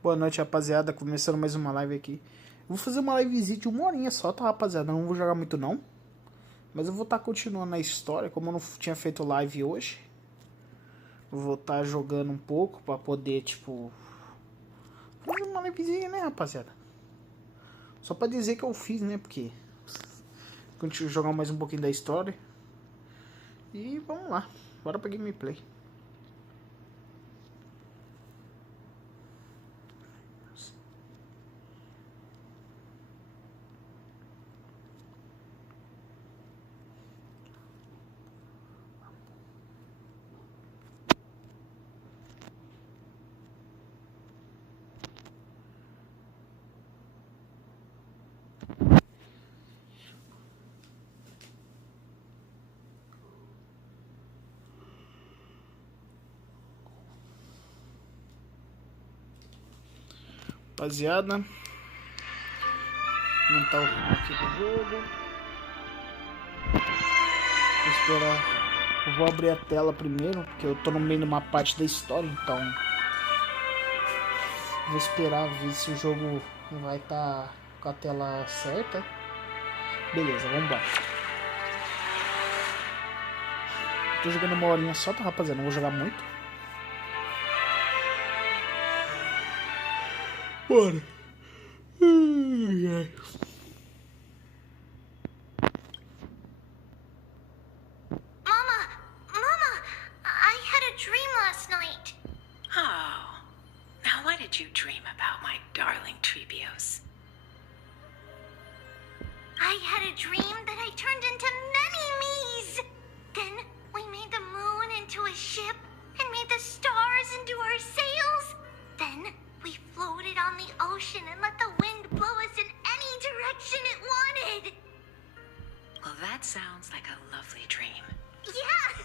Boa noite, rapaziada. Começando mais uma live aqui. Vou fazer uma livezinha de 1 horinha só, tá, rapaziada? Não vou jogar muito, não. Mas eu vou estar continuando a história. Como eu não tinha feito live hoje, eu vou estar jogando um pouco pra poder, tipo... fazer uma livezinha, né, rapaziada? Só pra dizer que eu fiz, né, porque... continuo jogar mais um pouquinho da história. E vamos lá. Bora pra gameplay. Rapaziada, não tá aqui do jogo. Vou esperar. Eu vou abrir a tela primeiro, porque eu tô no meio de uma parte da história, então vou esperar ver se o jogo vai estar com a tela certa. Beleza, vamos embora. Tô jogando 1 horinha só, tá, rapaziada? Não vou jogar muito. Bora. Mama, I had a dream last night. Oh, now what did you dream about, my darling Trebios? I had a dream that I turned into many me's. Then we made the moon into a ship and made the stars into our sails. Then we floated on the ocean and let the wind blow us in any direction it wanted. Well, that sounds like a lovely dream. Yeah!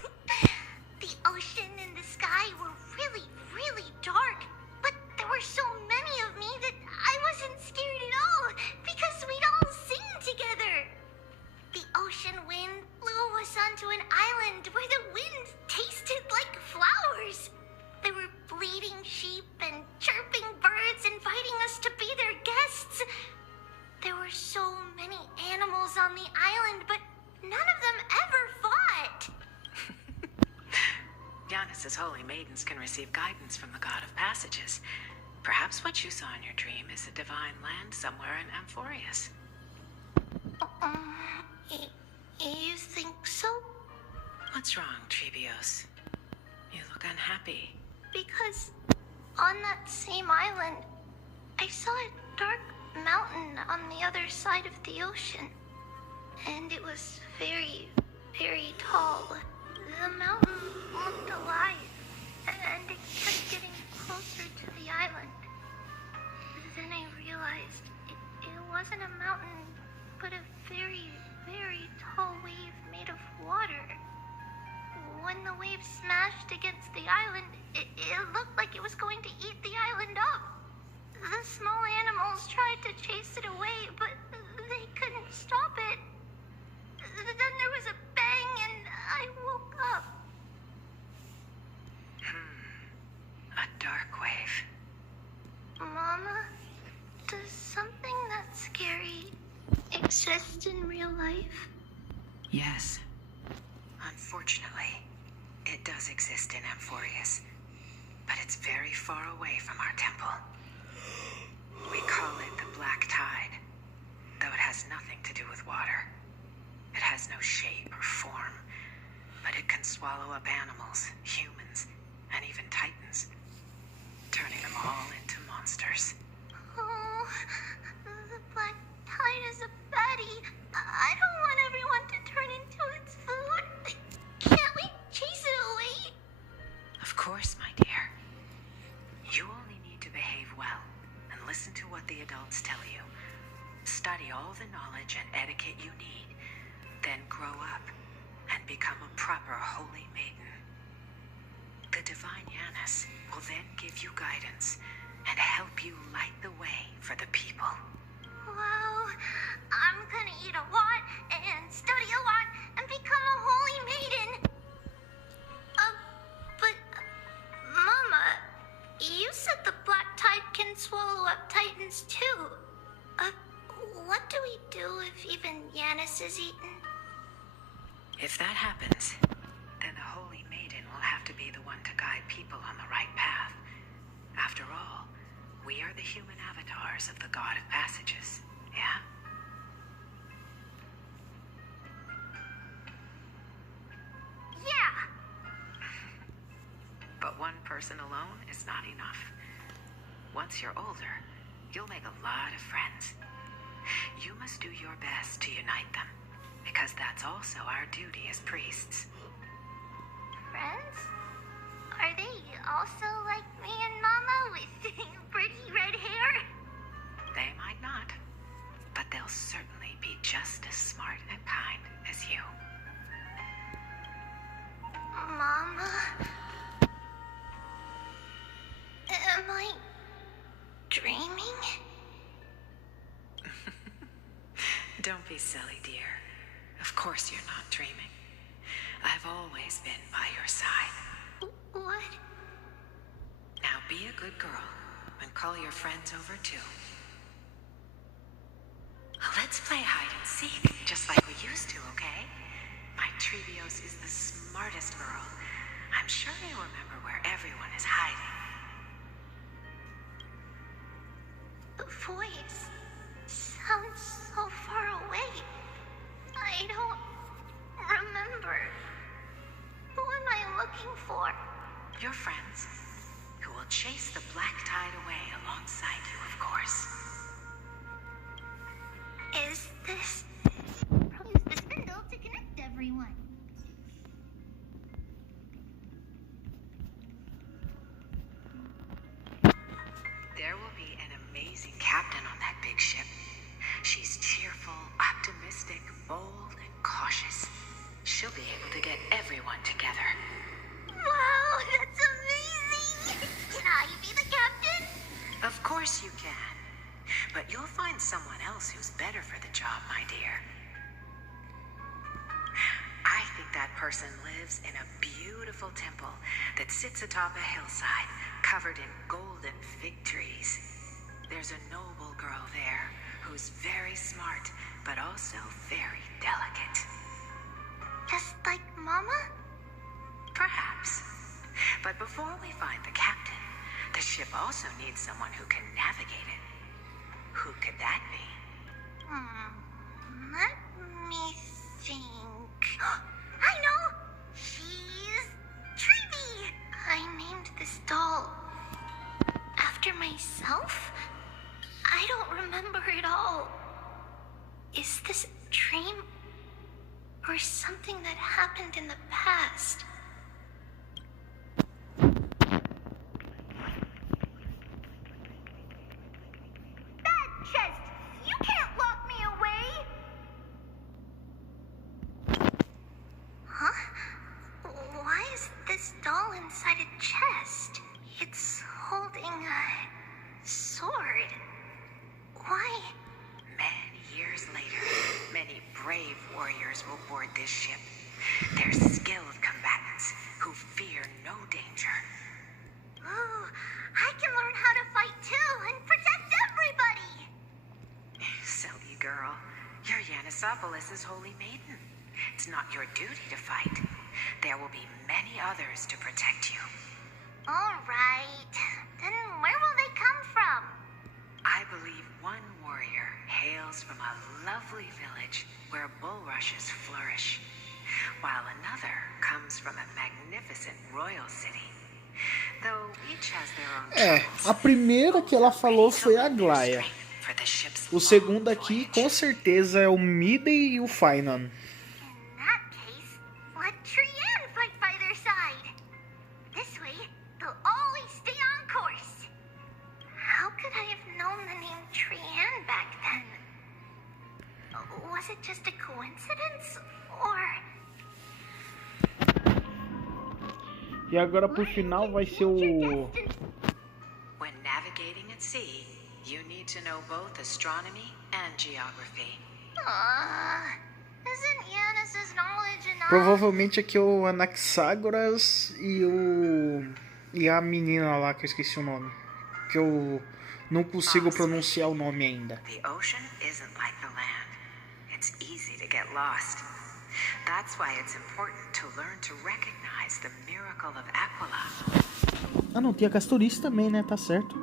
The ocean and the sky were really, really dark. But there were so many of me that I wasn't scared at all because we'd all sing together. The ocean wind blew us onto an island where the wind tasted like flowers. There were bleating sheep and chirping birds inviting us to be their guests. There were so many animals on the island, but none of them ever fought. Giannis's holy maidens can receive guidance from the god of passages. Perhaps what you saw in your dream is a divine land somewhere in Amphorius. You think so? What's wrong, Trebios? You look unhappy. Because on that same island, I saw a dark mountain on the other side of the ocean. And it was very, very tall. The mountain looked alive, and it kept getting closer to the island. Then I realized it wasn't a mountain, but a very, very tall wave made of water. When the wave smashed against the island, it looked like it was going to eat the island up. The small animals tried to chase it away, but they couldn't stop it. Then there was a bang and I woke up. A dark wave. Mama, does something that's scary exist in real life? Yes. Unfortunately, it does exist in Amphorius, but it's very far away from our temple. We call it the Black Tide, though it has nothing to do with water. It has no shape or form, but it can swallow up animals, humans, and even titans, turning them all into monsters. Oh, the Black Tide is a baddie. I don't want everyone to turn into its food. Can't we chase it away? Of course, my dear. You only need to behave well and listen to what the adults tell you. Study all the knowledge and etiquette you need, then grow up and become a proper holy maiden. The divine Giannis will then give you guidance and help you light the way for the people. Wow, I'm gonna eat a lot and study a lot and become a holy maiden. But, Mama, you said the Black Tide can swallow swallow up titans too. What do we do if even Yanis is eaten? If that happens, then the Holy Maiden will have to be the one to guide people on the right path. After all, we are the human avatars of the God of Passages, yeah? Yeah! But one person alone is not enough. Once you're older, you'll make a lot of friends. You must do your best to unite them, because that's also our duty as priests. Friends? Are they also like me and Mama with pretty red hair? They might not, but they'll certainly be just as smart and kind as you. Mama? Am I dreaming? Don't be silly, dear. Of course you're not dreaming. I've always been by your side. What? Now be a good girl and call your friends over too. Let's play hide and seek, just like we used to, okay? My Trevios is the smartest girl. I'm sure you remember where everyone is hiding. The voice sounds so far away. I don't remember. Who am I looking for? Your friends, who will chase the black tide away alongside you, of course. Is this... Use the spindle to connect everyone. There will be an amazing captain on that big ship. She's cheerful, optimistic, bold, and cautious. She'll be able to get everyone together. Wow, that's amazing! Can I be the captain? Of course you can. But you'll find someone else who's better for the job, my dear. I think that person lives in a beautiful temple that sits atop a hillside covered in golden fig trees. There's a noble girl there who's very smart, but also very delicate. Just like Mama? Perhaps. But before we find the captain, the ship also needs someone who can navigate it. Who could that be? Let me think. I know! She's Trevi! I named this doll after myself? I don't remember it all. Is this a dream? Or something that happened in the past? Bad chest! You can't lock me away! Huh? Why is this doll inside a chest? It's holding a sword. Why? Many years later, many brave warriors will board this ship. They're skilled combatants who fear no danger. Ooh, I can learn how to fight too and protect everybody! Silly girl, you're Yanisopoulos' holy maiden. It's not your duty to fight. There will be many others to protect you. Alright, then where will they come from? I believe one warrior hails from a lovely village where bulrushes flourish, while another comes from a magnificent royal city. Though each has their own troubles. A primeira que ela falou foi a Glaia. O segundo aqui, com certeza, é o Midday e o Finan. In that case, let Trian fight by their side. This way, they'll always stay on course. How could I have known the name Trian back then? Was it just a coincidence, or... E agora pro final vai ser o... When navigating at sea, you need to know both astronomy and geography. Isn't Yanis's knowledge enough? Provavelmente aqui é o Anaxágoras e a menina lá que eu esqueci o nome. Que o Não consigo pronunciar o nome ainda. The ocean isn't like the land. It's easy to get lost. That's why it's important to learn to recognize the miracle of Aquila. Ah, não, tem a Castorice também, né? Tá certo.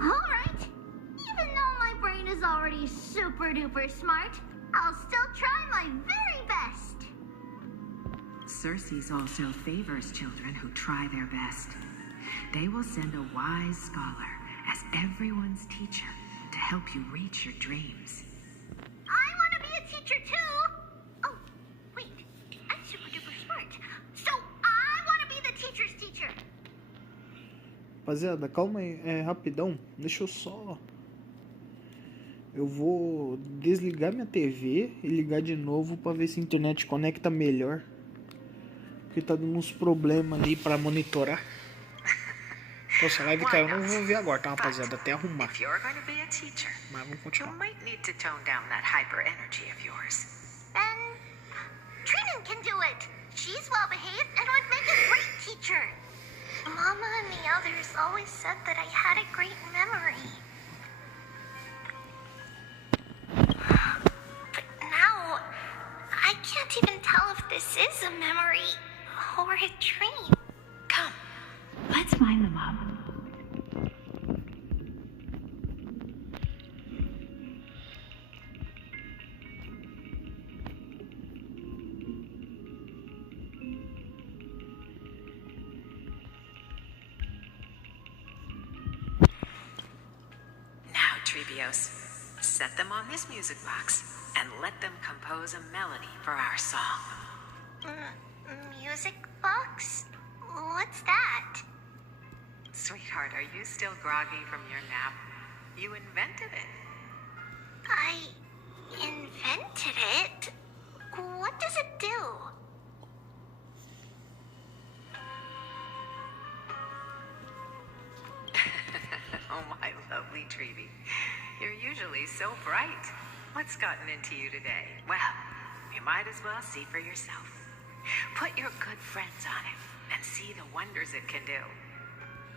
Alright. Even though my brain is already super duper smart, I'll still try my very best. Circe also favors children who try their best. They will send a wise scholar as everyone's teacher to help you reach your dreams. I want to be a teacher too. Oh, wait. I'm super duper smart. So I want to be the teacher's teacher. Rapaziada, calma aí, rapidão. Deixa eu só... Eu vou desligar minha TV e ligar de novo pra ver se a internet conecta melhor. Porque tá dando uns problemas ali pra monitorar. Nossa, a live caiu, não vou ver agora, tá, rapaziada? Até arrumar. Mas vamos continuar. Then Trinan can do it. She's well behaved and would make a great teacher. Mama and the others always said that I had a great memory. But now, I can't even tell if this is a memory or a dream. Come, let's line them up. Set them on this music box and let them compose a melody for our song. Music box? What's that? Sweetheart, are you still groggy from your nap? You invented it. I invented it? What does it do? Oh, my lovely Treevy. You're usually so bright. What's gotten into you today? Well, you might as well see for yourself. Put your good friends on it and see the wonders it can do.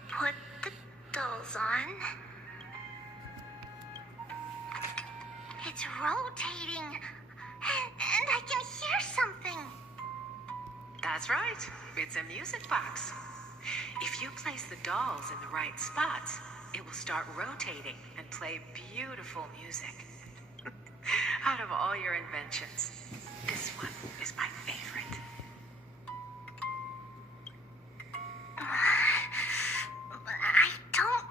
Put the dolls on. It's rotating. And I can hear something. That's right. It's a music box. If you place the dolls in the right spots, it will start rotating and play beautiful music. Out of all your inventions, this one is my favorite. I don't...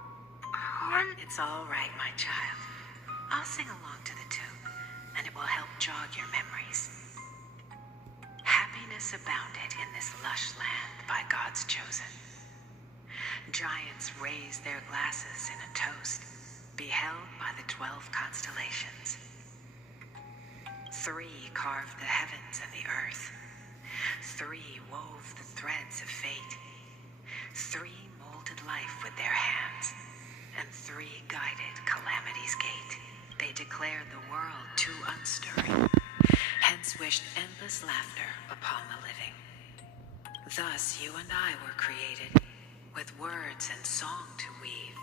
It's all right, my child. I'll sing along to the tune, and it will help jog your memories. Happiness abounded in this lush land by God's chosen. Giants raised their glasses in a toast, beheld by the 12 constellations. 3 carved the heavens and the earth. 3 wove the threads of fate. 3 molded life with their hands. And 3 guided calamity's gate. They declared the world too unstirring, hence wished endless laughter upon the living. Thus you and I were created, with words and song to weave,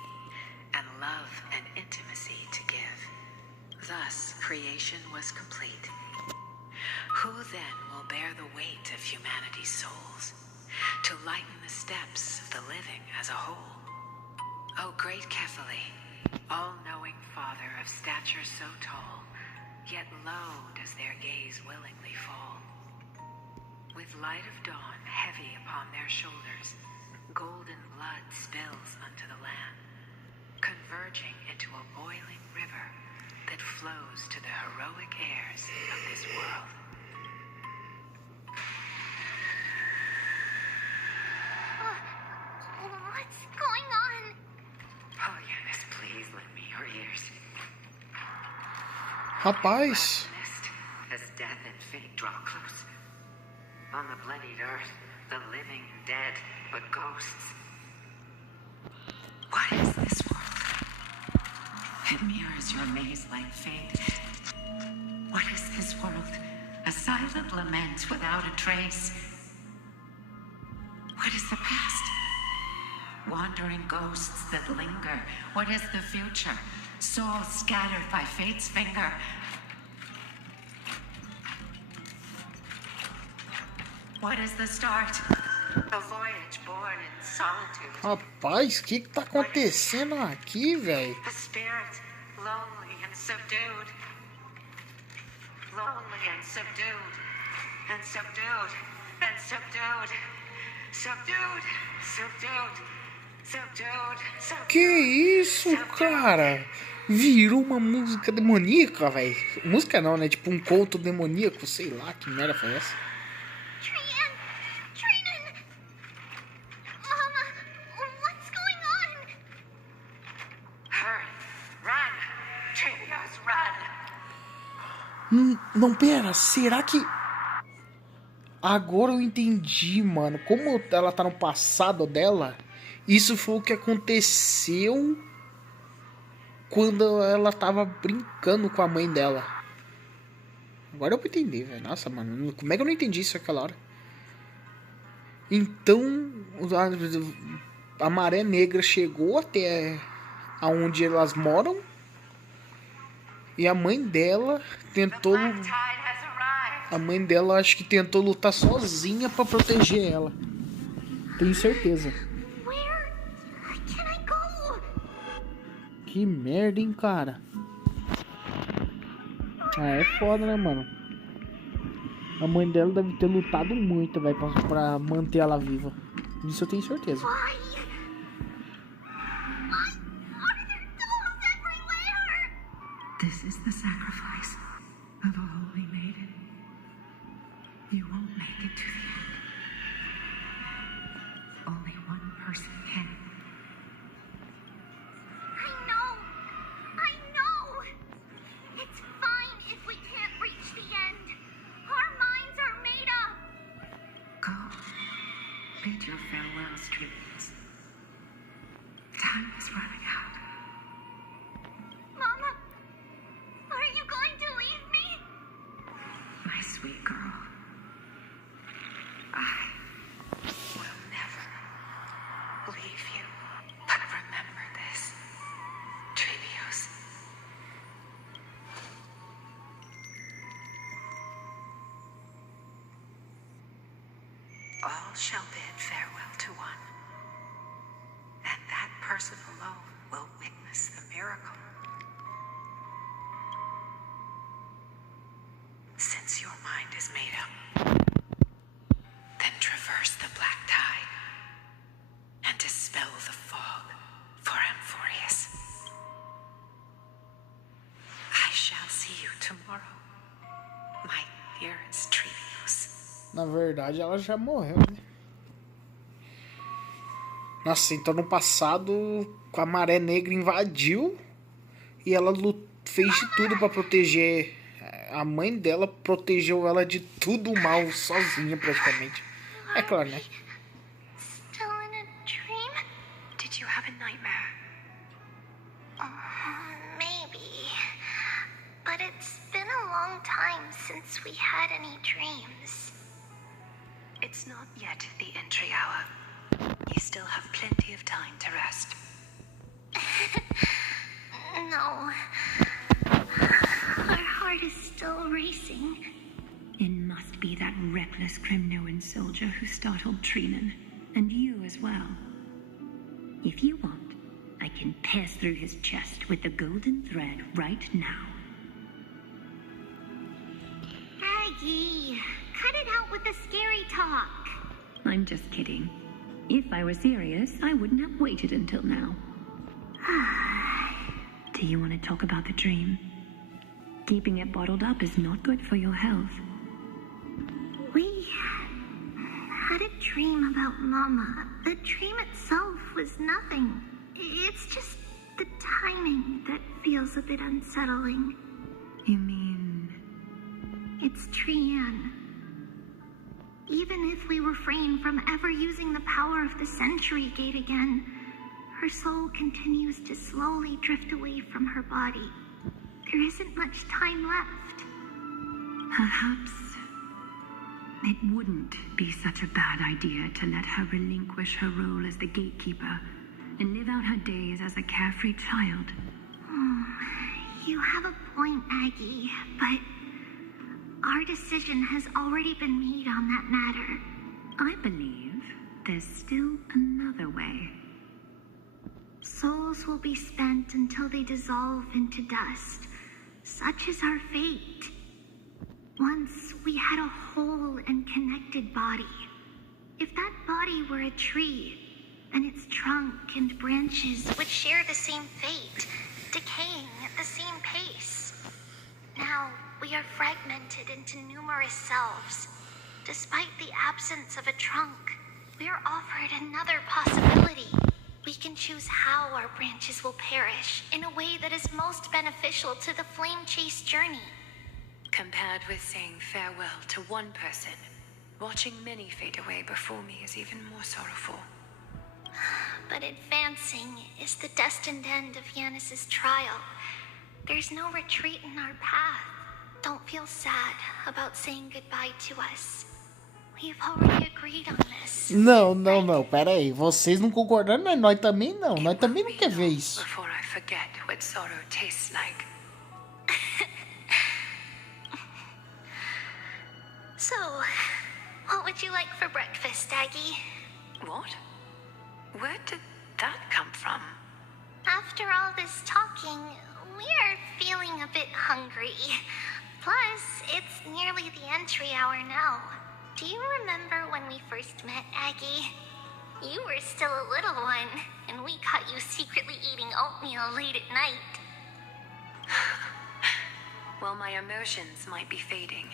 and love and intimacy to give. Thus creation was complete. Who then will bear the weight of humanity's souls, to lighten the steps of the living as a whole? O great Kephale, all-knowing Father of stature so tall, yet low does their gaze willingly fall. With light of dawn heavy upon their shoulders, golden blood spills unto the land, converging into a boiling river that flows to the heroic heirs of this world. What's going on? Oh, Eunice, please lend me your ears. Rapaz. As death and fate draw close. On the bloodied earth, the living and dead, but ghosts. What is this world? It mirrors your maze-like fate. What is this world? A silent lament without a trace. What is the past? Wandering ghosts that linger. What is the future? Souls scattered by fate's finger. What is the start? A voyage born in solitude. Rapaz, o que tá acontecendo aqui, velho? A spirit, lonely and subdued. Lonely and subdued. And subdued. And subdued. Subdued. Subdued. Subdued. Subdued. Que isso, cara? Virou uma música demoníaca, velho. Música não, né? Tipo um conto demoníaco, sei lá, que merda foi essa? Não, pera, será que... Agora eu entendi, mano. Como ela tá no passado dela, isso foi o que aconteceu quando ela tava brincando com a mãe dela. Agora eu vou entender, velho. Nossa, mano, como é que eu não entendi isso naquela hora? Então, a maré negra chegou até aonde elas moram. E a mãe dela tentou... A mãe dela acho que tentou lutar sozinha pra proteger ela. Tenho certeza. Que merda, hein, cara. Ah, é foda, né, mano? A mãe dela deve ter lutado muito, velho, pra manter ela viva. Disso eu tenho certeza. This is the sacrifice of a holy maiden. You won't make it to the end. Only one person can. I know. It's fine if we can't reach the end. Our minds are made up. Go. Bid your farewells, tributes. Time is running out. Mama, are you going to leave me? My sweet girl. I will never leave you. But remember this, Trevios. All shall bid farewell to one, and that person alone will witness the miracle. Since your mind is made up, then traverse the black tide and dispel the fog for Amphorius. I shall see you tomorrow, my dearest Trevios. Na verdade, ela já morreu, né? Nossa, então no passado, a maré negra invadiu e ela fez de tudo pra proteger. A mãe dela protegeu ela de tudo mal, sozinha praticamente. É claro, né? Still in a dream? Did you have a nightmare? Maybe. But it's been a long time since we had any dreams. It's not yet the entry hour. You still have plenty of time to rest. No. Our heart is still racing. It must be that reckless Crimnoan soldier who startled Treenan, and you as well. If you want, I can pass through his chest with the golden thread right now. Aggie, cut it out with the scary talk. I'm just kidding. If I were serious, I wouldn't have waited until now. Do you want to talk about the dream? Keeping it bottled up is not good for your health. We had a dream about Mama. The dream itself was nothing. It's just the timing that feels a bit unsettling. You mean... It's Trian. Even if we refrain from ever using the power of the Century Gate again, her soul continues to slowly drift away from her body. There isn't much time left. Perhaps it wouldn't be such a bad idea to let her relinquish her role as the gatekeeper and live out her days as a carefree child. You have a point, Aggie, but our decision has already been made on that matter. I believe there's still another way. Souls will be spent until they dissolve into dust. Such is our fate. Once we had a whole and connected body. If that body were a tree, then its trunk and branches would share the same fate, decaying at the same pace. Now, we are fragmented into numerous selves. Despite the absence of a trunk, we are offered another possibility. We can choose how our branches will perish in a way that is most beneficial to the flame chase journey. Compared with saying farewell to one person, watching many fade away before me is even more sorrowful. But advancing is the destined end of Yanis's trial. There's no retreat in our path. Don't feel sad about saying goodbye to us. We've already agreed on this. Não, pera aí. Vocês não concordando, mas nós também não. Nós também não quer ver isso. Before I forget what sorrow tastes like. So, what would you like for breakfast, Aggie? What? Where did that come from? After all this talking, we are feeling a bit hungry. Plus, it's nearly the entry hour now. Do you remember when we first met, Aggie? You were still a little one, and we caught you secretly eating oatmeal late at night. While my emotions might be fading,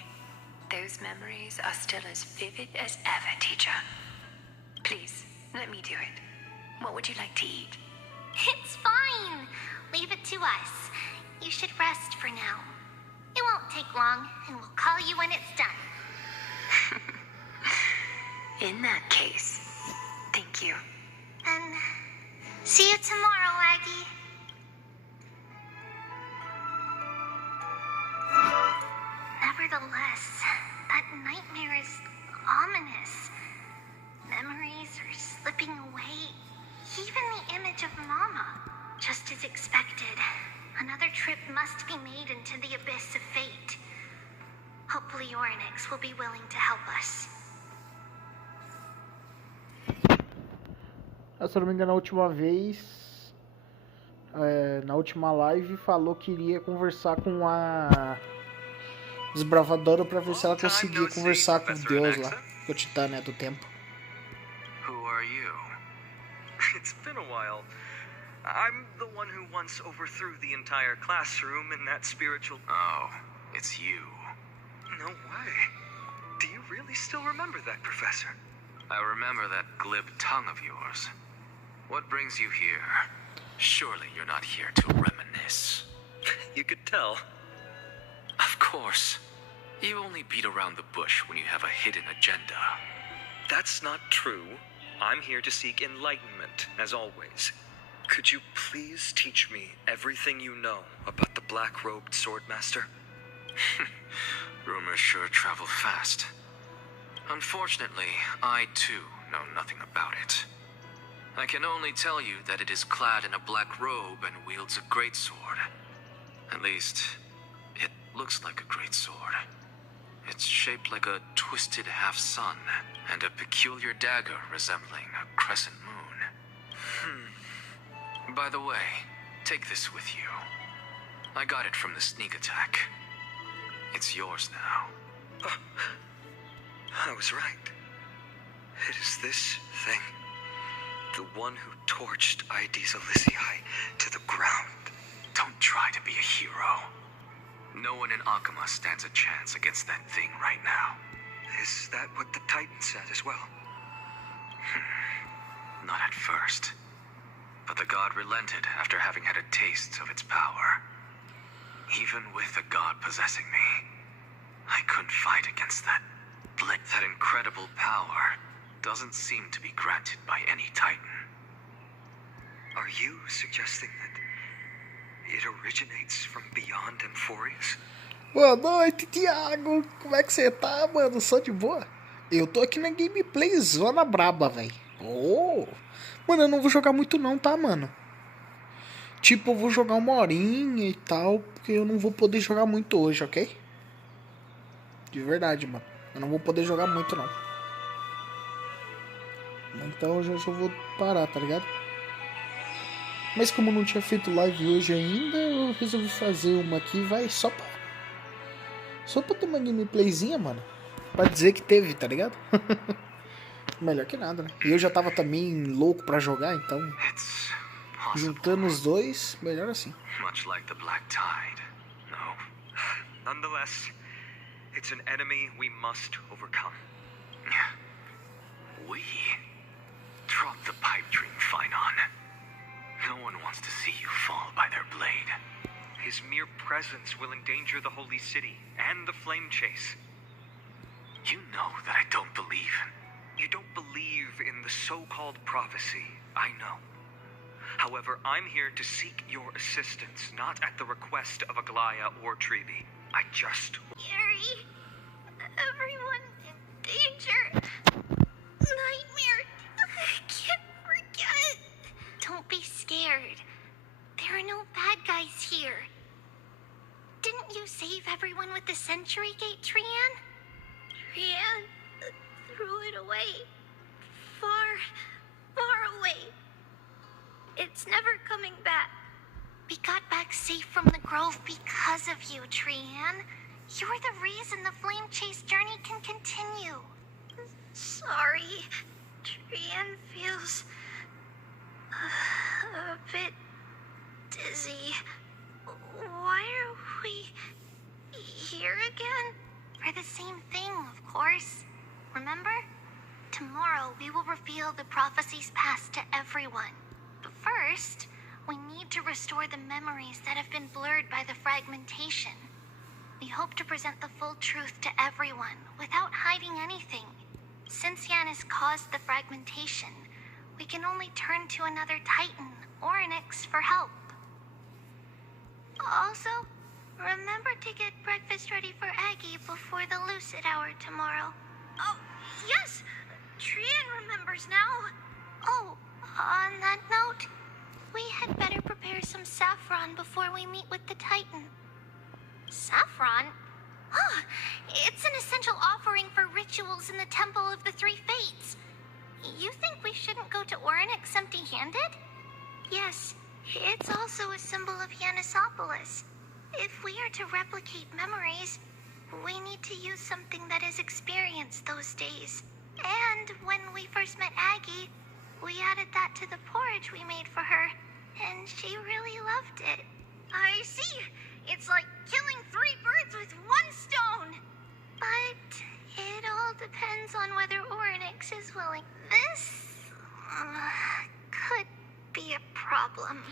those memories are still as vivid as ever, teacher. Please, let me do it. What would you like to eat? It's fine. Leave it to us. You should rest for now. It won't take long, and we'll call you when it's done. In that case, thank you. And see you tomorrow, Aggie. Nevertheless, that nightmare is ominous. Memories are slipping away. Even the image of Mama. Just as expected, another trip must be made into the abyss of fate. Hopefully Oryx will be willing to help us. Se eu não me engano, na última live, falou que iria conversar com a desbravadora pra ver se ela conseguia conversar com Deus lá, com o Titã, né, do tempo. Who are you? It's been a while. I'm the one who once overthrew the entire classroom in that spiritual... Oh, it's you. No way. Do you really still remember that, Professor? I remember that glib tongue of yours. What brings you here? Surely you're not here to reminisce. You could tell. Of course. You only beat around the bush when you have a hidden agenda. That's not true. I'm here to seek enlightenment, as always. Could you please teach me everything you know about the black-robed swordmaster? Rumors sure travel fast. Unfortunately, I too know nothing about it. I can only tell you that it is clad in a black robe and wields a greatsword. At least, it looks like a greatsword. It's shaped like a twisted half-sun, and a peculiar dagger resembling a crescent moon. By the way, take this with you. I got it from the sneak attack. It's yours now. I was right. It is this thing. The one who torched Ides Elysiae to the ground. Don't try to be a hero. No one in Akama stands a chance against that thing right now. Is that what the Titan said as well? Not at first. But the god relented after having had a taste of its power. Even with the god possessing me, I couldn't fight against that that incredible power doesn't seem to be granted by any Titan. Are you suggesting that it originates from beyond Amphorius? Boa noite, Thiago. Como é que você tá, mano? Só de boa? Eu tô aqui na gameplay zona braba, velho. Oh. Mano, eu não vou jogar muito não, tá, mano? Tipo, eu vou jogar 1 horinha e tal, porque eu não vou poder jogar muito hoje, ok? De verdade, mano. Eu não vou poder jogar muito, não. Então eu já vou parar, tá ligado? Mas como eu não tinha feito live hoje ainda, eu resolvi fazer uma aqui, vai, só pra ter uma gameplayzinha, mano. Pra dizer que teve, tá ligado? Melhor que nada, né? E eu já tava também louco pra jogar, então... Juntando os dois, melhor assim. Much like the Black Tide, no? Nonetheless, it's an enemy we must overcome. We? Drop the pipe dream, Finon. No one wants to see you fall by their blade. His mere presence will endanger the holy city and the flame chase. You know that I don't believe. You don't believe in the so-called prophecy, I know. However, I'm here to seek your assistance, not at the request of Aglaya or Treeby. I just... Gary, everyone in danger. Nightmare. I can't forget. Don't be scared. There are no bad guys here. Didn't you save everyone with the Century Gate, Trian? Trian threw it away. Far, far away. It's never coming back. We got back safe from the Grove because of you, Trian. You're the reason the Flame Chase journey can continue. Sorry. Trian feels a bit dizzy. Why are we here again? For the same thing, of course. Remember? Tomorrow we will reveal the prophecies past to everyone. But first, we need to restore the memories that have been blurred by the fragmentation. We hope to present the full truth to everyone without hiding anything. Since Yanis caused the fragmentation, we can only turn to another Titan, Orynyx, for help. Also, remember to get breakfast ready for Aggie before the lucid hour tomorrow. Oh, yes! Trian remembers now. Oh, on that note, we had better prepare some saffron before we meet with the Titan. Saffron? Huh, it's an essential offering for rituals in the Temple of the Three Fates. You think we shouldn't go to Orynyx empty-handed? Yes, it's also a symbol of Yanisopolis. If we are to replicate memories, we need to use something that has experienced those days. And when we first met Aggie, we added that to the porridge we made for her, and she really loved it. I see. It's like killing 3 birds with 1 stone. But it all depends on whether Orynyx is willing. This could be a problem.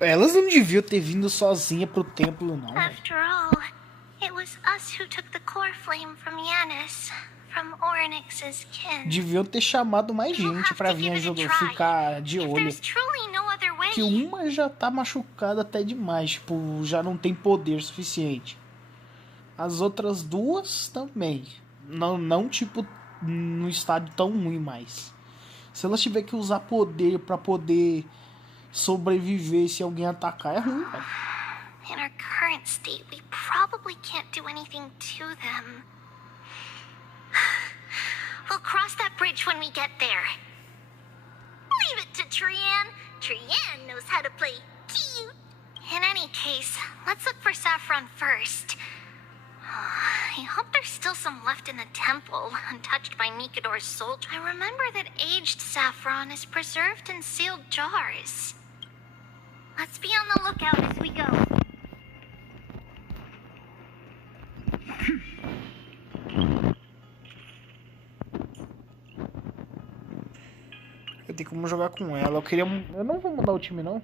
Elas não deviam ter vindo sozinha pro templo, não. After all, it was us who took the core flame from Yanis, from Orynyx's kin. Deviam ter chamado mais gente pra vir ajudar, ficar de olho. Que uma já tá machucada até demais, tipo, já não tem poder suficiente. As outras 2 também. Não tipo, num estado tão ruim mais. Se elas tiver que usar poder pra poder sobreviver se alguém atacar, é ruim, velho. In our current state, we probably can't do anything to them. We'll cross that bridge when we get there. Leave it to Trian. Trian knows how to play cute. In any case, let's look for Saffron first. I hope there's still some left in the temple, untouched by Nikador's soul. I remember that aged saffron is preserved in sealed jars. Let's be on the lookout as we go. Eu tenho como jogar com ela. Eu não vou mudar o time, não.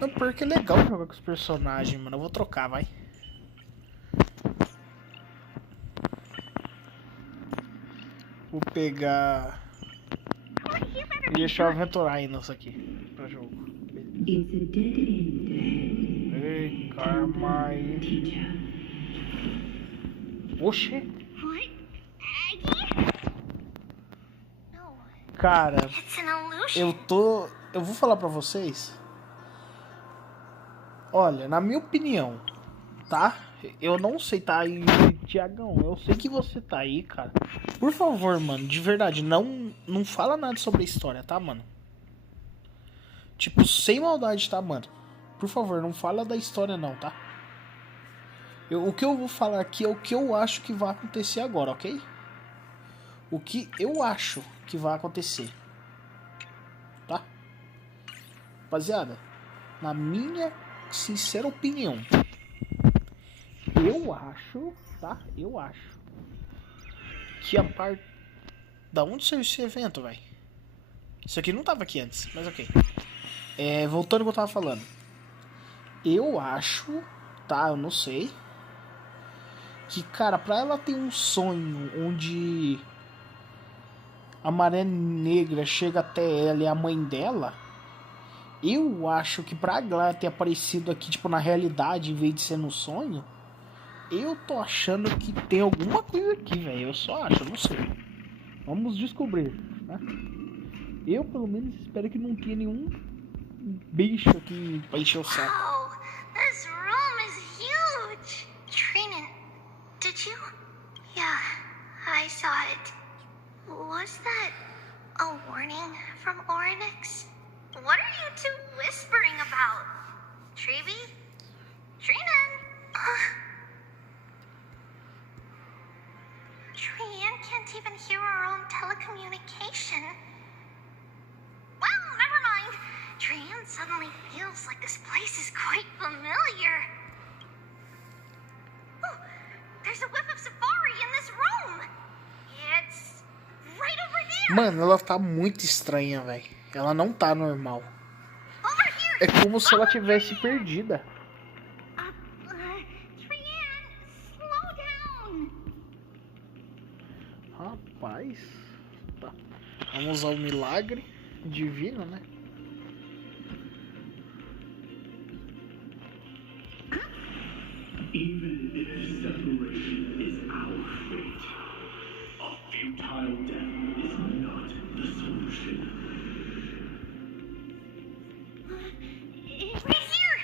Não, porque é legal jogar com os personagens, mano. Eu vou trocar, vai. Vou pegar... Deixa eu aventurar ainda isso aqui. Pra jogo. Ei, karma aí. Oxê. Cara, It's an illusion. eu vou falar pra vocês. Olha, na minha opinião, tá? Eu não sei, tá aí, Tiagão. Eu sei que você tá aí, cara. Por favor, mano, de verdade, não fala nada sobre a história, tá, mano? Tipo, sem maldade, tá, mano? Por favor, não fala da história, não, tá? O que eu vou falar aqui é o que eu acho que vai acontecer agora, ok? O que eu acho que vai acontecer. Tá? Rapaziada, na minha sincera opinião, eu acho, tá? Eu acho que a parte... Da onde saiu esse evento, velho? Isso aqui não tava aqui antes, mas ok. Voltando ao que eu tava falando. Eu acho, tá? Eu não sei. Que, cara, pra ela ter um sonho onde a maré negra chega até ela e a mãe dela, eu acho que pra ela ter aparecido aqui, tipo, na realidade, em vez de ser no sonho, eu tô achando que tem alguma coisa aqui, velho. Eu só acho, eu não sei. Vamos descobrir, né? Eu, pelo menos, espero que não tenha nenhum bicho aqui pra encher o saco. Wow, this room is huge. Trinan, did you? Yeah, I saw it. Was that a warning from Oryx? What are you two whispering about? Treevee? Trinan? Trian can't even hear our own telecommunication. Well, never mind. Trian suddenly feels like this place is quite familiar. Oh, there's a whiff of safari in this room. It's right over here. Mano, ela tá muito estranha, velho. Ela não tá normal. Over here. É como se ela tivesse perdida. Trian, slow down. Rapaz. Tá. Vamos usar o milagre divino, né? Even if separation is our fate, a futile death is not the solution. Right here.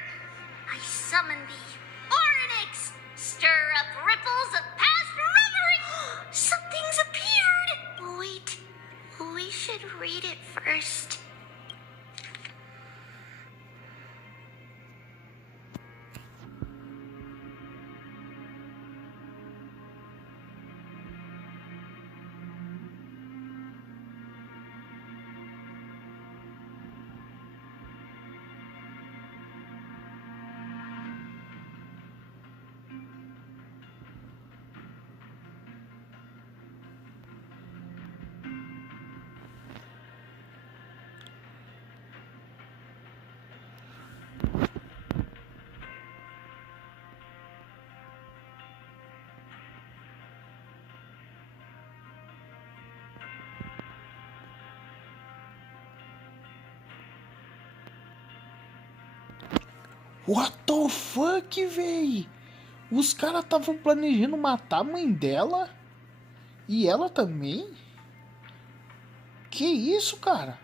I summon thee, Oryx. Stir up ripples of past reverie. Something's appeared. Wait, we should read it first. What the fuck, véi? Os caras estavam planejando matar a mãe dela? E ela também? Que isso, cara?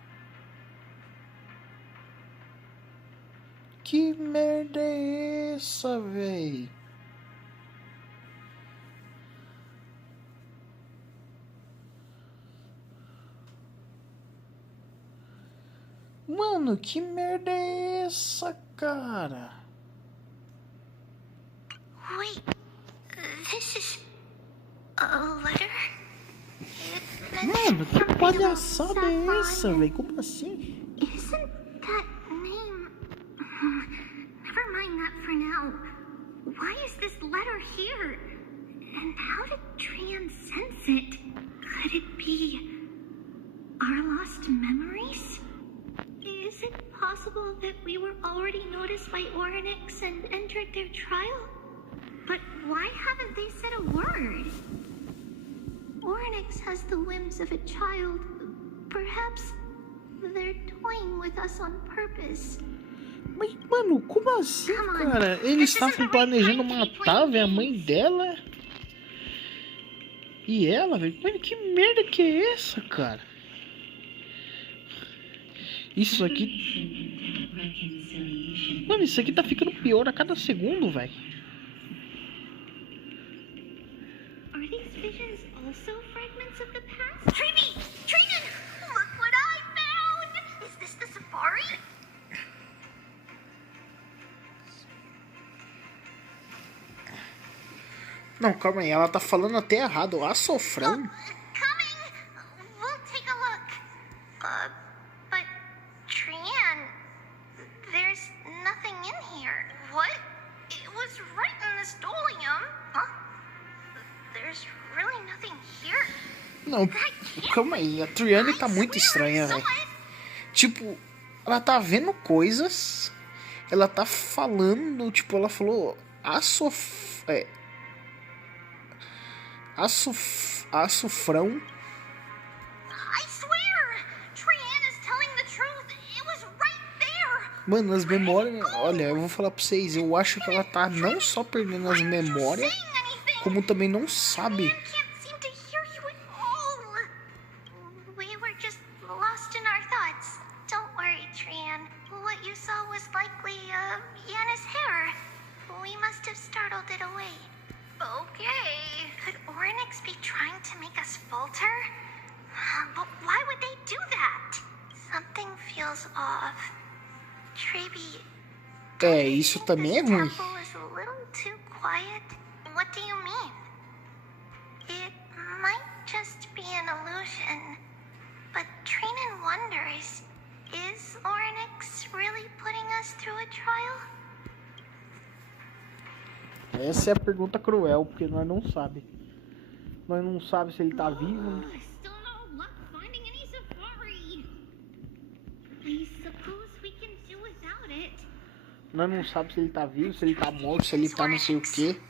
Que merda é essa, véi? Mano, que merda é essa, cara? Wait, this is a letter? Mano, que palhaçada é essa, velho? Como assim? Isn't that name... Never mind that for now. Why is this letter here? And how did Trian sense it? Could it be our lost memories? Is it possible that we were already noticed by Oryx and entered their trial? But why haven't they said a word? Oryx has the whims of a child. Perhaps they're toying with us on purpose. Mas, mano, como assim, cara? Eles estavam planejando matar, velho, a mãe dela. E ela, velho? Mano, que merda que é essa, cara? Isso aqui... Mano, isso aqui tá ficando pior a cada segundo, velho. Are these visions also fragments of the past? Trini! Trina! Look what I found! Is this the safari? Não, calma aí, ela tá falando até errado. Açafrão? Coming! We'll take a look. But Trian, there's nothing in here. What? It was right in this dolium. Huh? There's really nothing here. Não, calma aí. A Triane tá muito estranha, velho. Tipo, ela tá vendo coisas. Ela tá falando, tipo, ela falou açafrão. I swear, Trian is telling the truth. It was right there. Mano, as memórias... Olha, eu vou falar pra vocês. Eu acho que ela tá não só perdendo as memórias, como também não sabe. Can't seem to hear you at all. We were just lost in our thoughts. Don't worry, Trian. What you saw was likely Yana's hair. We must have startled it away. Okay. Could Orynyx be trying to make us falter? But why would they do that? Something feels off. Trebi, É, isso também é this ruim. temple is a little too quiet. What do you mean? It might just be an illusion, but Trinan wonders, is Orynyx really putting us through a trial? Essa é a pergunta cruel, porque nós não sabe. Nós não sabe se ele tá vivo. Still no luck finding any safari. I suppose we can do without it. Nós não sabe se ele tá vivo, se ele tá morto, se ele tá não sei o que.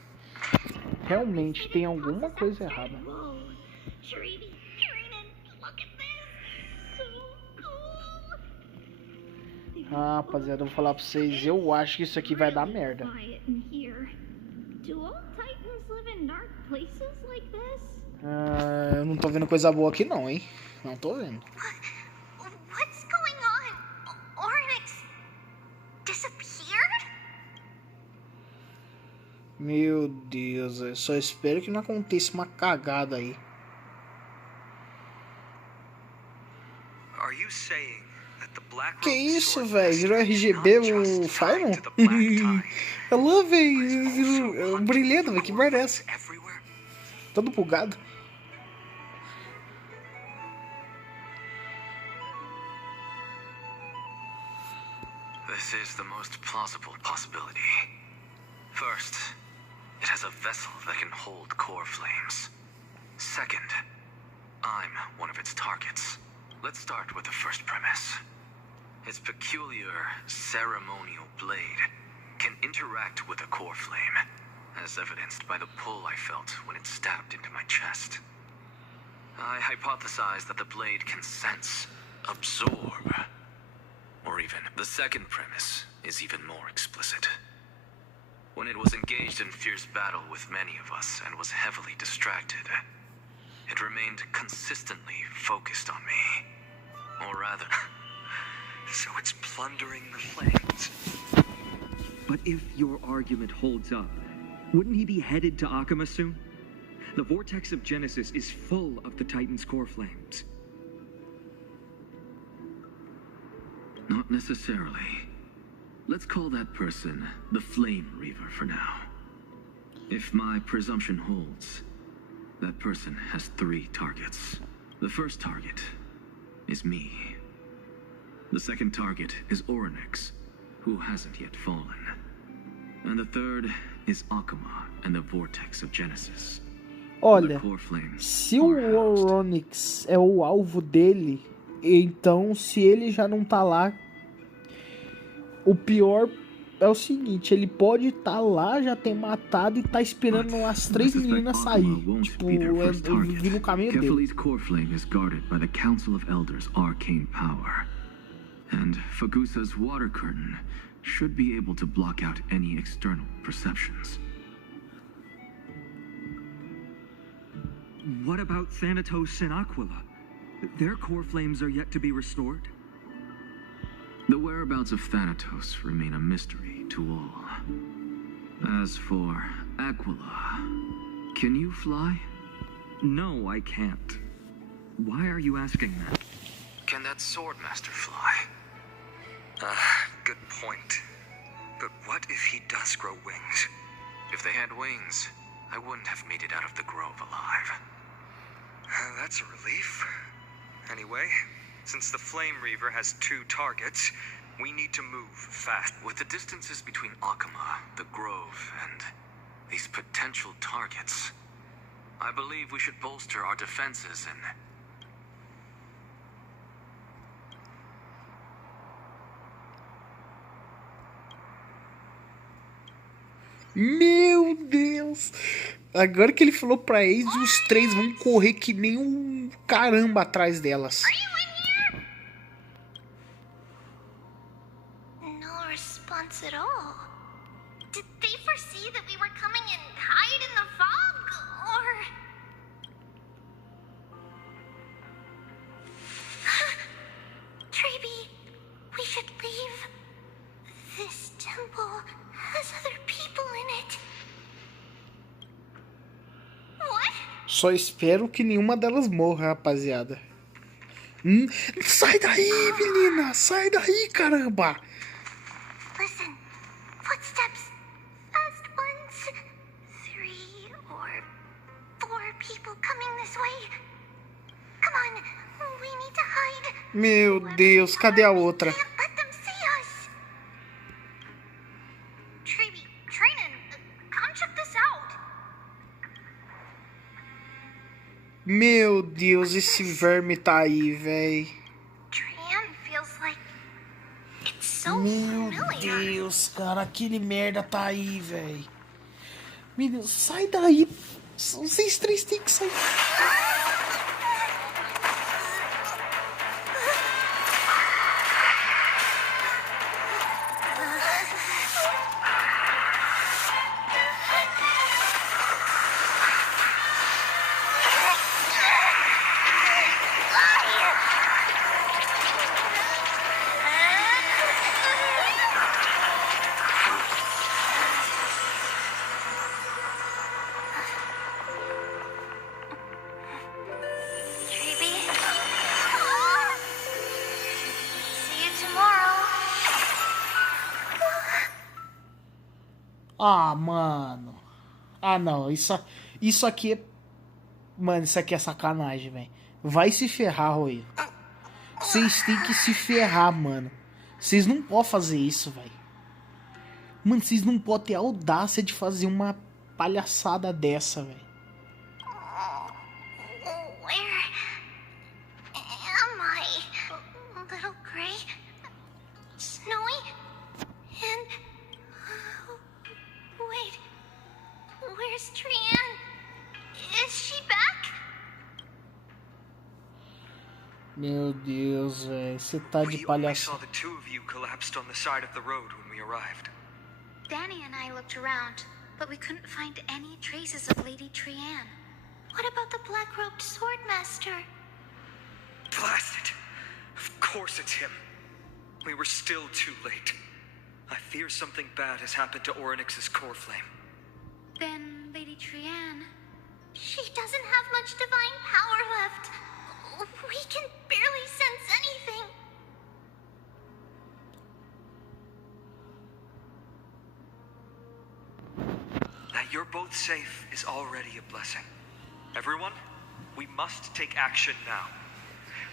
Realmente tem alguma coisa errada. Whoa, Trebi, Trinan, look at this. So cool. Ah, rapaziada, eu vou falar pra vocês. Eu acho que isso aqui vai dar merda. Quiet in here. Do all Titans live in dark places like this? Eu não tô vendo coisa boa aqui não, hein? Não tô vendo. What's going on? Orynyx disappeared? Meu Deus, eu só espero que não aconteça uma cagada aí. Are you saying that the Black Que Robe isso, Sword velho? Virou Master is RGB not o just Fireman? tied to the Black Tide, Alô, but velho. is also Brilhando, velho. Que merda é essa? everywhere? Todo bugado. This is the most plausible possibility. First, it has a vessel that can hold core flames. Second, I'm one of its targets. Let's start with the first premise. Its peculiar ceremonial blade can interact with a core flame, as evidenced by the pull I felt when it stabbed into my chest. I hypothesize that the blade can sense, absorb, or even the second premise is even more explicit. When it was engaged in fierce battle with many of us and was heavily distracted, it remained consistently focused on me. Or rather, So it's plundering the flames. But if your argument holds up, wouldn't he be headed to Akama soon? The vortex of Genesis is full of the Titan's core flames. Not necessarily. Let's call that person the Flame Reaver for now. If my presumption holds, that person has 3 targets. The first target is me. The second target is Orynyx, who hasn't yet fallen. And the third is Akama and the Vortex of Genesis. Olha, se o Orynyx é o alvo dele, então se ele já não tá lá, o pior é o seguinte, ele pode estar lá, já ter matado e tá esperando as 3 meninas sair. Tipo, vir no caminho dele. Kefali's core flame is guarded by the Council of Elders' arcane power. And Fagusa's water curtain should be able to block out any external perceptions. What about Thanatos and Aquila? Their core flames are yet to be restored. The whereabouts of Thanatos remain a mystery to all. As for Aquila, can you fly? No, I can't. Why are you asking that? Can that Swordmaster fly? Good point. But what if he does grow wings? If they had wings, I wouldn't have made it out of the grove alive. That's a relief. Anyway, since the Flame Reaver has 2 targets, we need to move fast. With the distances between Akama, the grove, and these potential targets, I believe we should bolster our defenses and... Meu Deus! Agora que ele falou pra eles, os 3 vão correr que nem um caramba atrás delas. No response at all. Did they foresee that we were coming and hide in the fog, or... Treeby, we should leave. This temple has other people in it. What? Só espero que nenhuma delas morra, rapaziada. Sai daí, menina! Sai daí, caramba! Listen, footsteps. Fast ones. 3 or 4 people coming this way. Come on, we need to hide. Meu Deus, cadê a outra? Can't let them see us. Treeby, Trinan, come check this out. Meu Deus, esse verme tá aí, véi. Trian feels like it's so Meu familiar. Deus, cara, aquele merda tá aí, véi. Menino, sai daí. Vocês 3 têm que sair. Treeby. See you tomorrow. Ah, mano. Ah, não. Isso aqui é... Mano, isso aqui é sacanagem, velho. Vai se ferrar, Rui. Vocês têm que se ferrar, mano. Vocês não podem fazer isso, velho. Mano, vocês não podem ter a audácia de fazer uma palhaçada dessa, velho. Where am I? Little gray, snowy, and wait, where's Trian? Is she back? Meu Deus, velho. Você tá de We only palhaçada. saw the 2 of you collapsed on the side of the road when we arrived. Danny and I looked around, but we couldn't find any traces of Lady Trian. What about the black-robed swordmaster? Blast it! Of course it's him. We were still too late. I fear something bad has happened to Orynyx's core flame. Then Lady Trian... She doesn't have much divine power left. We can barely sense anything. That you're both safe is already a blessing. Everyone, we must take action now.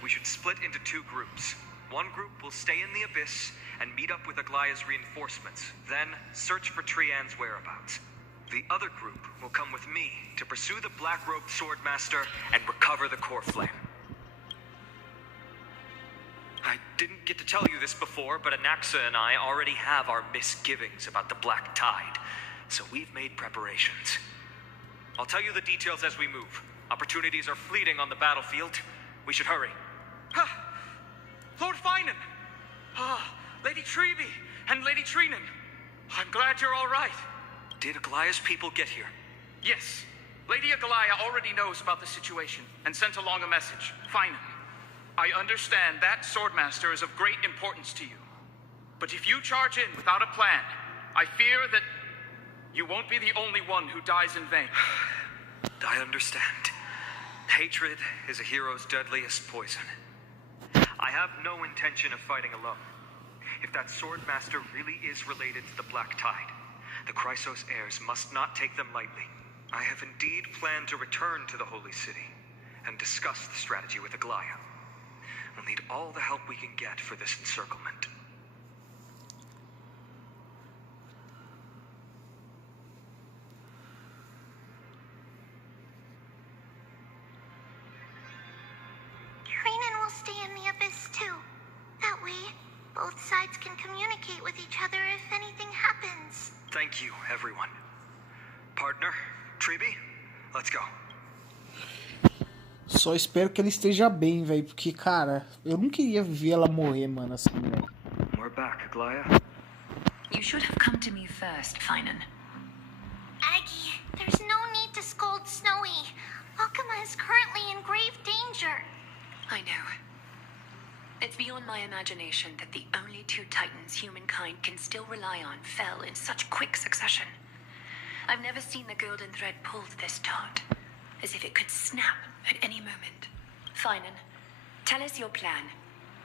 We should split into 2 groups. One group will stay in the abyss and meet up with Aglaya's reinforcements, then search for Trian's whereabouts. The other group will come with me to pursue the black-robed swordmaster and recover the core flame. I didn't get to tell you this before, but Anaxa and I already have our misgivings about the Black Tide, so we've made preparations. I'll tell you the details as we move. Opportunities are fleeting on the battlefield. We should hurry. Lord Finan! Lady Treeby and Lady Trinan. I'm glad you're all right. Did Aglaya's people get here? Yes. Lady Aglaya already knows about the situation and sent along a message. Finan, I understand that swordmaster is of great importance to you. But if you charge in without a plan, I fear that you won't be the only one who dies in vain. I understand. Hatred is a hero's deadliest poison. I have no intention of fighting alone. If that Swordmaster really is related to the Black Tide, the Chrysos heirs must not take them lightly. I have indeed planned to return to the Holy City and discuss the strategy with Aglaya. We'll need all the help we can get for this encirclement. Trainan will stay in the Abyss too. That way, both sides can communicate with each other if anything happens. Thank you, everyone. Partner, Treeby, let's go. Só espero que ela esteja bem, velho, porque, cara, eu não queria ver ela morrer, mano, assim, velho. We're back, Aglaya. You should have come to me first, Finan. Aggie, there's no need to scold Snowy. Akuma is currently in grave danger. I know. It's beyond my imagination that the only two titans humankind can still rely on fell in such quick succession. I've never seen the golden thread pulled this taut, as if it could snap at any moment. Finan, tell us your plan.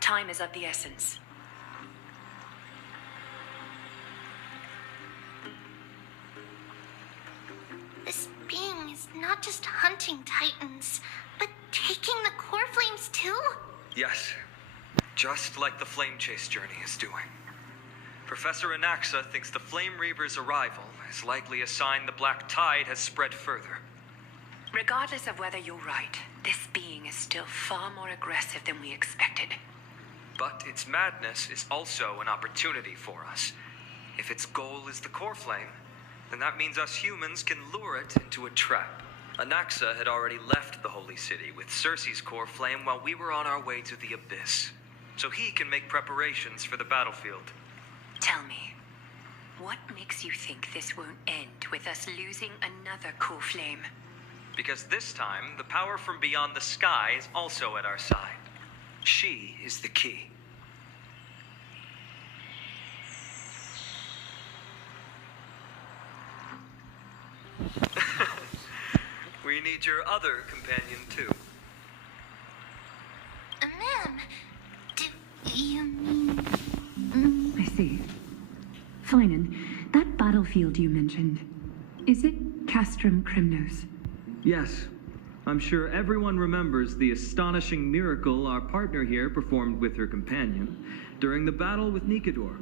Time is of the essence. This being is not just hunting titans, but taking the core flames too? Yes, just like the Flame Chase journey is doing. Professor Anaxa thinks the Flame Reaver's arrival is likely a sign the Black Tide has spread further. Regardless of whether you're right, this being is still far more aggressive than we expected. But its madness is also an opportunity for us. If its goal is the core flame, then that means us humans can lure it into a trap. Anaxa had already left the Holy City with Cersei's core flame while we were on our way to the Abyss. So he can make preparations for the battlefield. Tell me, what makes you think this won't end with us losing another core flame? Because this time, the power from beyond the sky is also at our side. She is the key. We need your other companion, too. Ma'am, do you mean... I see. Finan, that battlefield you mentioned, is it Castrum Crimnos? Yes. I'm sure everyone remembers the astonishing miracle our partner here performed with her companion during the battle with Nikador,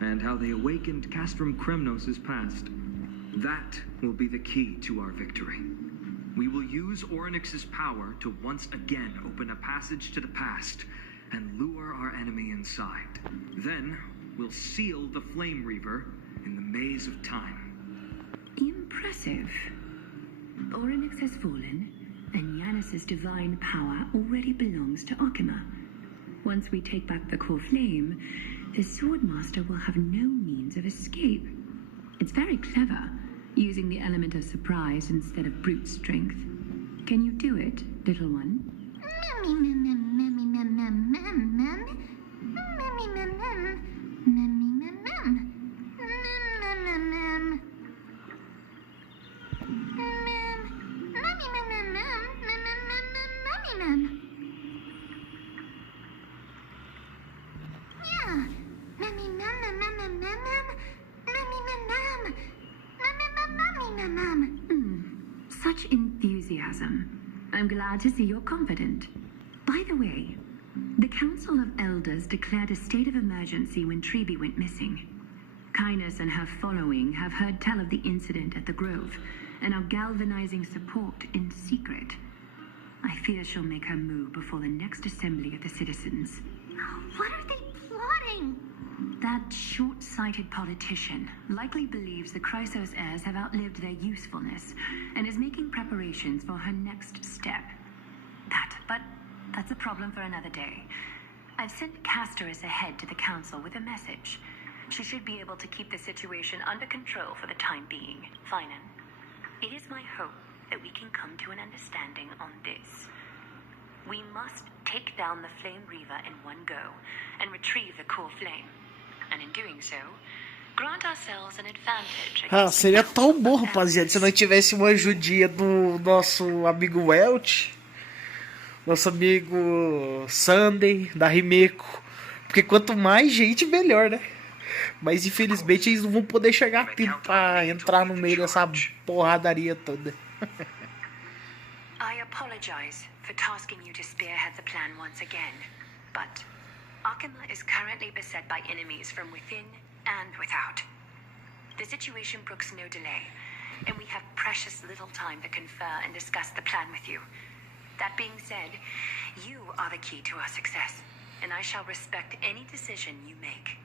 and how they awakened Castrum Crimnos' past. That will be the key to our victory. We will use Orynyx's power to once again open a passage to the past and lure our enemy inside. Then, we'll seal the Flame Reaver in the maze of time. Impressive. Orynyx has fallen, and Yanis's divine power already belongs to Akuma. Once we take back the core flame, the Swordmaster will have no means of escape. It's very clever, using the element of surprise instead of brute strength. Can you do it, little one? Such enthusiasm. I'm glad to see you're confident. By the way, the Council of Elders declared a state of emergency when Treeby went missing. Kynus and her following have heard tell of the incident at the Grove and are galvanizing support in secret. I fear she'll make her move before the next assembly of the citizens. What are they plotting? That short-sighted politician likely believes the Chrysos heirs have outlived their usefulness and is making preparations for her next step. But that's a problem for another day. I've sent Castoris ahead to the council with a message. She should be able to keep the situation under control for the time being. Finan, it is my hope that we can come to an understanding on this. We must take down the Flame Reaver in one go and retrieve the core flame. and in doing so, grant ourselves an advantage Ah, against seria the tão council bom, of rapaziada, se elders. nós tivesse uma ajudinha do nosso amigo Welt, nosso amigo Sunday, da Rimeco. Porque quanto mais gente, melhor, né? Mas infelizmente eles não vão poder chegar a tempo pra entrar no meio dessa porradaria toda. I apologize for tasking you to spearhead the plan once again, but Akima is currently beset by enemies from within and without. The situation brooks no delay, and we have precious little time to confer and discuss the plan with you. That being said, you are the key to our success, and I shall respect any decision you make.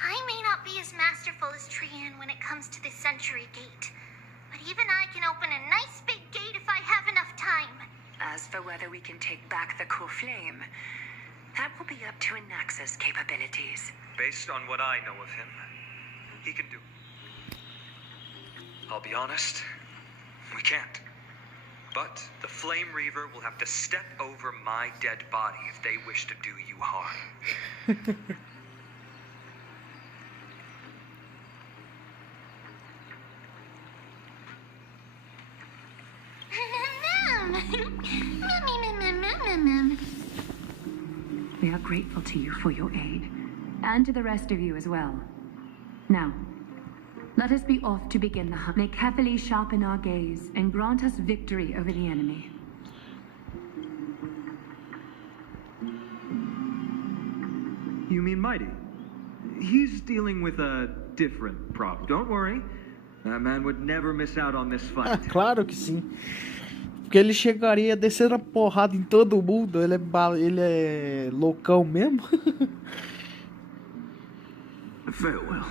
I may not be as masterful as Trian when it comes to the Century Gate, but even I can open a nice big gate if I have enough time. As for whether we can take back the core flame, that will be up to Anaxa's capabilities. Based on what I know of him, he can do. I'll be honest, we can't. But the Flame Reaver will have to step over my dead body if they wish to do you harm. We are grateful to you for your aid, and to the rest of you as well. Now, let us be off to begin the hunt. May carefully sharpen our gaze and grant us victory over the enemy. You mean Mighty? He's dealing with a different problem. Don't worry. That man would never miss out on this Ah, fight. claro que sim. Porque ele chegaria descendo a porrada em todo mundo. Ele é loucão mesmo. Farewell,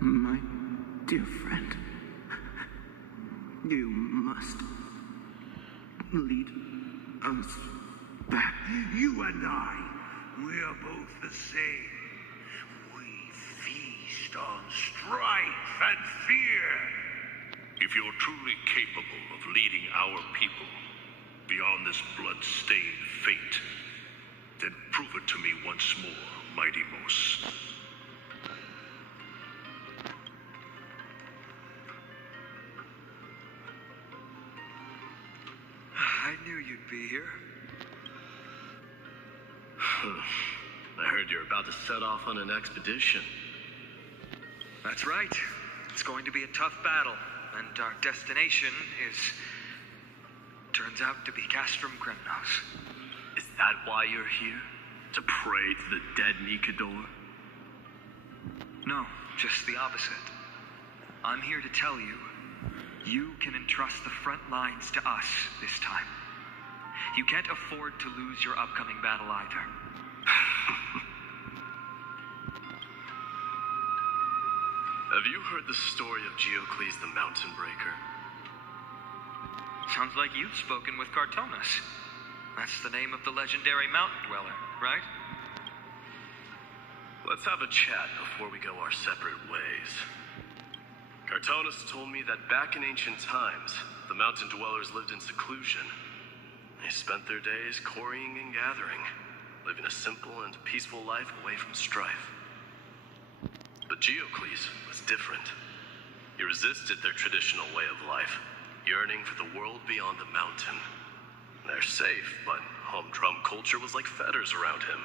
my dear friend. You must lead us back. You and I, we're both the same. We feast on strife and fear. If you're truly capable of leading our people beyond this blood-stained fate, then prove it to me once more, Mighty Mos. I knew you'd be here. I heard you're about to set off on an expedition. That's right. It's going to be a tough battle, and our destination turns out to be Castrum Kremnos. Is that why you're here? To pray to the dead Nikador? No, just the opposite. I'm here to tell you, you can entrust the front lines to us this time. You can't afford to lose your upcoming battle either. Have you heard the story of Geocles the Mountain Breaker? Sounds like you've spoken with Cartonus. That's the name of the legendary mountain dweller, right? Let's have a chat before we go our separate ways. Cartonus told me that back in ancient times, the mountain dwellers lived in seclusion. They spent their days quarrying and gathering, living a simple and peaceful life away from strife. But Geocles was different. He resisted their traditional way of life, yearning for the world beyond the mountain. They're safe, but humdrum culture was like fetters around him.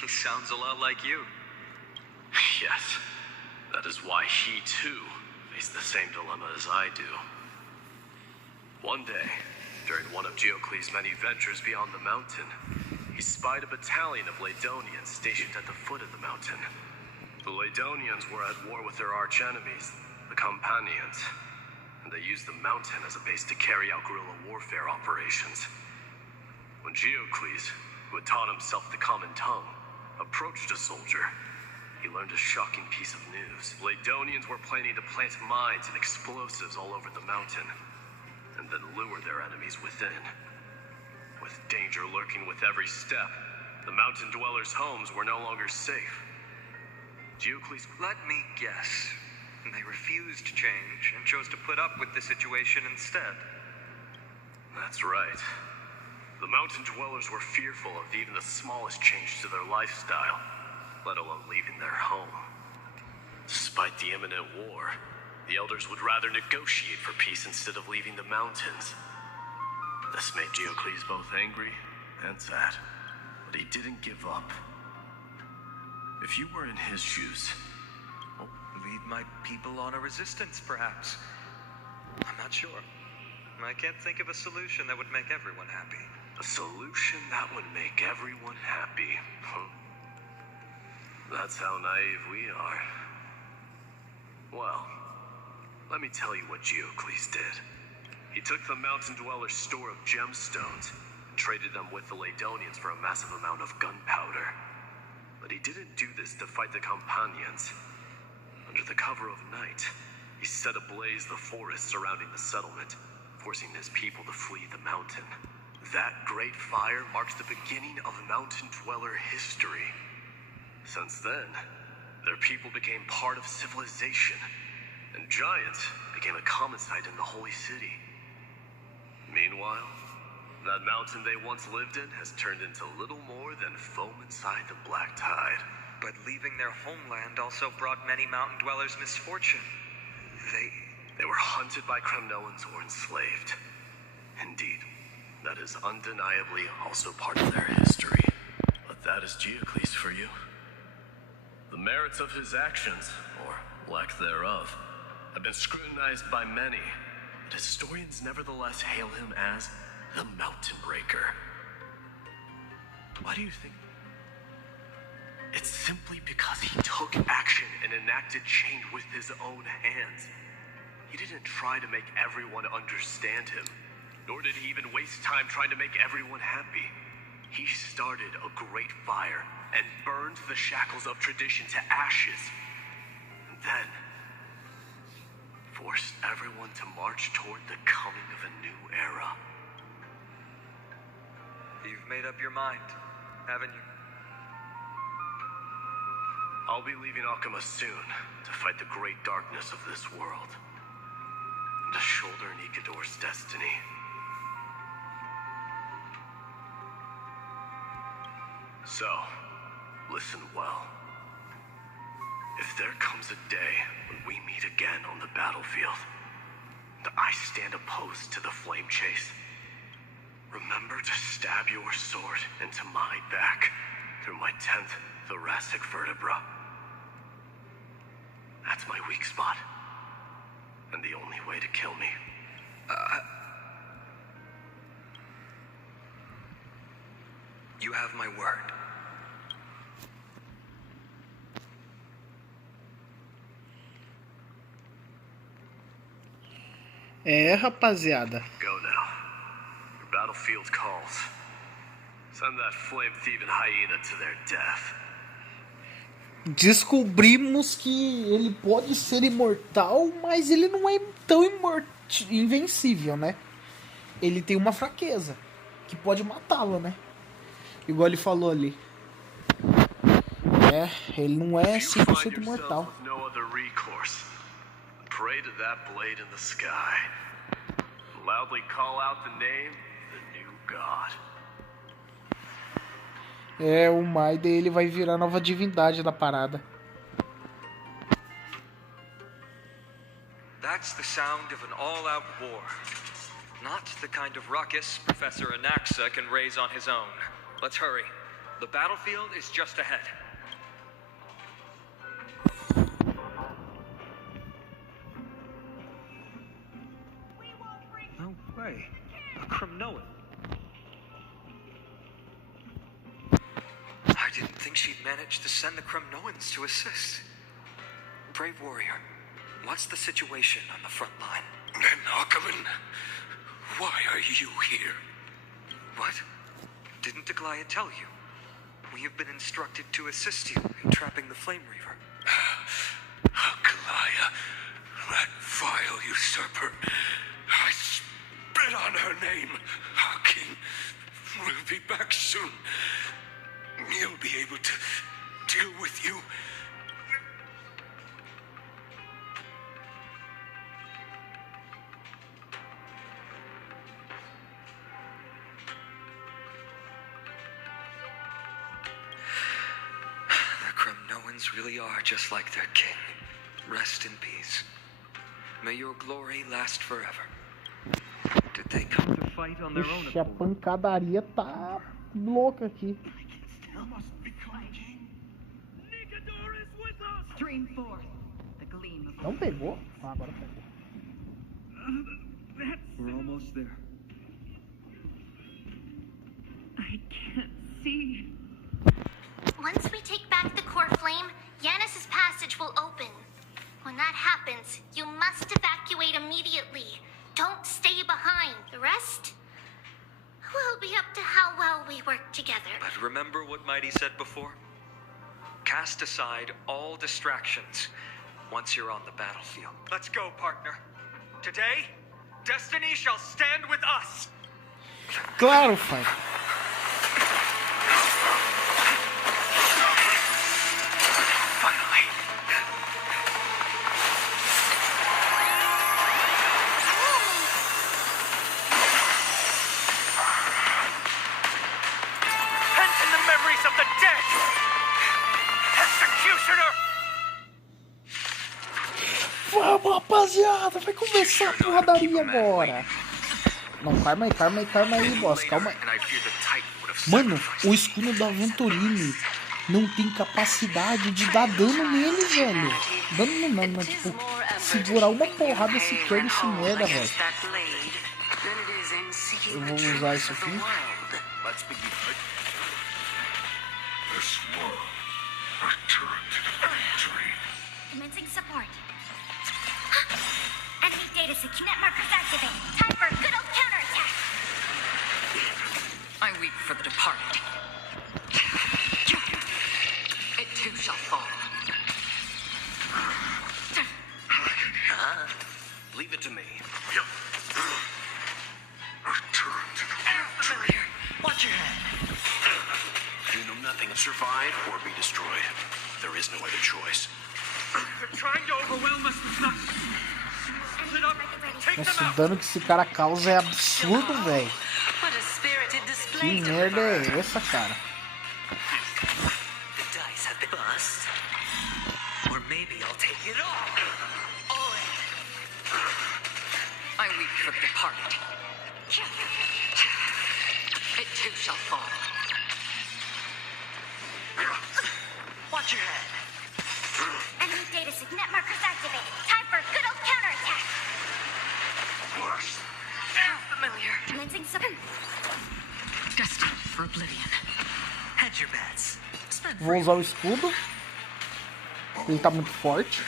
He sounds a lot like you. Yes, that is why he too faced the same dilemma as I do. One day, during one of Geocles' many ventures beyond the mountain, he spied a battalion of Ladonians stationed at the foot of the mountain. The Ladonians were at war with their arch-enemies, the Companions, and they used the mountain as a base to carry out guerrilla warfare operations. When Geocles, who had taught himself the common tongue, approached a soldier, he learned a shocking piece of news. Ladonians were planning to plant mines and explosives all over the mountain, and then lure their enemies within. With danger lurking with every step, the mountain dwellers' homes were no longer safe. Geocles... Let me guess. They refused change and chose to put up with the situation instead. That's right. The mountain dwellers were fearful of even the smallest change to their lifestyle, let alone leaving their home. Despite the imminent war, the elders would rather negotiate for peace instead of leaving the mountains. This made Diocles both angry and sad, but he didn't give up. If you were in his shoes, Well, lead my people on a resistance, perhaps. I'm not sure. I can't think of a solution that would make everyone happy. a solution that would make everyone happy. That's how naive we are. Well, let me tell you what Diocles did. He took the mountain dweller's store of gemstones and traded them with the Ladonians for a massive amount of gunpowder. But he didn't do this to fight the companions. Under the cover of night, he set ablaze the forest surrounding the settlement, forcing his people to flee the mountain. That great fire marks the beginning of mountain dweller history. Since then, their people became part of civilization, and giants became a common sight in the holy city. Meanwhile, that mountain they once lived in has turned into little more than foam inside the black tide. But leaving their homeland also brought many mountain dwellers misfortune. They were hunted by Kremnoans or enslaved. Indeed, that is undeniably also part of their history. But that is Diocles for you. The merits of his actions, or lack thereof, have been scrutinized by many, but historians nevertheless hail him as the Mountain Breaker. Why do you think? It's simply because he took action and enacted change with his own hands. He didn't try to make everyone understand him, nor did he even waste time trying to make everyone happy. He started a great fire and burned the shackles of tradition to ashes, and then forced everyone to march toward the coming of a new era. You've made up your mind, haven't you? I'll be leaving Alchema soon to fight the great darkness of this world, and to shoulder Nikador's destiny. So, listen well. If there comes a day when we meet again on the battlefield, and I stand opposed to the flame chase, remember to stab your sword into my back through my 10th thoracic vertebra. That's my weak spot, and the only way to kill me. You have my word. Rapaziada. Go now. Your battlefield calls. Send that flame-thieving hyena to their death. Descobrimos que ele pode ser imortal, mas ele não é tão invencível, né? Ele tem uma fraqueza que pode matá-lo, né? Igual ele falou ali. Ele não é 100% imortal. Pray to that blade in the sky. Loudly call out the name of the new god. O Maide, ele vai virar a nova divindade da parada. That's the sound of an all-out war. Not the kind of ruckus Professor Anaxa can raise on his own. Let's hurry. The battlefield is just ahead. No way. A Kremnoan. I didn't think she'd manage to send the Kremnoans to assist. Brave warrior, what's the situation on the front line? Ackerman, why are you here? What? Didn't Aglaya tell you? We have been instructed to assist you in trapping the Flame Reaver. Aglaya, that vile usurper. I spit on her name. Our king will be back soon. He'll be able to deal with you. humans really are just like their king. Rest in peace. May your glory last forever. Did they come to fight on their own? Ixi, a pancadaria tá louca aqui. Não pegou? Ah, agora pegou. We're almost there. I can't see. Once we take back the core flame, Yanis's passage will open. When that happens, you must evacuate immediately. Don't stay behind. The rest will be up to how well we work together. But remember what Mighty said before? Cast aside all distractions once you're on the battlefield. Let's go, partner. Today, destiny shall stand with us. Claro, pai. Finally. And in the memories of the dead. Executioner! Vamos, rapaziada. Vai começar a porradaria agora. Não, calma aí, boss. Calma aí. Mano, o escudo do Aventurini não tem capacidade de dar dano nele, velho. Dano não, mas tipo, segurar uma porrada sequer nesse merda, velho. Eu vou usar isso aqui. Commencing support. Enemy data net markers activate. Time for a good old counterattack. I weep for the departed. It too shall fall. Leave it to me. Watch your head. You know nothing of survive or be destroyed. There is no other choice. They're trying to overwhelm us with nothing. Split up. Take them Nossa, o out. dano que esse cara causa é absurdo, velho. What a spirited Que display. merda é essa, cara? The dice have been bust. Or maybe I'll take it all. All in. I weep for the departed. It too shall fall. Watch your head. Enemy data net markers activate. Time for a good old counterattack. Familiar. Commencing support. Destined for oblivion. Hedge your bets. Spend Vou usar o escudo. Ele tá muito forte.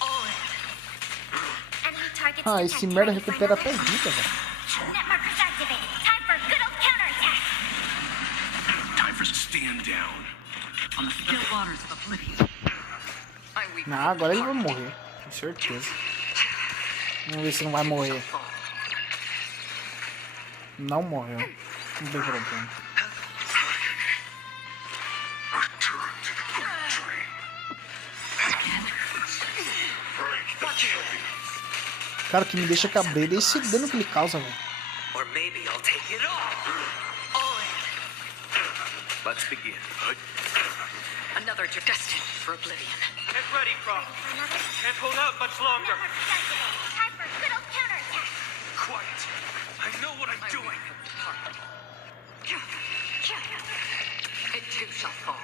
all in. Enemy targets Ah, esse detected. merda Ready for recupera another? até vida, velho. Net markers activate. Time for a good old counterattack. Time for stand down. On the still waters of oblivion. I weep Ah, agora ele vai morrer. Com certeza. Vamos ver se não vai morrer. Não morreu. Não tem problema. Cara, o que me deixa cabreiro é esse dano que ele causa, velho. Or maybe I'll take it all. All in. Let's begin. Another destined for oblivion. Get ready, Croft. Can't hold out much longer. Net markers activate. Time for a good old counterattack. Quiet. I know what I'm I doing. weep for the departed. It too shall fall.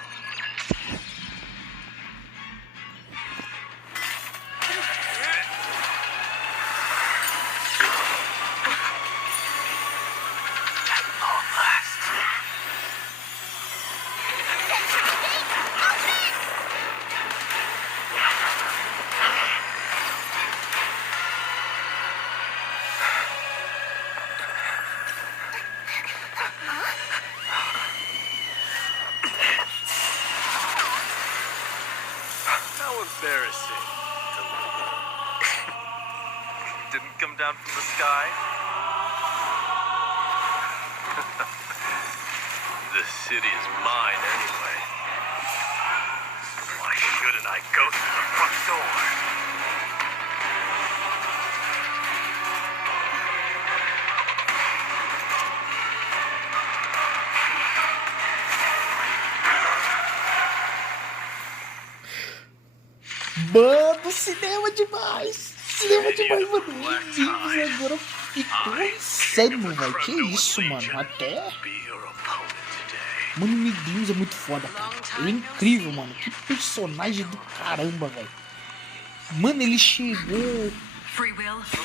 How embarrassing. Didn't come down from the sky? The city is mine anyway. Why shouldn't I go through the front door? Mano, cinema demais. Cinema demais, mano. Meu Deus, agora ficou insano, velho. Que isso, mano. Até... Mano, meu Deus, é muito foda, cara. Ele é incrível, mano. Que personagem do caramba, velho. Mano, ele chegou...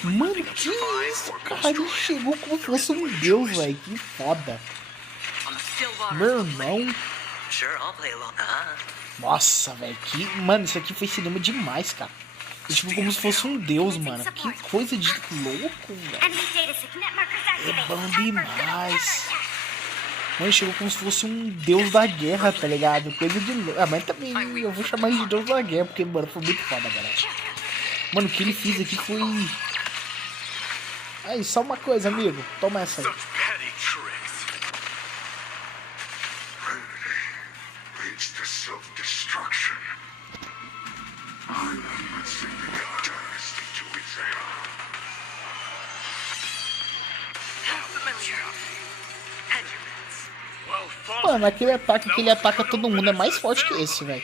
Mano, que isso, cara? Ele chegou como se fosse um deus, velho. Que foda. Meu irmão. Nossa, velho. Que... Mano, isso aqui foi cinema demais, cara. Ele chegou como se fosse um deus, mano. Que coisa de louco, velho. É bom demais. Mano, chegou como se fosse um deus da guerra, tá ligado? Coisa de louco. Ah, mas também eu vou chamar ele de deus da guerra, porque, mano, foi muito foda, galera. Mano, o que ele fez aqui foi... Aí, só uma coisa, amigo. Toma essa aí. Mano, aquele ataque que ele ataca todo mundo é mais forte que esse, velho.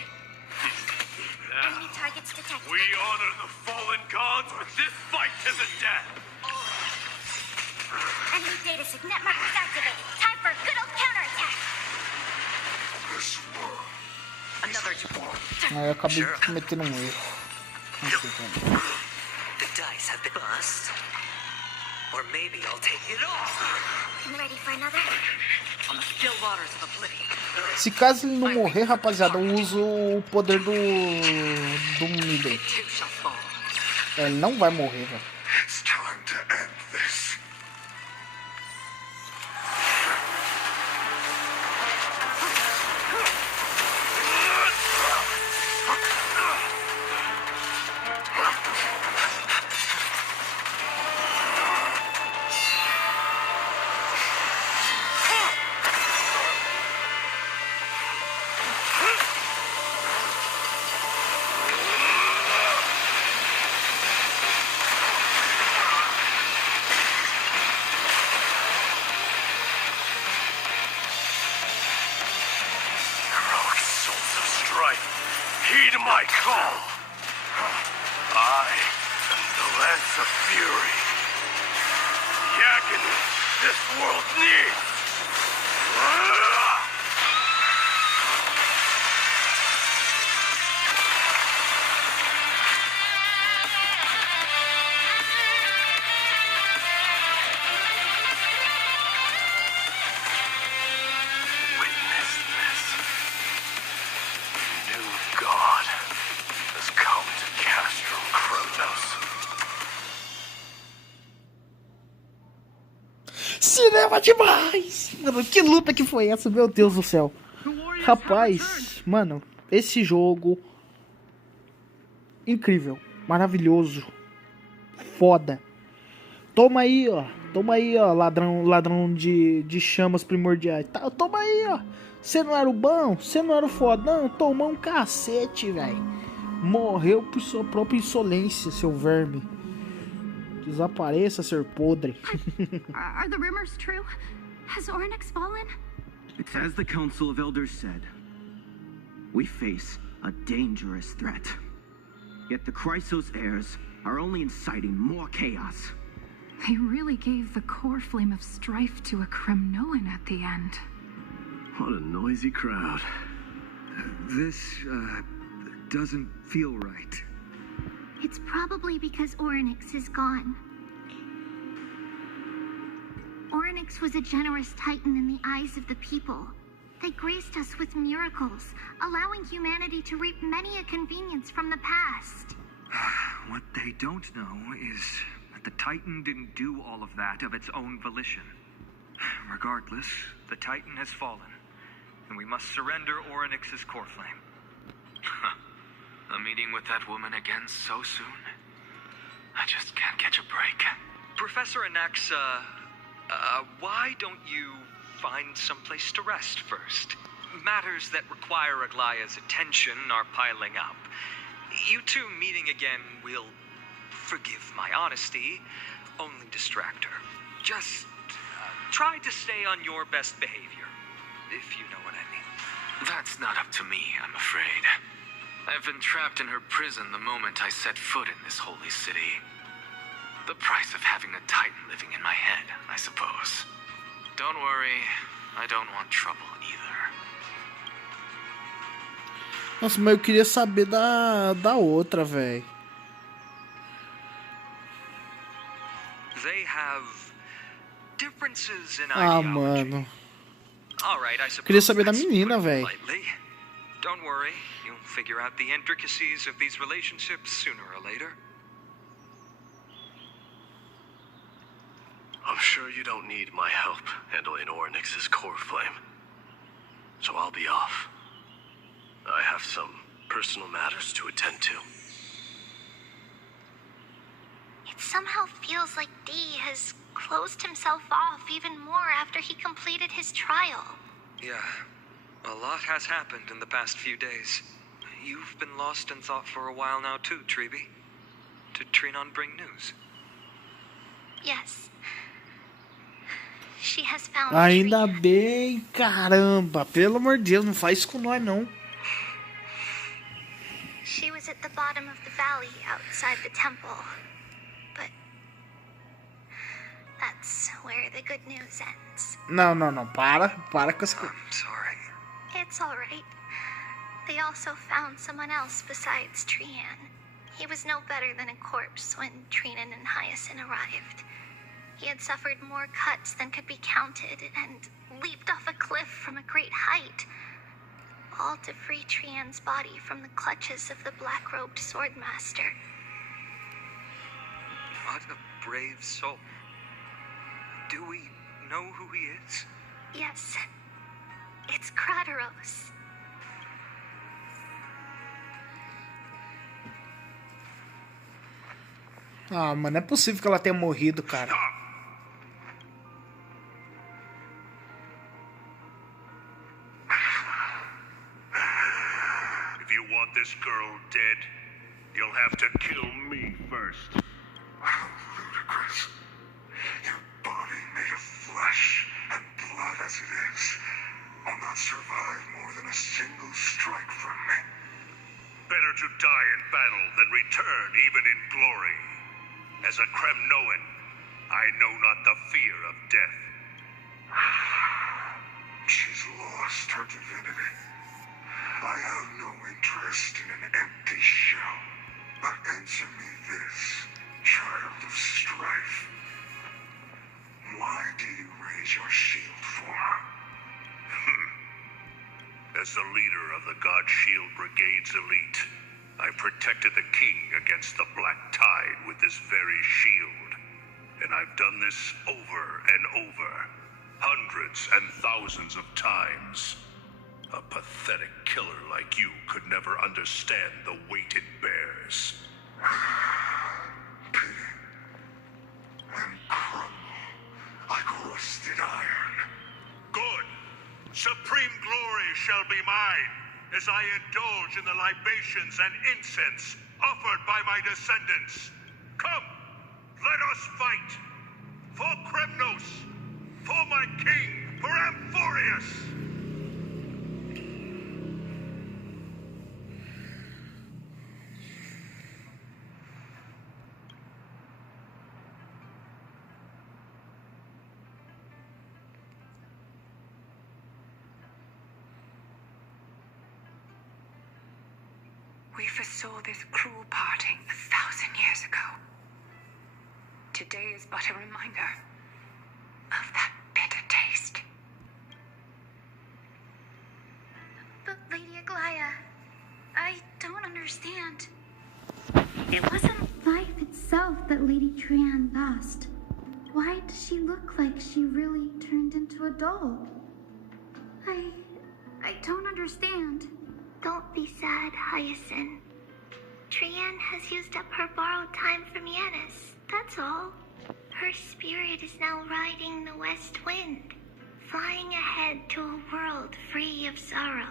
Ah, eu acabei cometendo um erro. Não sei como. The dice have been bust. Or maybe I'll take it off. I'm ready for another. On the still waters of oblivion. Se caso ele não morrer, rapaziada, eu uso o poder do Middle. É, ele não vai morrer, velho. It's time to end this. Heed my call. I am the Lance of Fury. The agony this world needs. Witness this. New God has come to Castrum Kronos. Cinema demais! Mano, que luta que foi essa? Meu Deus do céu. Rapaz, mano, esse jogo... incrível, maravilhoso, foda. Toma aí, ó. Toma aí, ó, ladrão de chamas primordiais. Tá, toma aí, ó. Você não era o bom? Você não era o fodão? Tomou um cacete, velho. Morreu por sua própria insolência, seu verme. Desapareça, ser podre. Are the rumors true? Has Ornyx fallen? It's as the Council of Elders said. We face a dangerous threat. Yet the Chrysos heirs are only inciting more chaos. They really gave the core flame of strife to a Kremnoan at the end. What a noisy crowd. This, doesn't feel right. It's probably because Ornyx is gone. Ornyx was a generous titan in the eyes of the people. They graced us with miracles, allowing humanity to reap many a convenience from the past. What they don't know is that the Titan didn't do all of that of its own volition. Regardless, the Titan has fallen, and we must surrender Ornyx's core flame. A meeting with that woman again so soon? I just can't catch a break. Professor Anaxa, why don't you find someplace to rest first? Matters that require Aglaya's attention are piling up. You two meeting again will, forgive my honesty, only distract her. Just try to stay on your best behavior, if you know what I mean. That's not up to me, I'm afraid. I've been trapped in her prison the moment I set foot in this holy city. The price of having a Titan living in my head, I suppose. Don't worry, I don't want trouble either. Nossa, mas eu queria saber da outra, velho. They have differences in Ah, ideology. mano. All right, I Queria suppose saber da that's menina, putting it velho. lightly. Don't worry, you'll figure out the intricacies of these relationships sooner or later. I'm sure you don't need my help handling Ornyx's core flame. So I'll be off. I have some personal matters to attend to. It somehow feels like D has closed himself off even more after he completed his trial. Yeah, a lot has happened in the past few days. You've been lost in thought for a while now too, Treeby. Did Trinon bring news? Yes. She has found Ainda bem, caramba. Pelo amor de Deus, não faz isso com nós, não. She was at the bottom of the valley outside the temple. But that's where the good news ends. Não. Para com essa coisa. I'm sorry. It's all right. They also found someone else besides Trian. He was no better than a corpse when Trinan and Hyacinth arrived. He had suffered more cuts than could be counted and leaped off a cliff from a great height, all to free Trian's body from the clutches of the black-robed swordmaster. What a brave soul. Do we know who he is? Yes, it's Krateros. Ah, mano, não é possível que ela tenha morrido, cara. If you want this girl dead, you'll have to kill me first. How ludicrous. Your body made of flesh and blood as it is will not survive more than a single strike from me. Better to die in battle than return even in glory. As a Kremnoan, I know not the fear of death. She's lost her divinity. I have no interest in an empty shell. But answer me this, child of strife. Why do you raise your shield for her? As the leader of the God Shield Brigade's elite, I protected the king against the Black Tide with this very shield. And I've done this over and over, hundreds and thousands of times. A pathetic killer like you could never understand the weight it bears. Pity. And crumble like rusted iron. Good. Supreme glory shall be mine, as I indulge in the libations and incense offered by my descendants. Come, let us fight. For Kremnos, for my king, for Amphorius. We foresaw this cruel parting 1,000 years ago. Today is but a reminder of that bitter taste. But Lady Aglaya, I don't understand. It wasn't life itself that Lady Trian lost. Why does she look like she really turned into a doll? I don't understand. Don't be sad, Hyacinth. Trian has used up her borrowed time from Yanis, that's all. Her spirit is now riding the west wind, flying ahead to a world free of sorrow.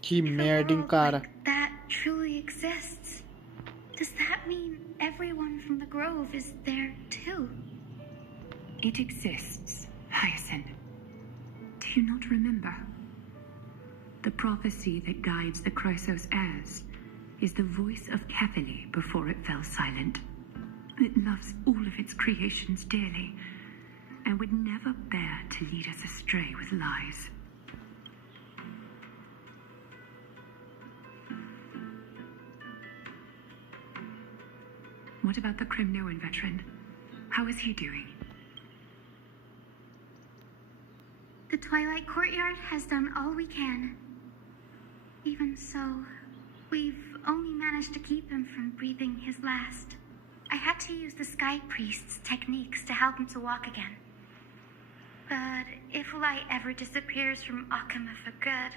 Que merda, hein, cara. That truly exists. Does that mean everyone from the Grove is there too? It exists, Hyacinth. Do you not remember? The prophecy that guides the Chrysos heirs is the voice of Kefili before it fell silent. It loves all of its creations dearly and would never bear to lead us astray with lies. What about the Crimnoan veteran? How is he doing? The Twilight Courtyard has done all we can. Even so, we've only managed to keep him from breathing his last. I had to use the Sky Priest's techniques to help him to walk again. But if light ever disappears from Akama for good...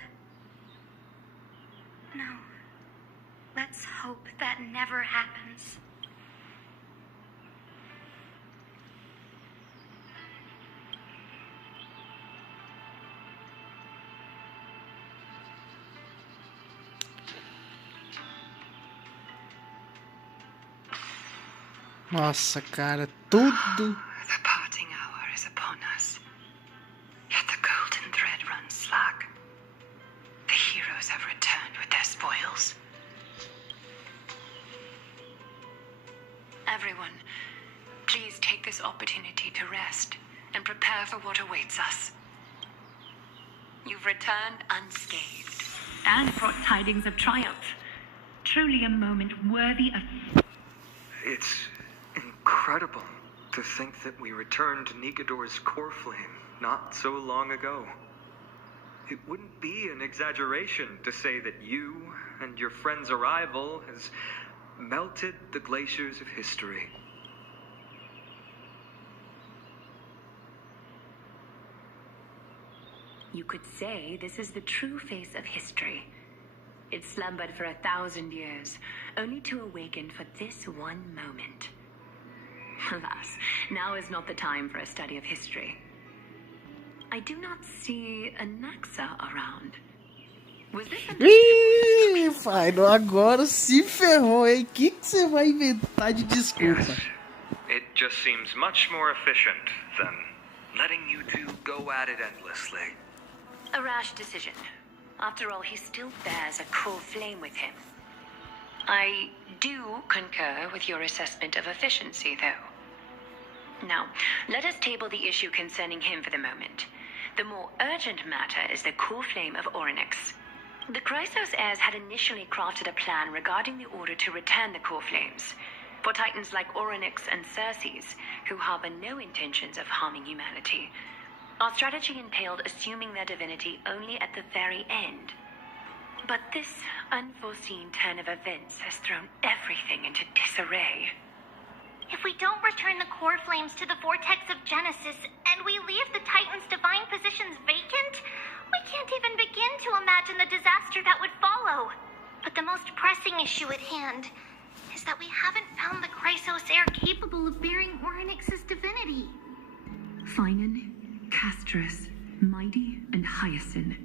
No. Let's hope that never happens. Nossa, cara, tudo. The parting hour is upon us. Yet the golden thread runs slack. The heroes have returned with their spoils. Everyone, please take this opportunity to rest and prepare for what awaits us. You've returned unscathed and brought tidings of triumph. Truly a moment worthy of... It's incredible to think that we returned to Nikador's core flame not so long ago. It wouldn't be an exaggeration to say that you and your friend's arrival has melted the glaciers of history. You could say this is the true face of history. It slumbered for 1,000 years, only to awaken for this one moment. Alas, now is not the time for a study of history. I do not see a Naxa around. Was this a... Ih, Faino, agora se ferrou, hein? O que você vai inventar de desculpa? Yes. It just seems much more efficient than letting you two go at it endlessly. A rash decision. After all, he still bears a core flame with him. I do concur with your assessment of efficiency, though. Now, let us table the issue concerning him for the moment. The more urgent matter is the core flame of Orynyx. The Chrysos heirs had initially crafted a plan regarding the order to return the core flames. For titans like Orynyx and Circes, who harbor no intentions of harming humanity, our strategy entailed assuming their divinity only at the very end. But this unforeseen turn of events has thrown everything into disarray. If we don't return the core flames to the vortex of Genesis, and we leave the Titan's divine positions vacant, we can't even begin to imagine the disaster that would follow. But the most pressing issue at hand is that we haven't found the Chrysos heir capable of bearing Orynyx's divinity. Finan, Castris, Mighty, and Hyacinth.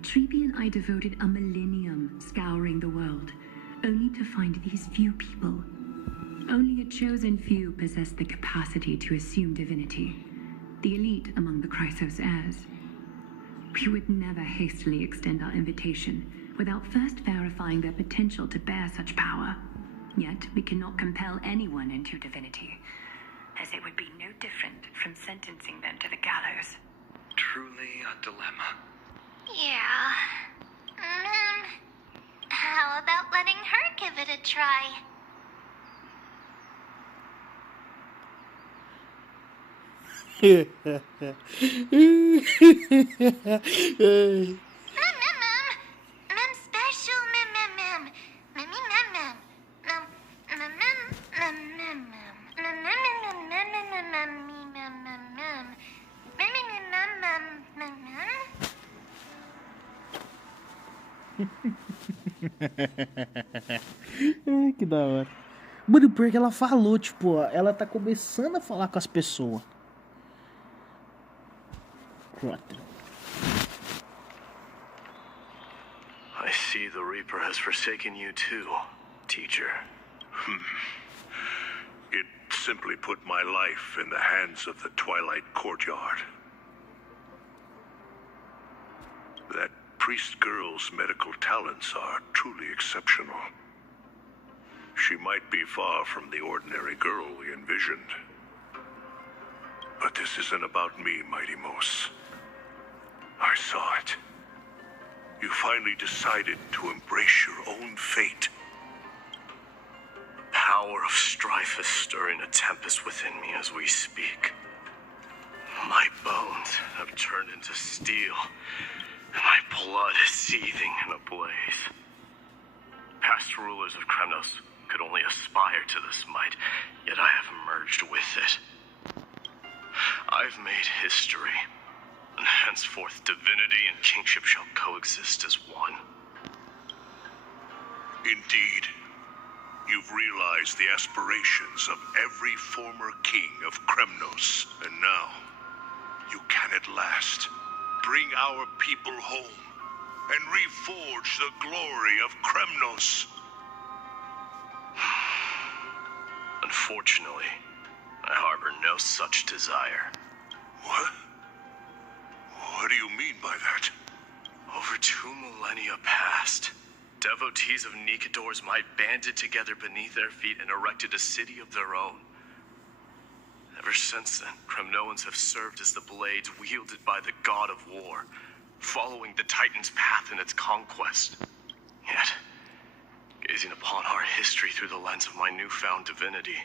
Trebi and I devoted a millennium scouring the world, only to find these few people. Only a chosen few possess the capacity to assume divinity, the elite among the Chrysos heirs. We would never hastily extend our invitation without first verifying their potential to bear such power. Yet we cannot compel anyone into divinity, as it would be no different from sentencing them to the gallows. Truly a dilemma. Yeah. How about letting her give it a try? Ai, que da hora. Mano, porque ela falou, tipo, ela tá começando a falar com as pessoas. 4. I see the Reaper has forsaken you too, teacher. It simply put my life in the hands of the Twilight Courtyard. That priest girl's medical talents are truly exceptional. She might be far from the ordinary girl we envisioned. But this isn't about me, Mighty Mos. I saw it. You finally decided to embrace your own fate. Power of strife is stirring a tempest within me as we speak. My bones have turned into steel, and my blood is seething in a blaze. Past rulers of Kremnos could only aspire to this might, yet I have merged with it. I've made history, and henceforth divinity and kingship shall coexist as one. Indeed, you've realized the aspirations of every former king of Kremnos, and now you can at last bring our people home and reforge the glory of Kremnos. Unfortunately, I harbor no such desire. What? What do you mean by that? Over 2 millennia past, devotees of Nikador's might banded together beneath their feet and erected a city of their own. Ever since then, Kremnoans have served as the blades wielded by the god of war, following the Titan's path in its conquest. Yet, gazing upon our history through the lens of my newfound divinity,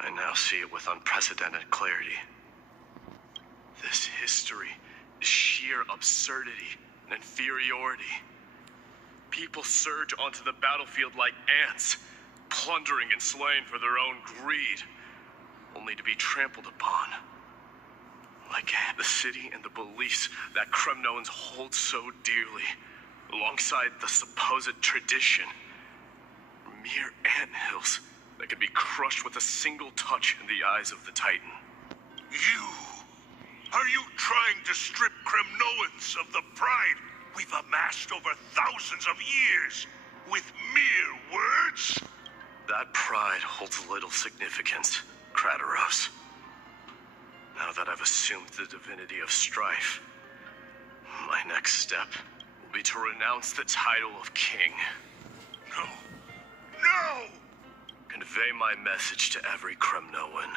I now see it with unprecedented clarity. This history is sheer absurdity and inferiority. People surge onto the battlefield like ants, plundering and slaying for their own greed, only to be trampled upon. Like the city and the beliefs that Kremnoans hold so dearly, alongside the supposed tradition, mere anthills that could be crushed with a single touch in the eyes of the Titan. You? Are you trying to strip Kremnoans of the pride we've amassed over thousands of years with mere words? That pride holds little significance, Kratoros. Now that I've assumed the divinity of strife, my next step will be to renounce the title of king. No! No! Convey my message to every Kremnoan.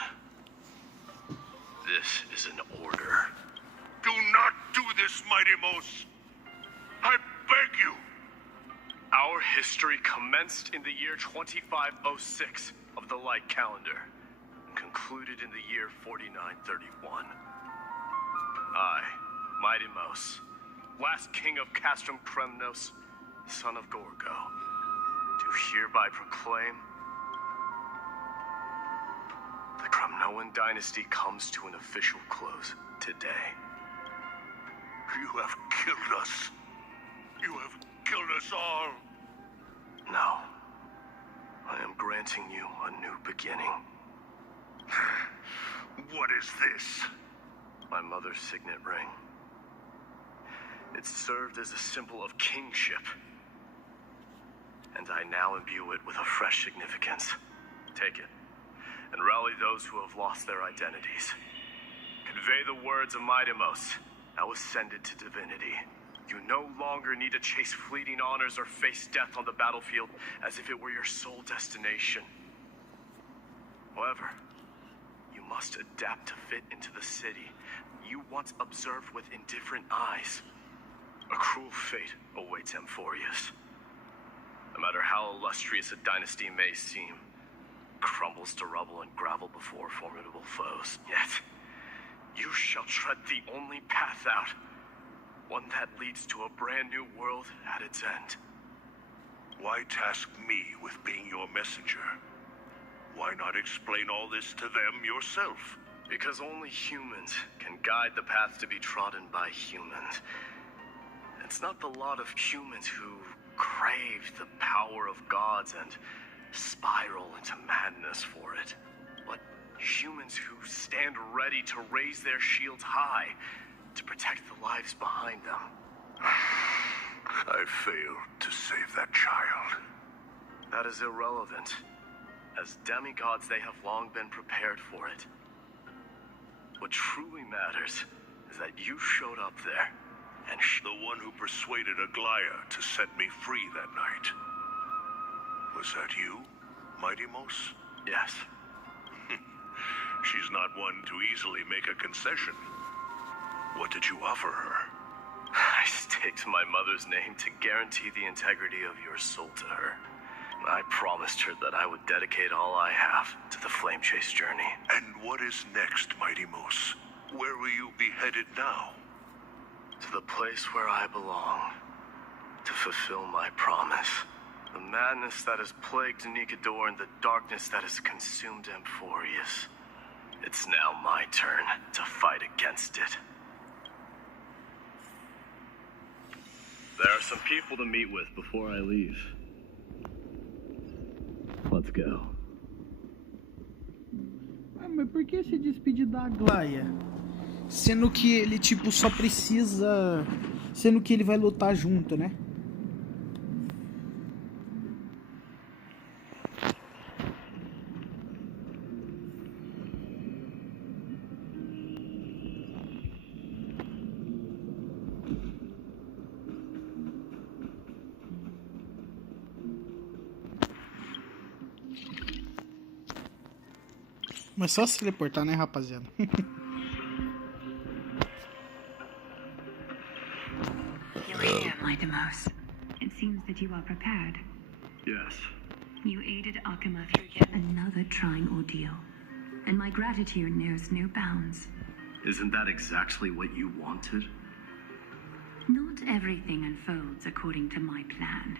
This is an order. Do not do this, Mighty Mos! I beg you! Our history commenced in the year 2506 of the Light Calendar, and concluded in the year 4931. I, Mighty Mos, last king of Castrum Kremnos, son of Gorgo, do hereby proclaim the Kremnoan dynasty comes to an official close today. You have killed us. You have killed us all. No. I am granting you a new beginning. What is this? My mother's signet ring. It served as a symbol of kingship, and I now imbue it with a fresh significance. Take it, and rally those who have lost their identities. Convey the words of Mighty Mos, now ascended to divinity. You no longer need to chase fleeting honors or face death on the battlefield as if it were your sole destination. However, you must adapt to fit into the city you once observed with indifferent eyes. A cruel fate awaits Amphorius. No matter how illustrious a dynasty may seem, crumbles to rubble and gravel before formidable foes. Yet, you shall tread the only path out, one that leads to a brand new world at its end. Why task me with being your messenger? Why not explain all this to them yourself? Because only humans can guide the path to be trodden by humans. It's not the lot of humans who crave the power of gods and spiral into madness for it, but humans who stand ready to raise their shields high to protect the lives behind them. I failed to save that child. That is irrelevant. As demigods, they have long been prepared for it. What truly matters is that you showed up there, and the one who persuaded Aglaya to set me free that night. Was that you, Mighty Mos? Yes. She's not one to easily make a concession. What did you offer her? I staked my mother's name to guarantee the integrity of your soul to her. I promised her that I would dedicate all I have to the Flame Chase journey. And what is next, Mighty Mos? Where will you be headed now? To the place where I belong. To fulfill my promise. The madness that has plagued Nikador and the darkness that has consumed Amphorius. It's now my turn to fight against it. There are some people to meet with before I leave. Let's go. Ah, mas por que se despedir da Aglaya? Sendo que ele, tipo, só precisa... Sendo que ele vai lutar junto, né? Mas só se teleportar, né, rapaziada? You're here, Mighty Mos. It seems that you are prepared. Yes. You aided Akuma through yet another trying ordeal, and my gratitude knows no bounds. Isn't that exactly what you wanted? Not everything unfolds according to my plan.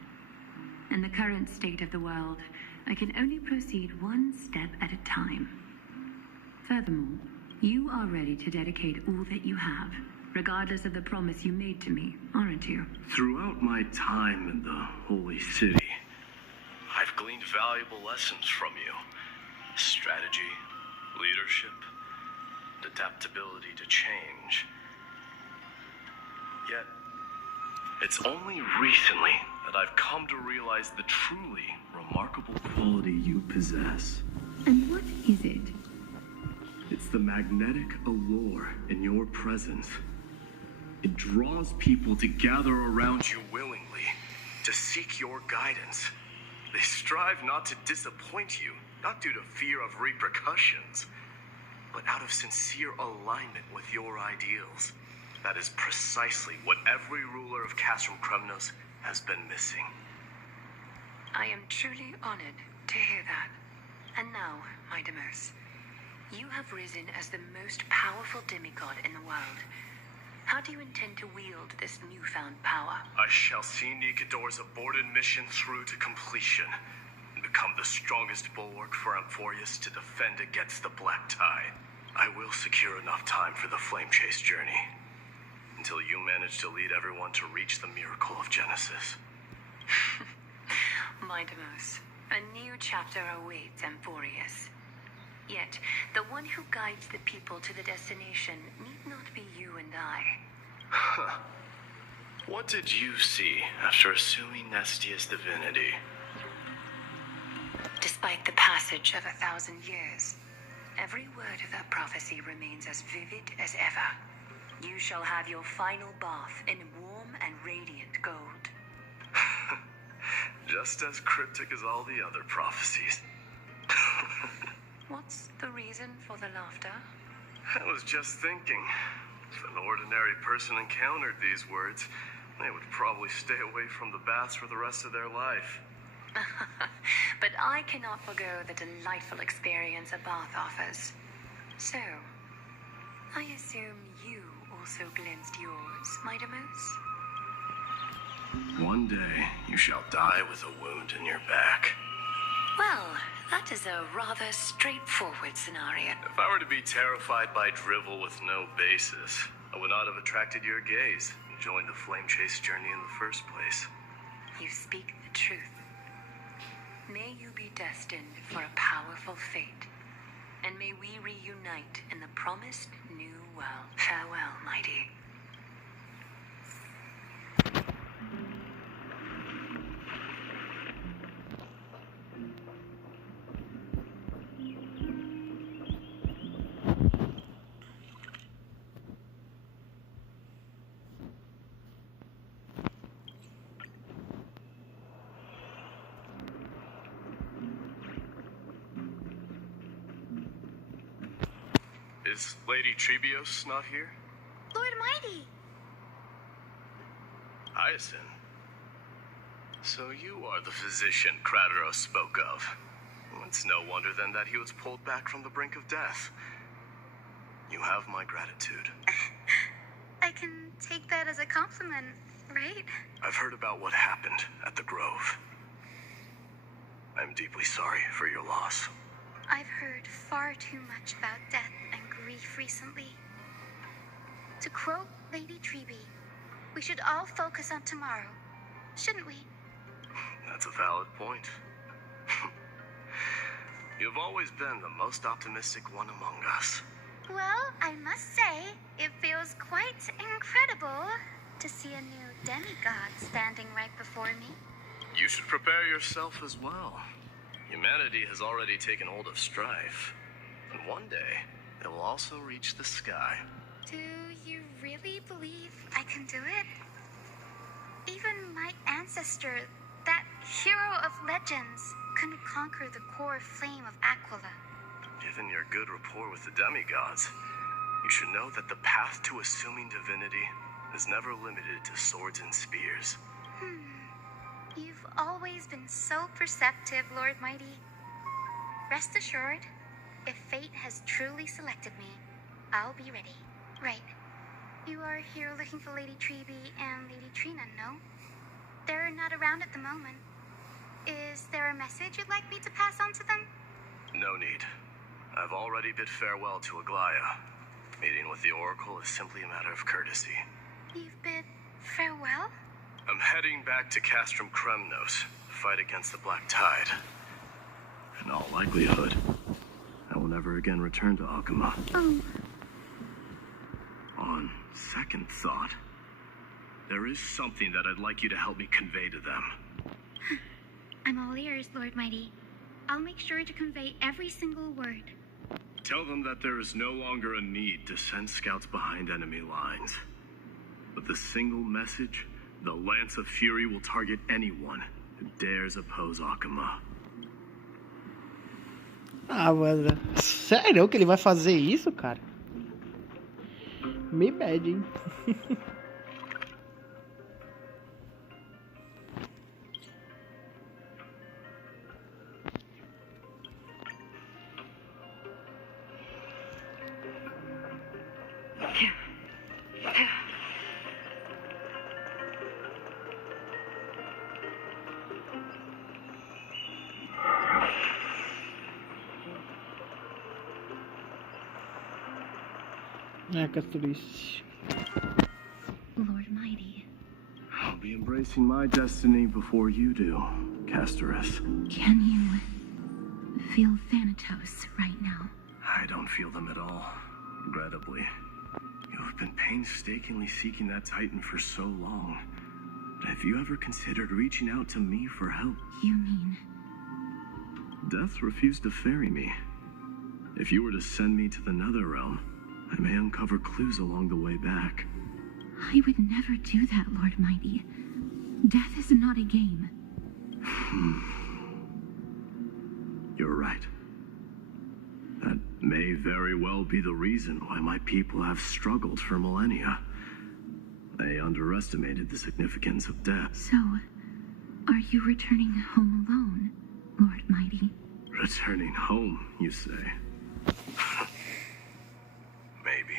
In the current state of the world, I can only proceed one step at a time. Furthermore, you are ready to dedicate all that you have, regardless of the promise you made to me, aren't you? Throughout my time in the Holy City, I've gleaned valuable lessons from you. Strategy, leadership, and adaptability to change. Yet, it's only recently that I've come to realize the truly remarkable quality you possess. And what is it? It's the magnetic allure in your presence. It draws people to gather around you willingly, to seek your guidance. They strive not to disappoint you, not due to fear of repercussions, but out of sincere alignment with your ideals. That is precisely what every ruler of Castrum Kremnos has been missing. I am truly honored to hear that. And now, Mighty Mos, you have risen as the most powerful demigod in the world. How do you intend to wield this newfound power? I shall see Nikador's aborted mission through to completion and become the strongest bulwark for Amphorius to defend against the Black Tide. I will secure enough time for the Flame Chase journey until you manage to lead everyone to reach the miracle of Genesis. Mighty Mos, a new chapter awaits Amphorius. Yet, the one who guides the people to the destination need not be you and I. What did you see after assuming Nestia's divinity? Despite the passage of 1,000 years, every word of that prophecy remains as vivid as ever. You shall have your final bath in warm and radiant gold. Just as cryptic as all the other prophecies. What's the reason for the laughter? I was just thinking, if an ordinary person encountered these words, they would probably stay away from the baths for the rest of their life. But I cannot forgo the delightful experience a bath offers. So, I assume you also glimpsed yours, Mighty Mos? One day, you shall die with a wound in your back. Well, that is a rather straightforward scenario. If I were to be terrified by drivel with no basis, I would not have attracted your gaze and joined the Flame Chase journey in the first place. You speak the truth. May you be destined for a powerful fate, and may we reunite in the promised new world. Farewell, mighty. Is Lady Trebios not here? Lord Mighty! Hyacinth. So you are the physician Krateros spoke of. It's no wonder then that he was pulled back from the brink of death. You have my gratitude. I can take that as a compliment, right? I've heard about what happened at the Grove. I'm deeply sorry for your loss. I've heard far too much about death and grief recently. To quote Lady Trebi, we should all focus on tomorrow, shouldn't we? That's a valid point. You've always been the most optimistic one among us. Well, I must say, it feels quite incredible to see a new demigod standing right before me. You should prepare yourself as well. Humanity has already taken hold of strife, and one day it will also reach the sky. Do you really believe I can do it? Even my ancestor, that hero of legends, couldn't conquer the core flame of Aquila. Given your good rapport with the demigods, you should know that the path to assuming divinity is never limited to swords and spears. You've always been so perceptive, Lord Mighty. Rest assured, if fate has truly selected me, I'll be ready. Right. You are here looking for Lady Trebi and Lady Trina, no? They're not around at the moment. Is there a message you'd like me to pass on to them? No need. I've already bid farewell to Aglaya. Meeting with the Oracle is simply a matter of courtesy. You've bid farewell? I'm heading back to Castrum Kremnos to fight against the Black Tide. In all likelihood, I will never again return to Akuma. On second thought, there is something that I'd like you to help me convey to them. I'm all ears, Lord Mighty. I'll make sure to convey every single word. Tell them that there is no longer a need to send scouts behind enemy lines. With a single message, the Lance of Fury will target anyone who dares oppose Akuma. Ah, mano. Sério que ele vai fazer isso, cara? Me mede, hein? É, Casturice. Lord Mighty. I'll be embracing my destiny before you do, Castorus. Can you feel Thanatos right now? I don't feel them at all, regrettably. You have been painstakingly seeking that Titan for so long. But have you ever considered reaching out to me for help? You mean? Death refused to ferry me. If you were to send me to the Netherrealm, I may uncover clues along the way back. I would never do that, Lord Mighty. Death is not a game. You're right. That may very well be the reason why my people have struggled for millennia. They underestimated the significance of death. So, are you returning home alone, Lord Mighty? Returning home, you say? Maybe.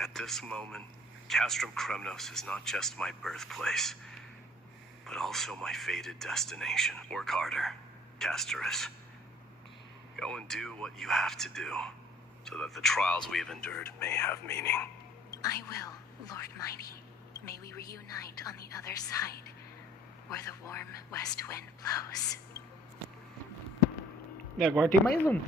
At this moment, Castrum Kremnos is not just my birthplace, but also my fated destination. Work harder, Castorus. Go and do what you have to do, so that the trials we have endured may have meaning. I will, Lord Mighty. May we reunite on the other side, where the warm west wind blows. E agora tem mais um.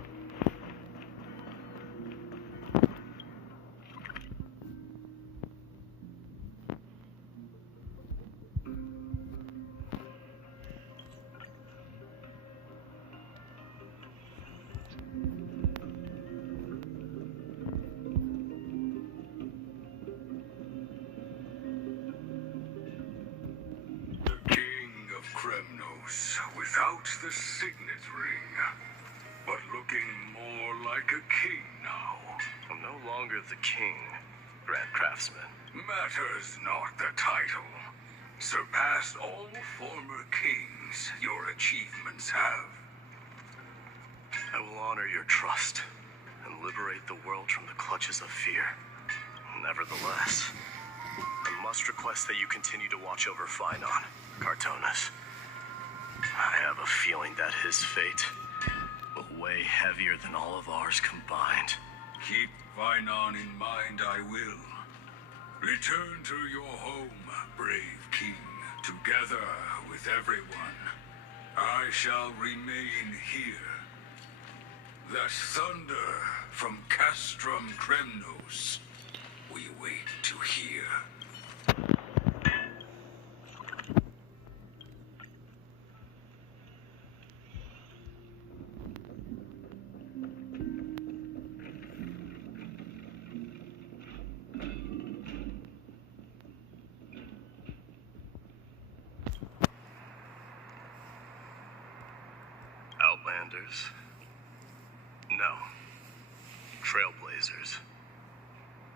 King of Kremnos, without the signet ring. but looking more like a king now. I'm no longer the king, Grand Craftsman. Matters not the title. Surpassed all former kings your achievements have. I will honor your trust and liberate the world from the clutches of fear. Nevertheless, I must request that you continue to watch over Phynon, Cartonis. I have a feeling that his fate will weigh heavier than all of ours combined. Keep Phynon in mind, I will. Return to your home, brave king. Together with everyone, I shall remain here. That thunder from Castrum Kremnos, we wait to hear. Outlanders? No. Trailblazers.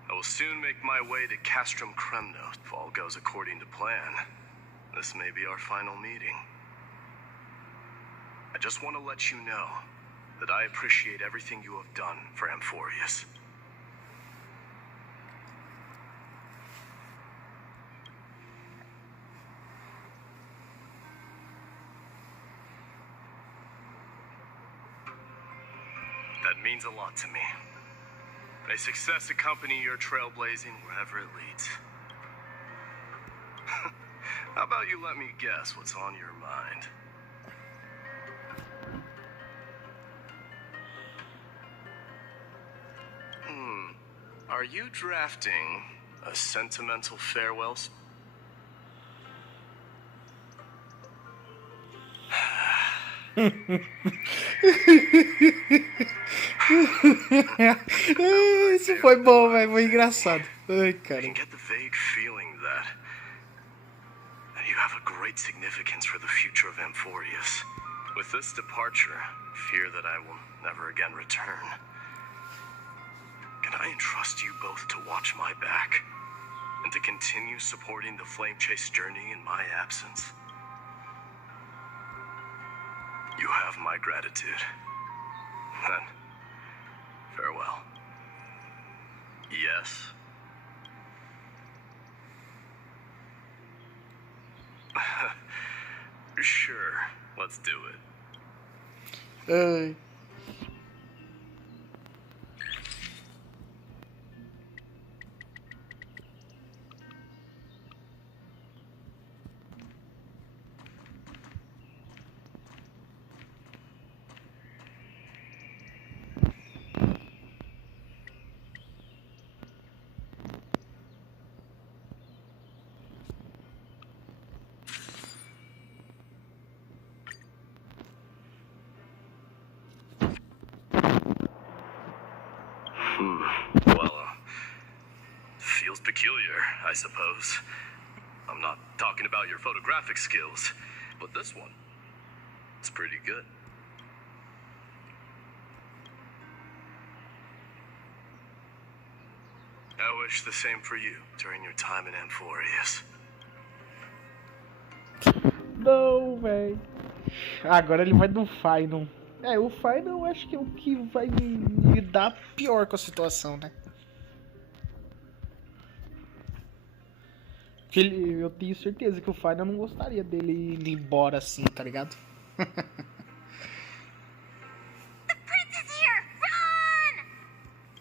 I will soon make my way to Castrum Kremnos if all goes according to plan. This may be our final meeting. I just want to let you know that I appreciate everything you have done for Amphorius. That means a lot to me. May success accompany your trailblazing wherever it leads. How about you let me guess what's on your mind? Are you drafting a sentimental farewell? Isso foi bom, velho. Foi engraçado. Ai, cara. I can get the vague feeling that you have a great significance for the future of Amphorius. With this departure, fear that I will never again return. Can I entrust you both to watch my back and to continue supporting the Flame Chase journey in my absence? You have my gratitude. Then, farewell. Yes? Sure, let's do it. Well, feels peculiar, I suppose. I'm not talking about your photographic skills, but this one, it's pretty good. I wish the same for you during your time in Amphorius. Não, velho. Agora ele vai no Final. É, o Final eu acho que é o que vai lidar pior com a situação, né? Porque eu tenho certeza que o Final não gostaria dele ir embora assim, tá ligado? The prince is here! Run!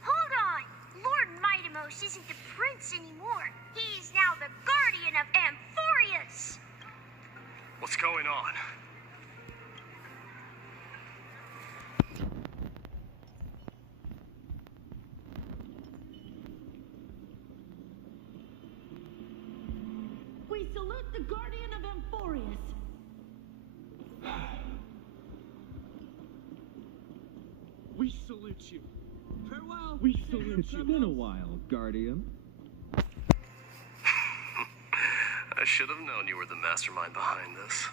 Hold on! Lord Mightimos isn't the prince anymore. He's now the guardian of Amphorius! What's going on? We salute the guardian of Amphorius. We salute you. Farewell. We salute you. It's been a while, Guardian. I should have known you were the mastermind behind this.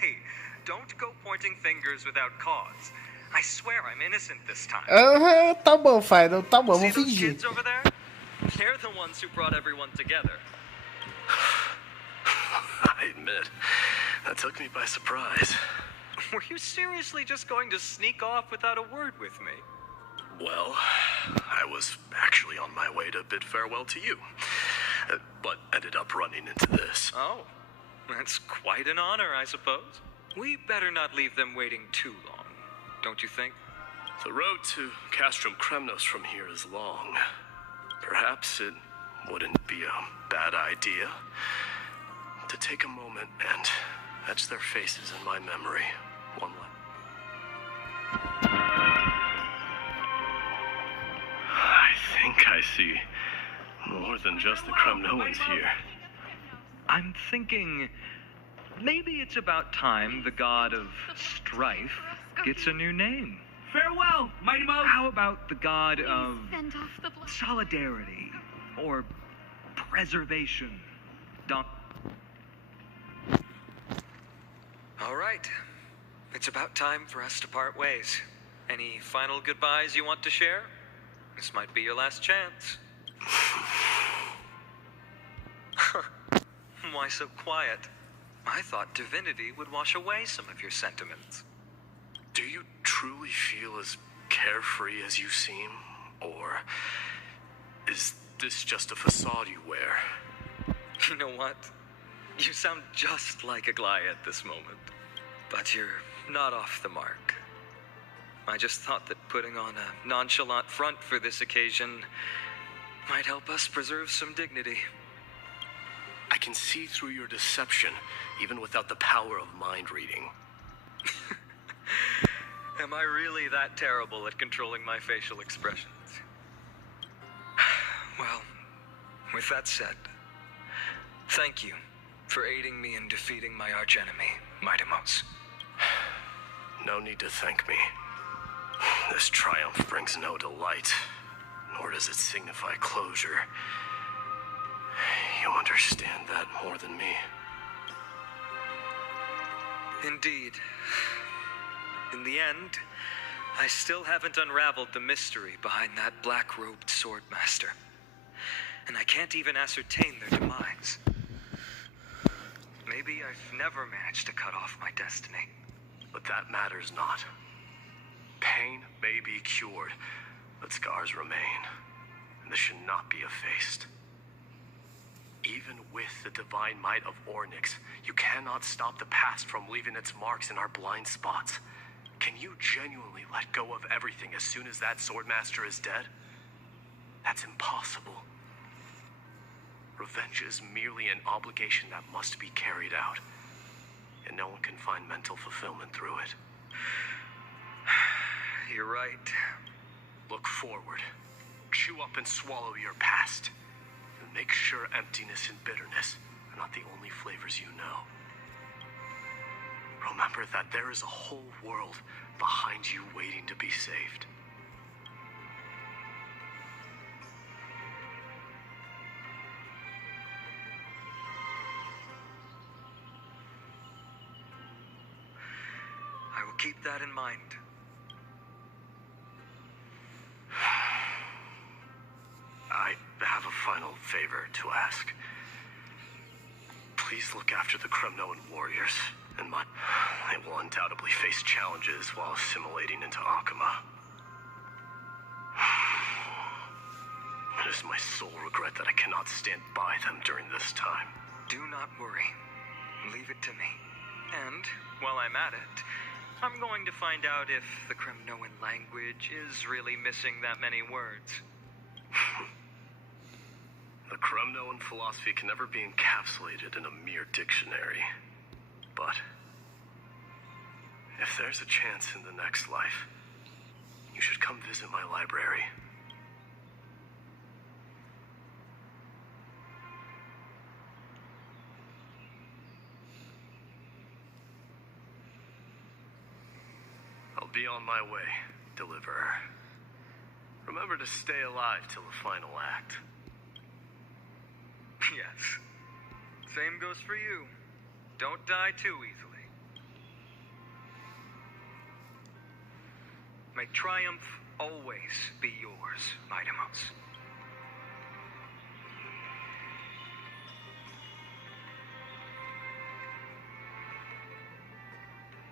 Hey, don't go pointing fingers without cause. I swear I'm innocent this time. Tá bom, Final. Tá bom, See vou those fingir. kids over there? They're the ones who brought everyone together. I admit, that took me by surprise. Were you seriously just going to sneak off without a word with me? Well, I was actually on my way to bid farewell to you, but ended up running into this. Oh, that's quite an honor, I suppose. We better not leave them waiting too long, don't you think? The road to Castrum Kremnos from here is long. Perhaps it wouldn't be a bad idea to take a moment and etch their faces in my memory one last. I think I see more than just the Kremnoans here. I'm thinking maybe it's about time the god of strife gets a new name. Farewell, Mighty Mouse! How about the god of Send off the blood. solidarity or preservation? All right. It's about time for us to part ways. Any final goodbyes you want to share? This might be your last chance. Why so quiet? I thought divinity would wash away some of your sentiments. Do you truly feel as carefree as you seem? Or is this just a facade you wear? You know what? You sound just like Aglaia at this moment. But you're not off the mark. I just thought that putting on a nonchalant front for this occasion might help us preserve some dignity. I can see through your deception, even without the power of mind reading. Am I really that terrible at controlling my facial expressions? Well, with that said, thank you for aiding me in defeating my archenemy, Mightimos. No need to thank me. This triumph brings no delight, nor does it signify closure. You understand that more than me. Indeed. In the end, I still haven't unraveled the mystery behind that black-robed swordmaster. And I can't even ascertain their demise. Maybe I've never managed to cut off my destiny. But that matters not. Pain may be cured, but scars remain, and this should not be effaced. Even with the divine might of Ornyx, you cannot stop the past from leaving its marks in our blind spots. Can you genuinely let go of everything as soon as that swordmaster is dead? That's impossible. Revenge is merely an obligation that must be carried out, and no one can find mental fulfillment through it. You're right. Look forward. Chew up and swallow your past. And make sure emptiness and bitterness are not the only flavors you know. Remember that there is a whole world behind you waiting to be saved. I will keep that in mind. I have a final favor to ask. Please look after the Kremnoan warriors, and they will undoubtedly face challenges while assimilating into Akama. It is my sole regret that I cannot stand by them during this time. Do not worry. Leave it to me. And, while I'm at it, I'm going to find out if the Kremnoan language is really missing that many words. The Kremnoan philosophy can never be encapsulated in a mere dictionary. But if there's a chance in the next life, you should come visit my library. I'll be on my way, Deliverer. Remember to stay alive till the final act. Yes. Same goes for you. Don't die too easily. May triumph always be yours, Midamos.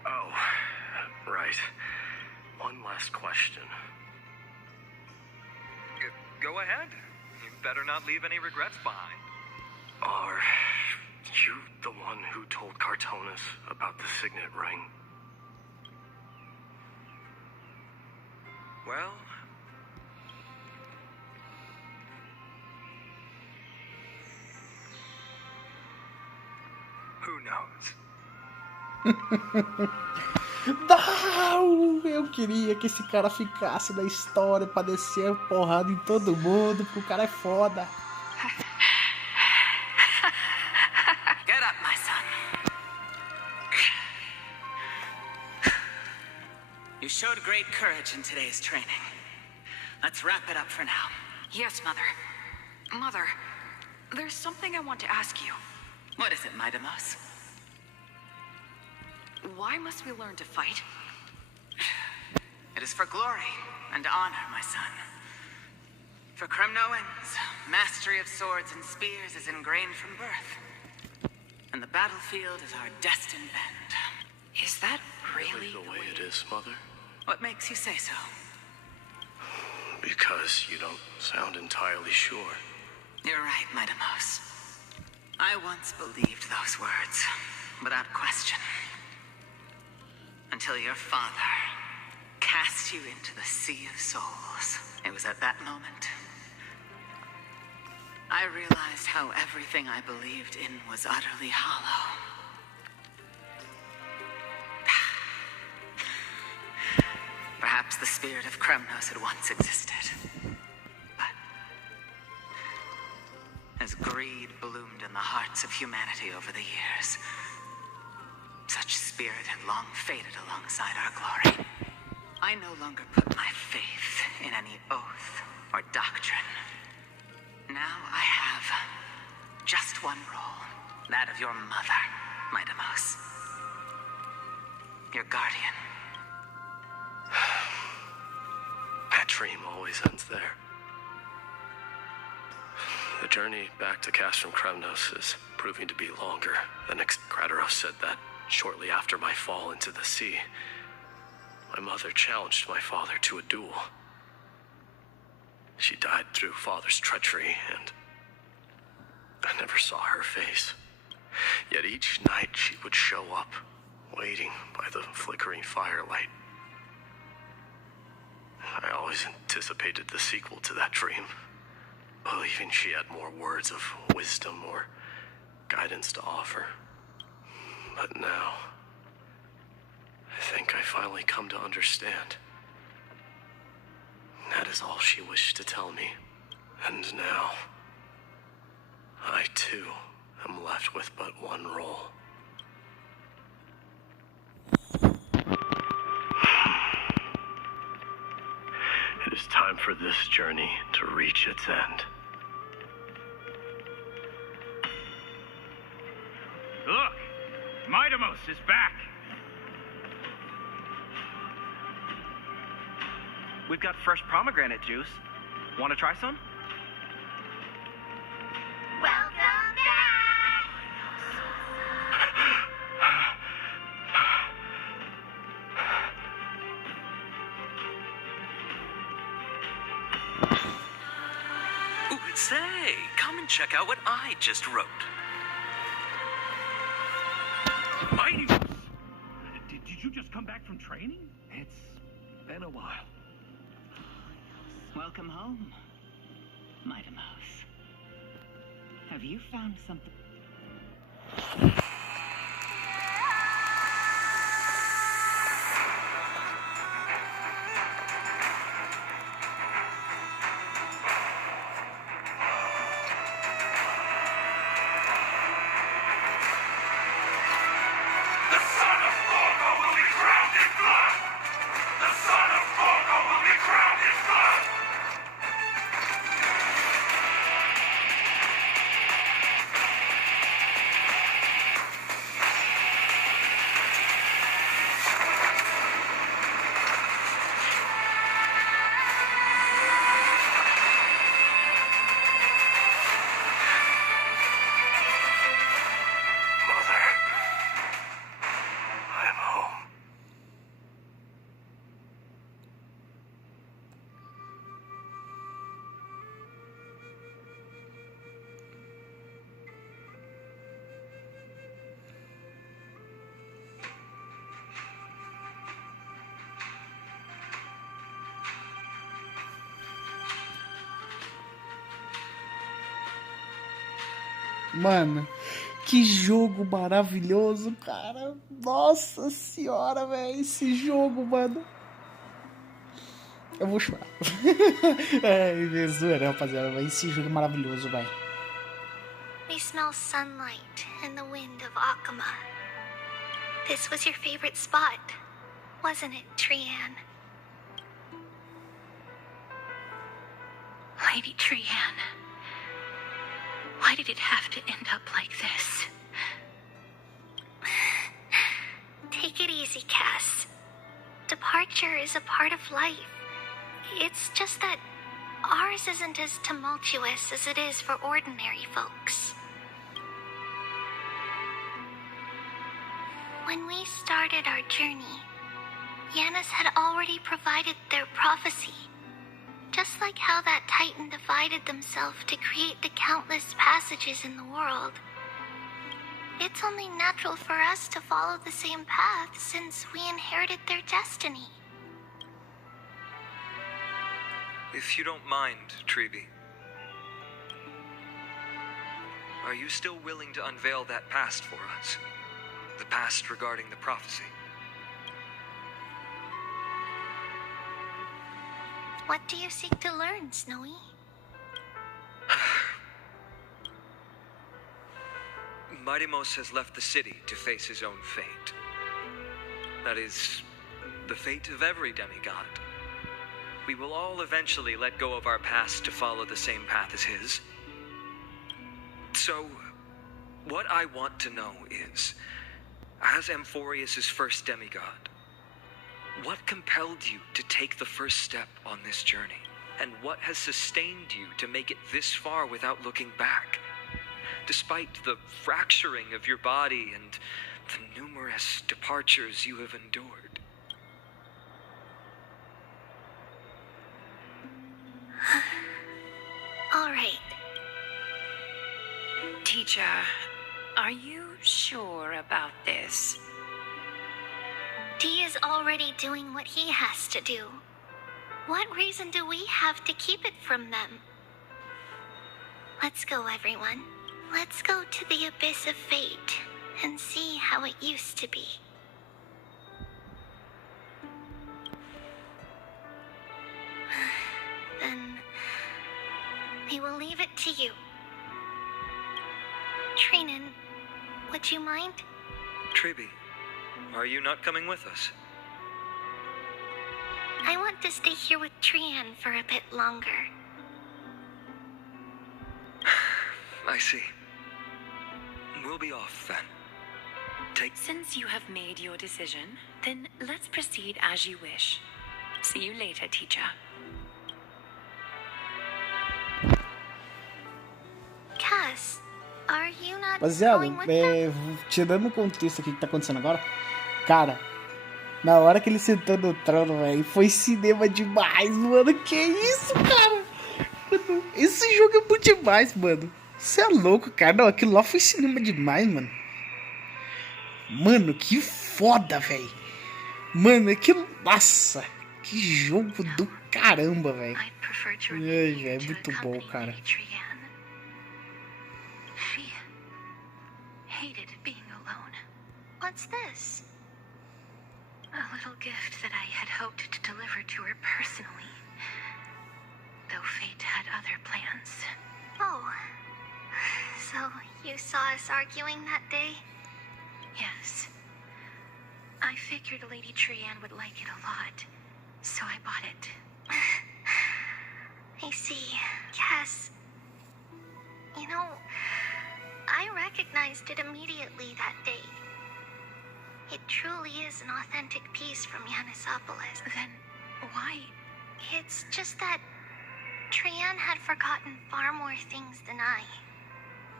Oh, right. One last question. Go ahead. You better not leave any regrets behind. Are you the one who told Cartonis about the signet ring? Well... who knows? Não! Eu queria que esse cara ficasse na história pra descer porrada em todo mundo, porque o cara é foda. Get up, my son. You showed great courage in today's training. Let's wrap it up for now. Yes, Mother. Mother, there's something I want to ask you. What is it, Midamos? Why must we learn to fight? It is for glory and honor, my son. For Kremnoans, mastery of swords and spears is ingrained from birth. And the battlefield is our destined end. Is that really the way it is, Mother? What makes you say so? Because you don't sound entirely sure. You're right, Midamos. I once believed those words, without question. Until your father cast you into the Sea of Souls. It was at that moment I realized how everything I believed in was utterly hollow. Perhaps the spirit of Kremnos had once existed. But as greed bloomed in the hearts of humanity over the years, such spirit had long faded alongside our glory. I no longer put my faith in any oath or doctrine. Now I have just one role, that of your mother, Midamos. Your guardian. That dream always ends there. The journey back to Castrum Kremnos is proving to be longer than Krateros said that shortly after my fall into the sea, my mother challenged my father to a duel. She died through father's treachery, and I never saw her face. Yet each night she would show up, waiting by the flickering firelight. I always anticipated the sequel to that dream, believing she had more words of wisdom or guidance to offer. But now, I think I finally come to understand. That is all she wished to tell me. And now, I too am left with but one role. It is time for this journey to reach its end. Look! Midamos is back! We've got fresh pomegranate juice. Want to try some? Welcome back! Ooh, say, come and check out what I just wrote. Mighty! Did you just come back from training? It's been a while. Welcome home, Midamos. Have you found something? Mano, que jogo maravilhoso, cara. Nossa senhora, velho. Esse jogo, mano. Eu vou chorar. É zoeira, rapaziada. Esse jogo é maravilhoso, velho. We smell sunlight and the wind of Akama. This was your favorite spot, wasn't it, Trian? Lady Trian, why did it have to end up like this? Take it easy, Cass. Departure is a part of life. It's just that ours isn't as tumultuous as it is for ordinary folks. When we started our journey, Yanis had already provided their prophecy. Just like how that Titan divided themselves to create the countless passages in the world. It's only natural for us to follow the same path since we inherited their destiny. If you don't mind, Treeby, are you still willing to unveil that past for us? The past regarding the prophecy? What do you seek to learn, Snowy? Mightimos has left the city to face his own fate. That is, the fate of every demigod. We will all eventually let go of our past to follow the same path as his. So, what I want to know is, as Amphorius' first demigod, what compelled you to take the first step on this journey? And what has sustained you to make it this far without looking back? Despite the fracturing of your body and the numerous departures you have endured. All right. Teacher, are you sure about this? D is already doing what he has to do. What reason do we have to keep it from them? Let's go, everyone. Let's go to the abyss of fate and see how it used to be. Then we will leave it to you. Trinan, would you mind? Treeby, are you not coming with us? I want to stay here with Trian for a bit longer. I see. We'll be off then. Since you have made your decision, then let's proceed as you wish. See you later, teacher. Cass, are you not Rapaziada, going with them? te dando um contexto aqui que tá acontecendo agora. Cara, na hora que ele sentou no trono, velho, foi cinema demais, mano. Que isso, cara? Mano, esse jogo é muito demais, mano. Você é louco, cara. Não, aquilo lá foi cinema demais, mano. Mano, que foda, velho. Mano, aquilo... Nossa, que jogo do caramba, velho. É muito bom, cara. She hated being alone. What's this? A little gift that I had hoped to deliver to her personally, though fate had other plans. Oh, so you saw us arguing that day? Yes. I figured Lady Trian would like it a lot, so I bought it. I see. Cass, you know, I recognized it immediately that day. It truly is an authentic piece from Yanisopolis. Then why? It's just that Trian had forgotten far more things than I.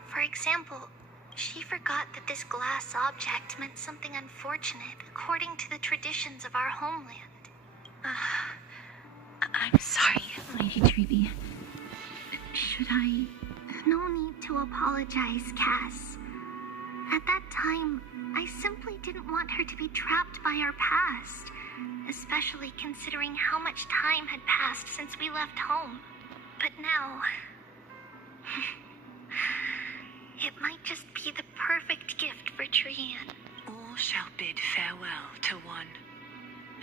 For example, she forgot that this glass object meant something unfortunate according to the traditions of our homeland. I'm sorry, Lady Treeby. Should I... No need to apologize, Cass. At that time, I simply didn't want her to be trapped by our past, especially considering how much time had passed since we left home. But now... It might just be the perfect gift for Trian. All shall bid farewell to one,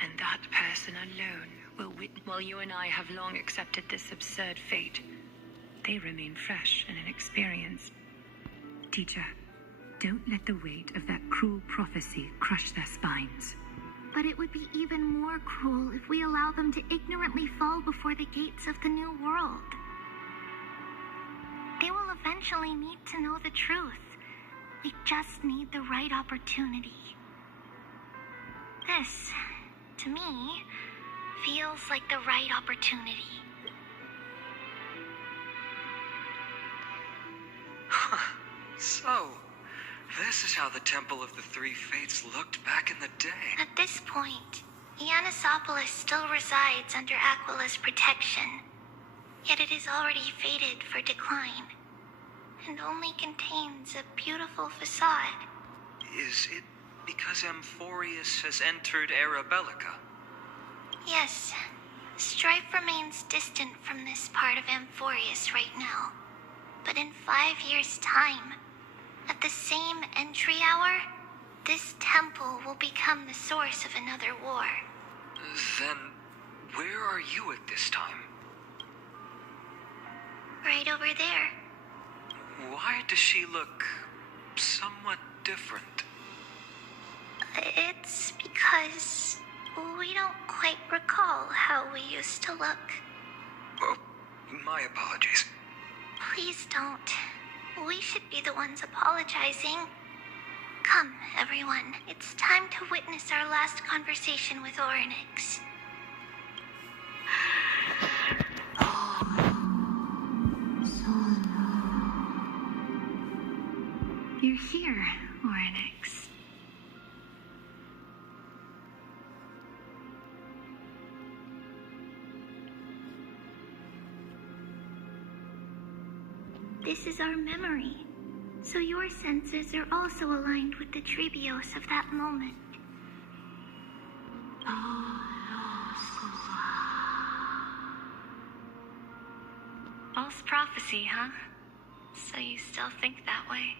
and that person alone will while you and I have long accepted this absurd fate, they remain fresh and inexperienced. Teacher, don't let the weight of that cruel prophecy crush their spines. But it would be even more cruel if we allow them to ignorantly fall before the gates of the new world. They will eventually need to know the truth. They just need the right opportunity. This, to me, feels like the right opportunity. So, this is how the Temple of the Three Fates looked back in the day. At this point, Ianisopolis still resides under Aquila's protection, yet it is already fated for decline, and only contains a beautiful facade. Is it because Amphorius has entered Era Bellica? Yes, strife remains distant from this part of Amphorius right now. But in 5 years' time, at the same entry hour, this temple will become the source of another war. Then, where are you at this time? Right over there. Why does she look somewhat different? It's because we don't quite recall how we used to look. Oh, my apologies. Please don't. We should be the ones apologizing. Come, everyone. It's time to witness our last conversation with Orynyx. You're here, Orynyx. This is our memory, so your senses are also aligned with the Trebios of that moment. False prophecy, huh? So you still think that way?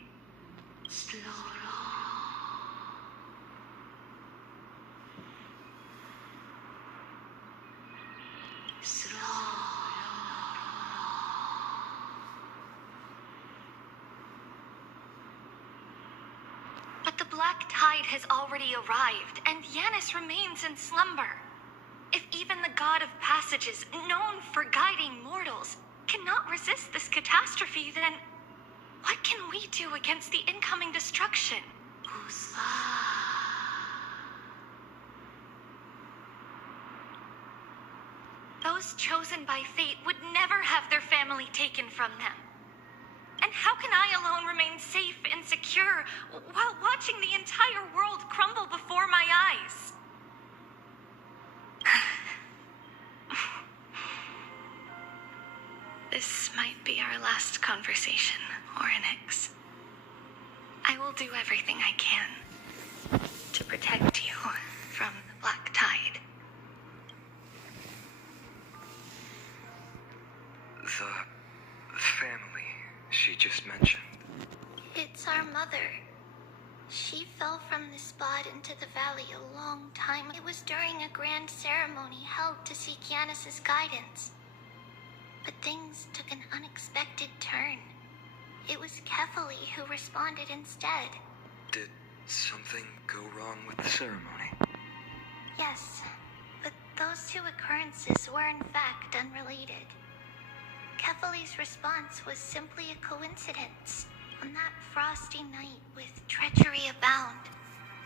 But the black tide has already arrived, and Yanis remains in slumber. If even the god of passages, known for guiding mortals, cannot resist this catastrophe, then what can we do against the incoming destruction? Those chosen by fate would never have their family taken from them. And how can I alone remain safe and secure while watching the entire world crumble before my eyes? This might be our last conversation, Orynyx. I will do everything I can to protect you from the black tide. The family she just mentioned. It's our mother. She fell from the spot into the valley a long time. It was during a grand ceremony held to seek Yanis's guidance. But things took an unexpected turn. It was Kefali who responded instead. Did something go wrong with the ceremony? Yes, but those two occurrences were in fact unrelated. Kefali's response was simply a coincidence. On that frosty night with treachery abound,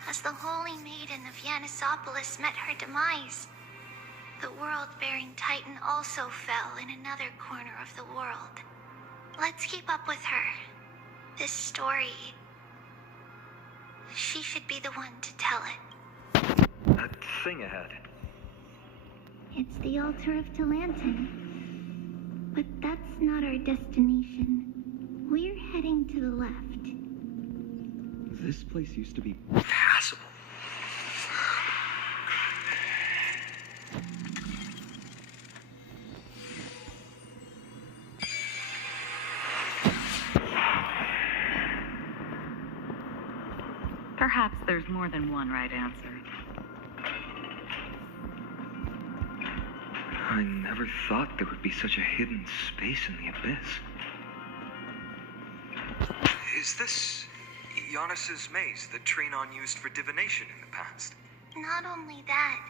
as the holy maiden of Yanisopolis met her demise, the world-bearing titan also fell in another corner of the world. Let's keep up with her. This story, she should be the one to tell it. That thing ahead. It's the altar of Talantin. But that's not our destination. We're heading to the left. This place used to be passable. Perhaps there's more than one right answer. I never thought there would be such a hidden space in the abyss. Is this Giannis's maze that Trinon used for divination in the past? Not only that,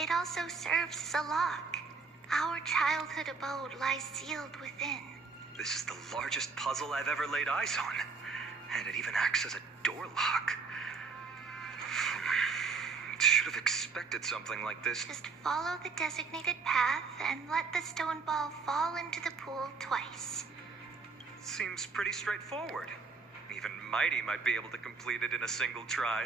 it also serves as a lock. Our childhood abode lies sealed within. This is the largest puzzle I've ever laid eyes on. And it even acts as a door lock. Should have expected something like this. Just follow the designated path and let the stone ball fall into the pool twice. Seems pretty straightforward. Even Mighty might be able to complete it in a single try.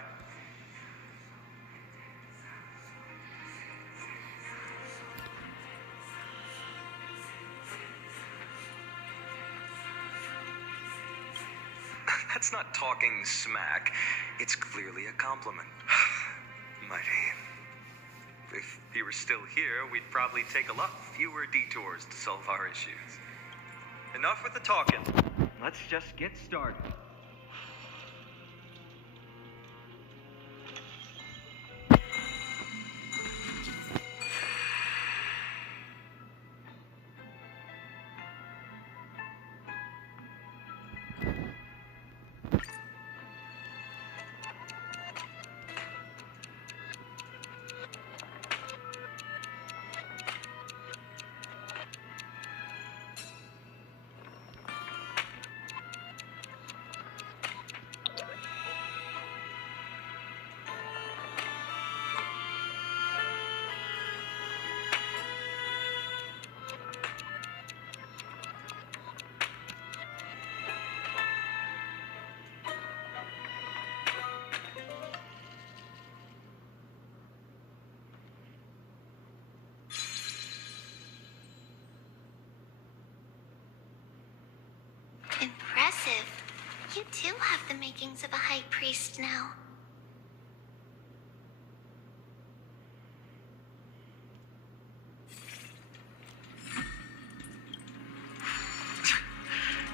That's not talking smack. It's clearly a compliment. Mighty. If he were still here, we'd probably take a lot fewer detours to solve our issues. Enough with the talking. Let's just get started. Impressive. You too have the makings of a high priest now.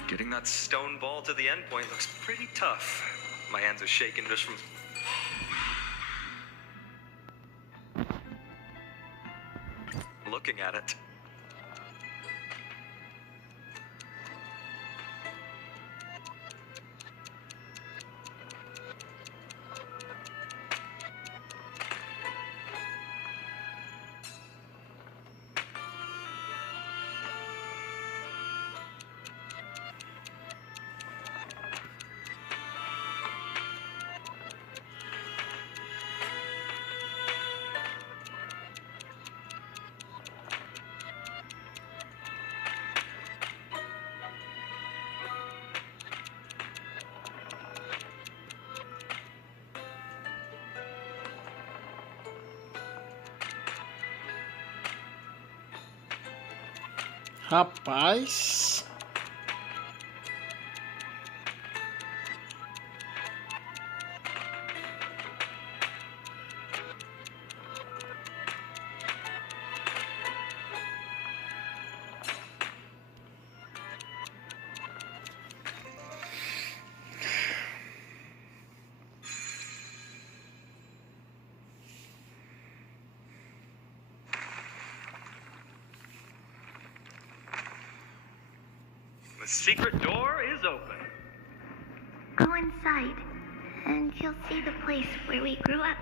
Getting that stone ball to the endpoint looks pretty tough. My hands are shaking just from... looking at it. Rapaz. The secret door is open. Go inside, and you'll see the place where we grew up.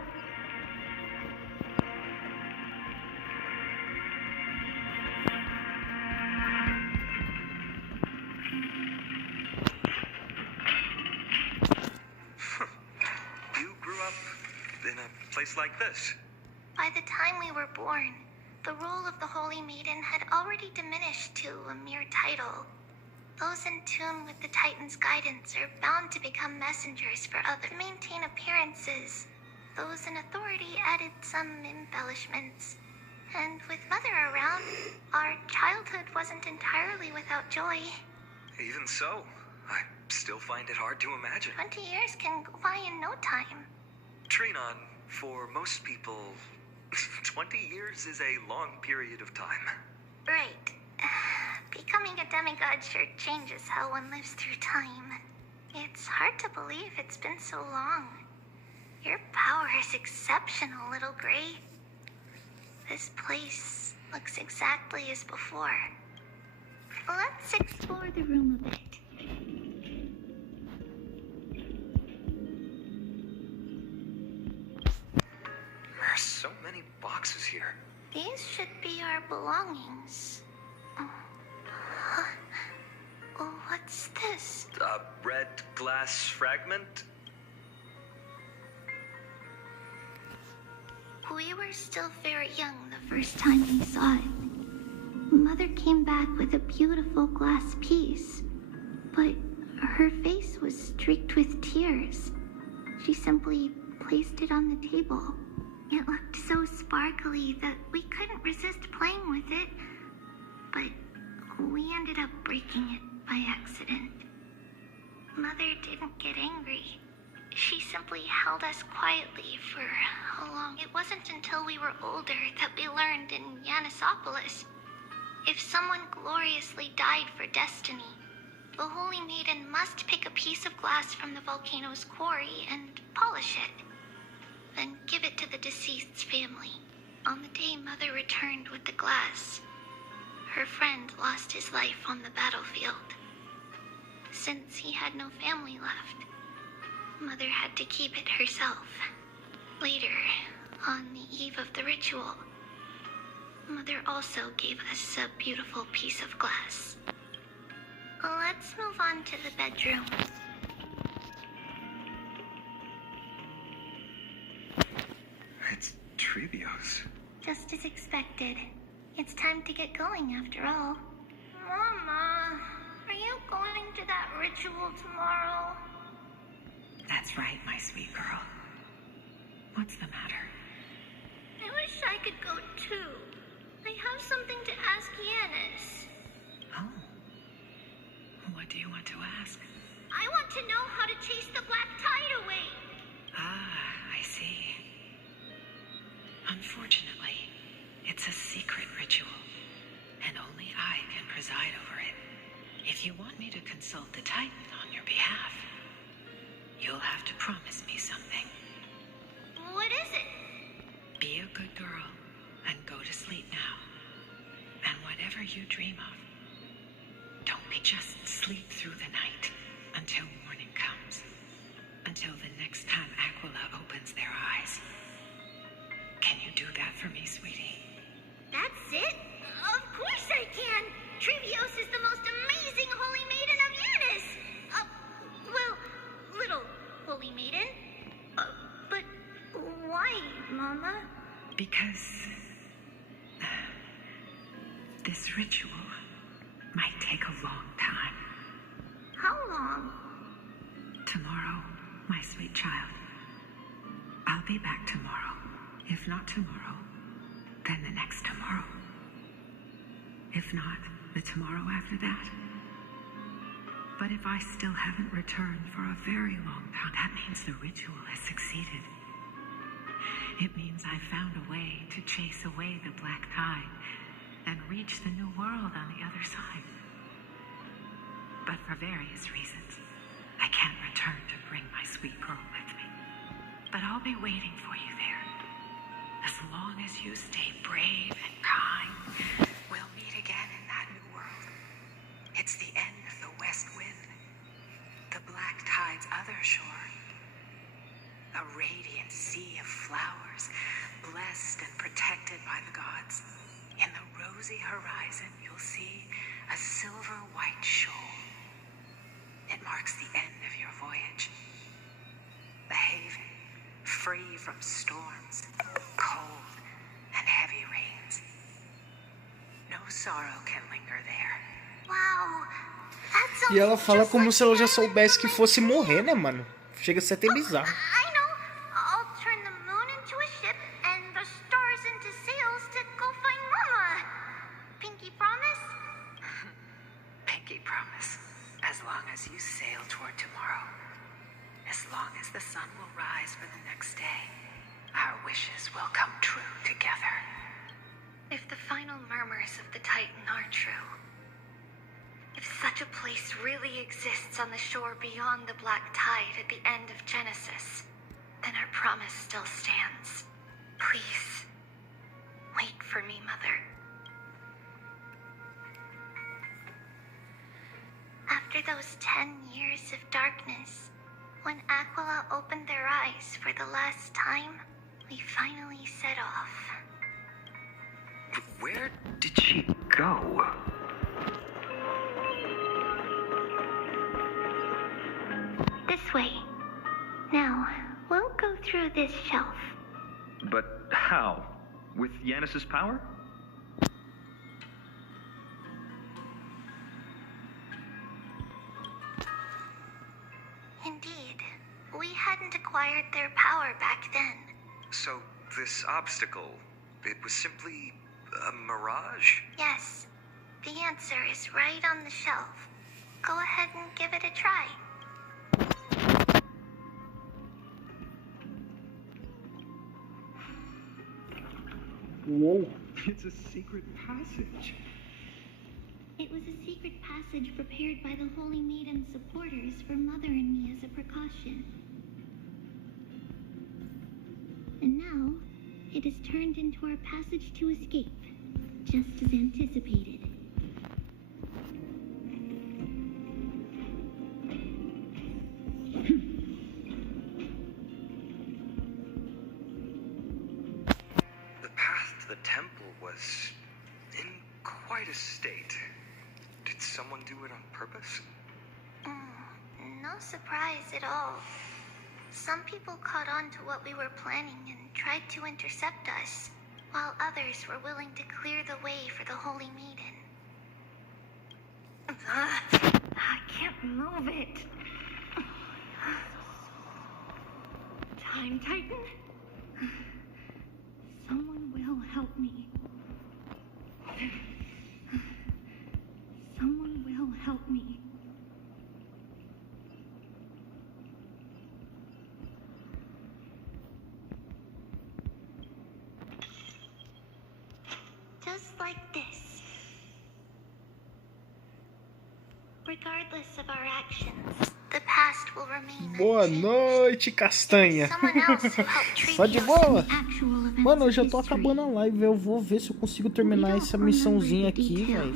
You grew up in a place like this? By the time we were born, the role of the Holy Maiden had already diminished to a mere title. Those in tune with the Titan's guidance are bound to become messengers for others. To maintain appearances, those in authority added some embellishments. And with Mother around, our childhood wasn't entirely without joy. Even so, I still find it hard to imagine. 20 years can go by in no time. Trinon, for most people, 20 years is a long period of time. Right. Becoming a demigod sure changes how one lives through time. It's hard to believe it's been so long. Your power is exceptional, little Gray. This place looks exactly as before. Let's explore the room a bit. There are so many boxes here. These should be our belongings. What's this? A red glass fragment? We were still very young the first time we saw it. Mother came back with a beautiful glass piece, but her face was streaked with tears. She simply placed it on the table. It looked so sparkly that we couldn't resist playing with it, but we ended up breaking it by accident. Mother didn't get angry. She simply held us quietly for how long? It wasn't until we were older that we learned in Yanisopolis. If someone gloriously died for destiny, the Holy Maiden must pick a piece of glass from the volcano's quarry and polish it, then give it to the deceased's family. On the day Mother returned with the glass, her friend lost his life on the battlefield. Since he had no family left, Mother had to keep it herself. Later, on the eve of the ritual, Mother also gave us a beautiful piece of glass. Let's move on to the bedroom. It's Trebios. Just as expected. It's time to get going after all. Mama, are you going to that ritual tomorrow? That's right, my sweet girl. What's the matter? I wish I could go too. I have something to ask Yanis. Oh. What do you want to ask? I want to know how to chase the black tide away. Ah, I see. Unfortunately, it's a secret ritual, and only I can preside over it. If you want me to consult the Titan on your behalf, you'll have to promise me something. What is it? Be a good girl and go to sleep now. And whatever you dream of, don't just sleep through the night until morning comes. Until the next time Aquila opens their eyes. Can you do that for me, sweetie? That's it? Of course I can! Trebios is the most amazing Holy Maiden of Yanis! Well, little Holy Maiden. But why, Mama? Because this ritual might take a long time. How long? Tomorrow, my sweet child. I'll be back tomorrow. If not tomorrow, then the next tomorrow. If not, the tomorrow after that. But if I still haven't returned for a very long time, that means the ritual has succeeded. It means I found a way to chase away the black tide and reach the new world on the other side. But for various reasons, I can't return to bring my sweet girl with me. But I'll be waiting for you there. As long as you stay brave and kind, we'll meet again in that new world. It's the end of the west wind, the black tide's other shore. A radiant sea of flowers, blessed and protected by the gods. In the rosy horizon, you'll see a silver-white shoal. It marks the end of your voyage. The haven, free from storms, cold, and heavy rains. No sorrow can linger there. Wow, that's E ela fala como se ela já soubesse que fosse morrer, né, mano? Chega a ser até bizarro. I know. I'll turn the moon into a ship and the stars into sails to go find Mama. Pinky promise? Pinky promise. As long as you sail toward tomorrow. As long as the sun will rise for the next day. Our wishes will come true together. If the final murmurs of the Titan are true, if such a place really exists on the shore beyond the black tide at the end of Genesis, then our promise still stands. Please, wait for me, Mother. After those 10 years of darkness, when Aquila opened their eyes for the last time, we finally set off. Where did she go? This way. Now, we'll go through this shelf. But how? With Yanis's power? Indeed. We hadn't acquired their power back then. So, this obstacle, it was simply a mirage? Yes. The answer is right on the shelf. Go ahead and give it a try. Whoa. It's a secret passage. It was a secret passage prepared by the Holy Maiden's supporters for Mother and me as a precaution. And now, it is turned into our passage to escape, just as anticipated. The path to the temple was in quite a state. Did someone do it on purpose? No surprise at all. Some people caught on to what we were planning and tried to intercept us, while others were willing to clear the way for the Holy Maiden. I can't move it. Time Titan? Someone will help me. Someone will help me. Just like this. Regardless of our actions, the past will remain Boa noite, castanha. Só de boa? Mano, eu já tô acabando a live. Eu vou ver se eu consigo terminar essa missãozinha aqui, velho.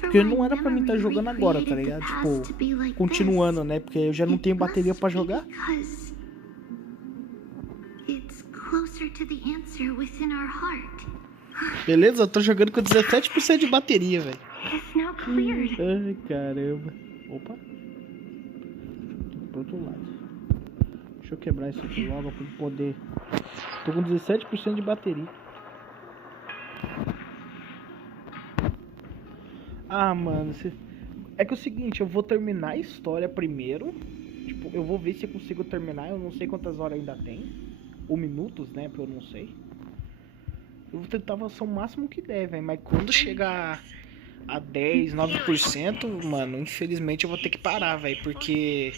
Porque não era pra mim estar jogando agora, tá ligado? Tipo, continuando, né? Porque eu já não tenho bateria pra jogar. Beleza? Eu tô jogando com 17% de bateria, velho. Ai, caramba. Opa. Pro outro lado. Deixa eu quebrar isso aqui logo pra poder. Tô com 17% de bateria. Ah, mano, é que é o seguinte, eu vou terminar a história primeiro. Tipo, eu vou ver se eu consigo terminar. Eu não sei quantas horas ainda tem. Ou minutos, né? Porque eu não sei. Eu vou tentar avançar o máximo que der, velho. Mas quando chegar a 10, 9%, mano, infelizmente eu vou ter que parar, velho. Porque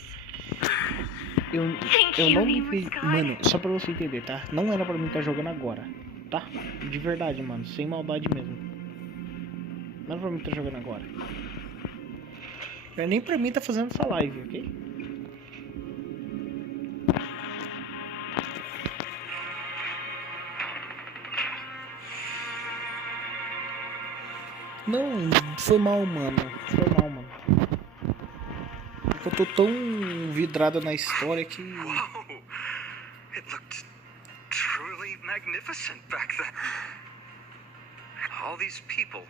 eu não me fiz. Mano, só pra você entender, tá? Não era pra mim estar jogando agora, tá? De verdade, mano. Sem maldade mesmo. Não é pra mim estar jogando agora. Não é nem pra mim estar fazendo essa live, ok? Não, foi mal, mano. Foi mal, mano. Eu tô tão vidrado na história que... Whoa! It looked truly magnificent back then. All these people,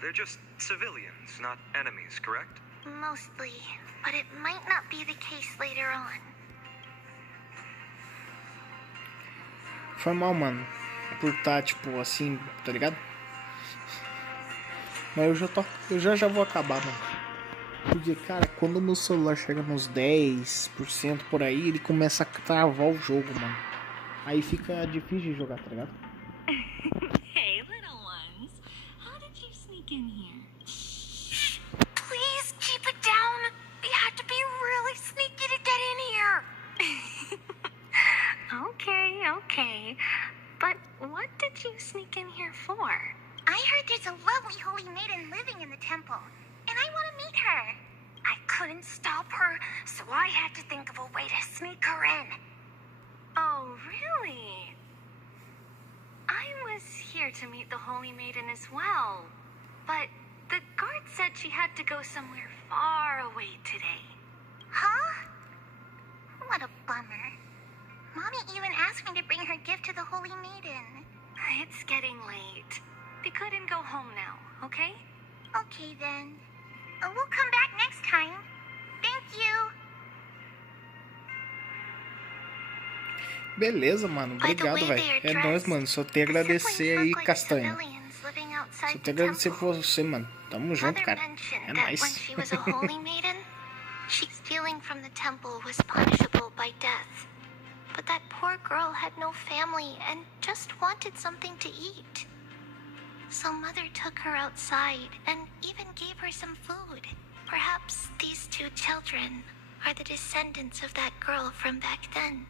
they're just civilians, not enemies, correct? Mostly, but it might not be the case later on. Foi mal, mano. Por tá, tipo, assim, tá ligado? Mas eu já vou acabar, mano. Porque, cara, quando o meu celular chega nos 10% por aí, ele começa a travar o jogo, mano. Aí fica difícil de jogar, tá ligado? Hey, little ones. How did you sneak in here? Please keep it down. You have to be really sneaky to get in here. Okay. But what did you sneak in here for? I heard there's a lovely holy maiden living in the temple, and I want to meet her. I couldn't stop her, so I had to think of a way to sneak her in. really? I was here to meet the Holy Maiden as well, but the guard said she had to go somewhere far away today. Huh? What a bummer. Mommy even asked me to bring her gift to the Holy Maiden. It's getting late. Be good and go home now, okay? Okay then. We'll come back next time. Thank you. Beleza, mano. Obrigado, velho. É nóis, mano. Só tenho a agradecer aí, Castanha. Só tenho a agradecer por você, mano. Tamo junto, cara. É nóis. When she was a holy maiden, stealing from the temple was punishable by death. But that poor girl had no family and just wanted something to eat. So Mother took her outside and even gave her some food. Perhaps these two children are the descendants of that girl from back then.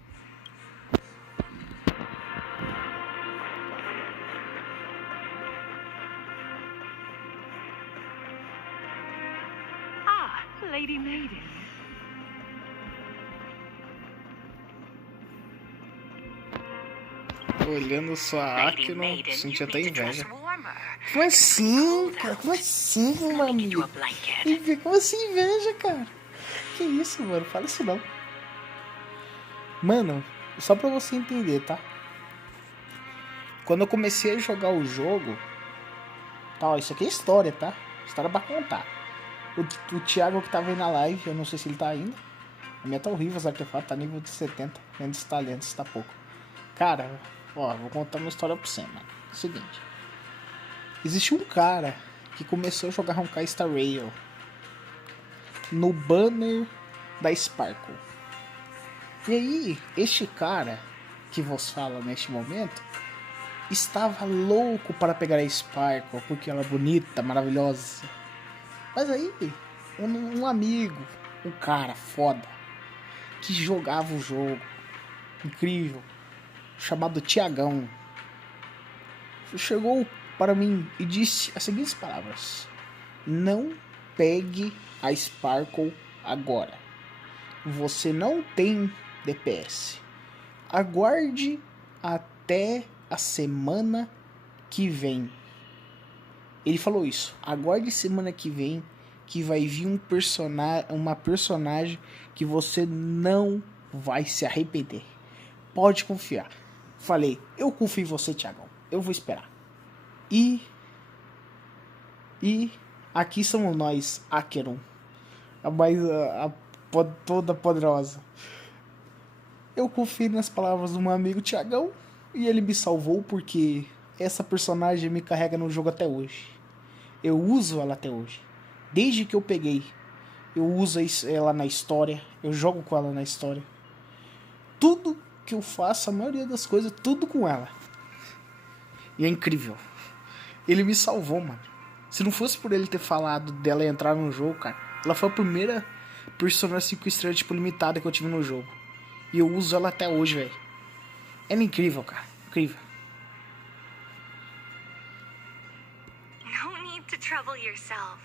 Lady Maiden. Olhando sua Akino, senti até inveja. Como assim, cara? Como assim, meu amigo? Como assim inveja, cara? Que isso, mano? Fala isso não. Mano, só pra você entender, tá? Quando eu comecei a jogar o jogo... Tá, isso aqui é história, tá? História pra contar. O Thiago que tava aí na live, eu não sei se ele tá ainda. A minha tá horrível, os artefatos, tá nível de 70. Menos de talentos, tá pouco. Cara, ó, vou contar uma história pra você, mano. É o seguinte. Existe um cara que começou a jogar Honkai Star Rail no banner da Sparkle. E aí, este cara que vos fala neste momento estava louco para pegar a Sparkle porque ela é bonita, maravilhosa. Mas aí, um amigo, um cara foda, que jogava o jogo, incrível, chamado Tiagão, chegou para mim e disse as seguintes palavras: não pegue a Sparkle agora. Você não tem DPS. Aguarde até a semana que vem. Ele falou isso. Aguarde semana que vem que vai vir uma personagem que você não vai se arrepender. Pode confiar. Falei, eu confio em você, Thiagão. Eu vou esperar. E aqui somos nós, Acheron. Toda poderosa. Eu confio nas palavras do meu amigo Thiagão. E ele me salvou porque essa personagem me carrega no jogo até hoje. Eu uso ela até hoje. Desde que eu peguei, eu uso ela na história. Eu jogo com ela na história. Tudo que eu faço, a maioria das coisas, tudo com ela. E é incrível. Ele me salvou, mano. Se não fosse por ele ter falado dela entrar no jogo, cara, ela foi a primeira personagem 5 estrelas tipo limitada que eu tive no jogo. E eu uso ela até hoje, velho. Ela é incrível, cara. Incrível. To trouble yourself.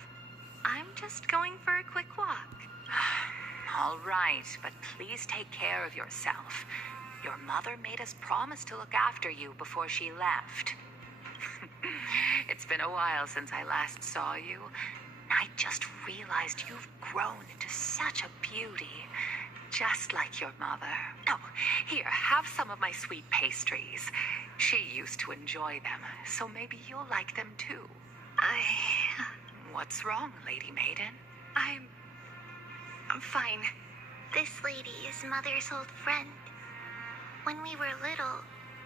I'm just going for a quick walk. All right, but please take care of yourself. Your mother made us promise to look after you before she left. It's been a while since I last saw you. I just realized you've grown into such a beauty, just like your mother. Oh, here, have some of my sweet pastries. She used to enjoy them, so maybe you'll like them too. What's wrong, Lady Maiden? I'm fine. This lady is Mother's old friend. When we were little,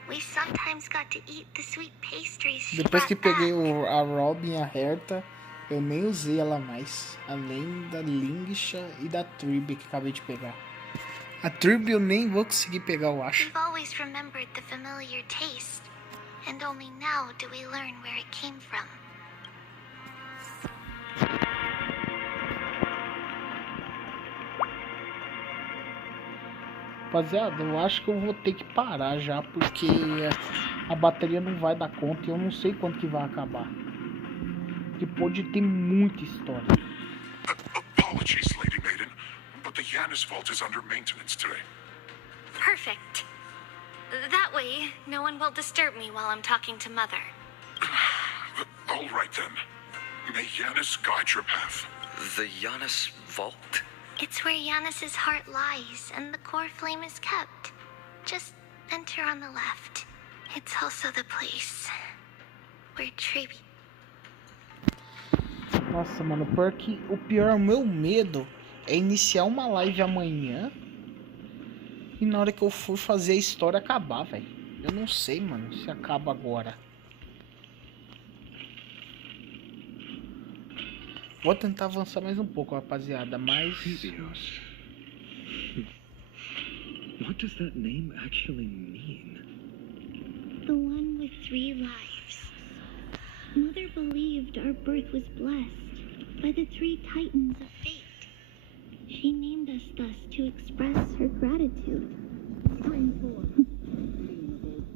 we sometimes got to eat the sweet pastries she Depois que brought peguei back. a Robin e a Herta, eu nem usei ela mais. Além da Lingisha e da Trib que acabei de pegar. A Trib eu nem vou conseguir pegar, eu acho. We've always remembered the familiar taste, and only now do we learn where it came from. Rapaziada, eu acho que eu vou ter que parar já, porque a bateria não vai dar conta e eu não sei quando que vai acabar. Porque pode ter muita história. Apologies, Lady Maiden, but the Yanis vault is under maintenance today. Perfect. That way, no one will disturb me while I'm talking to Mother. All right then. May Yanis guide your path. The Yanis Vault? It's where Yanis's heart lies and the core flame is kept. Just enter on the left. It's also the place where Tribi... Nossa, mano, porque o pior, o meu medo é iniciar uma live amanhã e na hora que eu for fazer a história acabar, velho. Eu não sei, mano, se acaba agora. Vou tentar avançar mais um pouco, rapaziada, mas... What does that name actually mean? The one with 3 lives. Mother believed our birth was blessed by the 3 titans of fate. She named us thus to express her gratitude.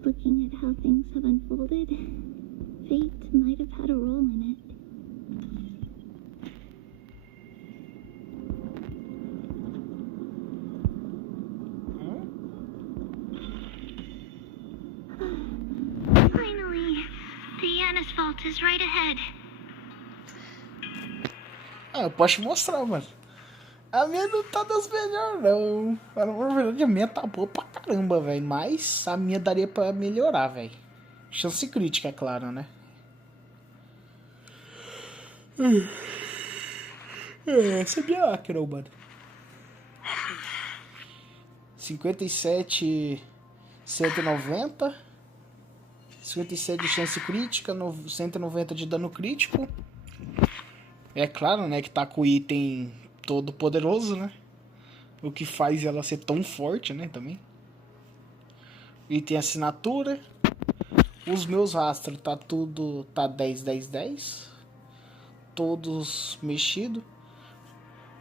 Looking at how things have unfolded, fate might have had a role in it. Finally, the Yanis Vault is right ahead. Ah, eu posso te mostrar, mano. A minha não tá das melhores, não. Na verdade, a minha tá boa pra caramba, velho. Mas a minha daria pra melhorar, velho. Chance crítica, é claro, né? Essa é minha Acron, mano. 57, 190. 57 de chance crítica, 190 de dano crítico. É claro, né, que tá com o item todo poderoso, né? O que faz ela ser tão forte, né, também. Item assinatura. Os meus rastros tá tudo, tá 10, 10, 10. Todos mexidos.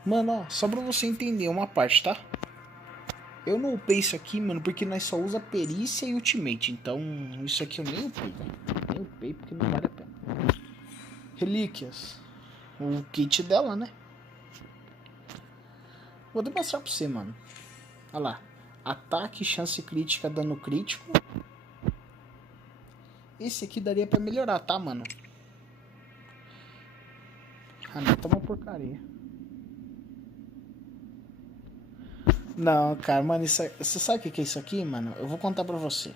Mano, ó, só pra você entender uma parte, tá? Eu não upei isso aqui, mano, porque nós só usa perícia e ultimate. Então, isso aqui eu nem upei, velho. Nem upei porque não vale a pena. Relíquias. O kit dela, né? Vou demonstrar pra você, mano. Olha lá. Ataque, chance crítica, dano crítico. Esse aqui daria pra melhorar, tá, mano? Ah, não, tá uma porcaria. Não, cara, mano, isso, você sabe o que é isso aqui, mano? Eu vou contar pra você.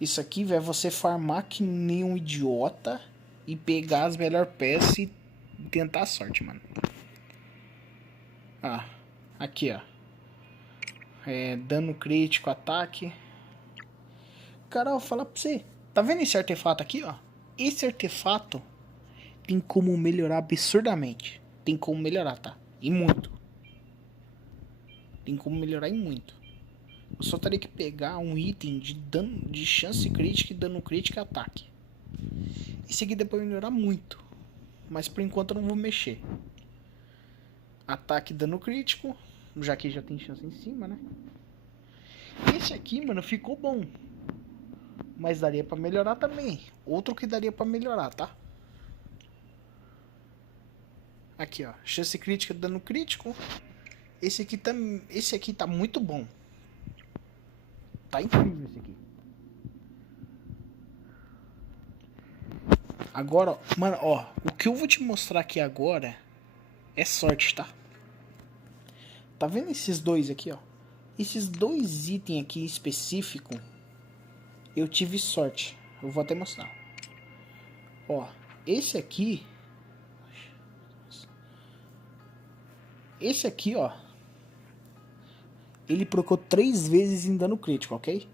Isso aqui é você farmar que nem um idiota e pegar as melhores peças e tentar a sorte, mano. Ah, aqui, ó. Dano crítico, ataque. Cara, eu vou falar pra você. Tá vendo esse artefato aqui, ó? Esse artefato tem como melhorar absurdamente. Tem como melhorar, tá? E muito. Tem como melhorar e muito. Eu só teria que pegar um item de dano, de chance crítica e dano crítico e ataque. Esse aqui dá pra melhorar muito. Mas por enquanto eu não vou mexer. Ataque e dano crítico. Já que já tem chance em cima, né? Esse aqui, mano, ficou bom. Mas daria pra melhorar também. Outro que daria pra melhorar, tá? Aqui, ó. Chance crítica, dano crítico. Esse aqui tá muito bom. Tá incrível esse aqui. Agora, ó, mano, ó. O que eu vou te mostrar aqui agora é sorte, tá? Tá vendo esses dois aqui, ó? Esses dois itens aqui específicos, eu tive sorte. Eu vou até mostrar. Ó, esse aqui. Esse aqui, ó. Ele procurou 3 vezes em dano crítico, ok?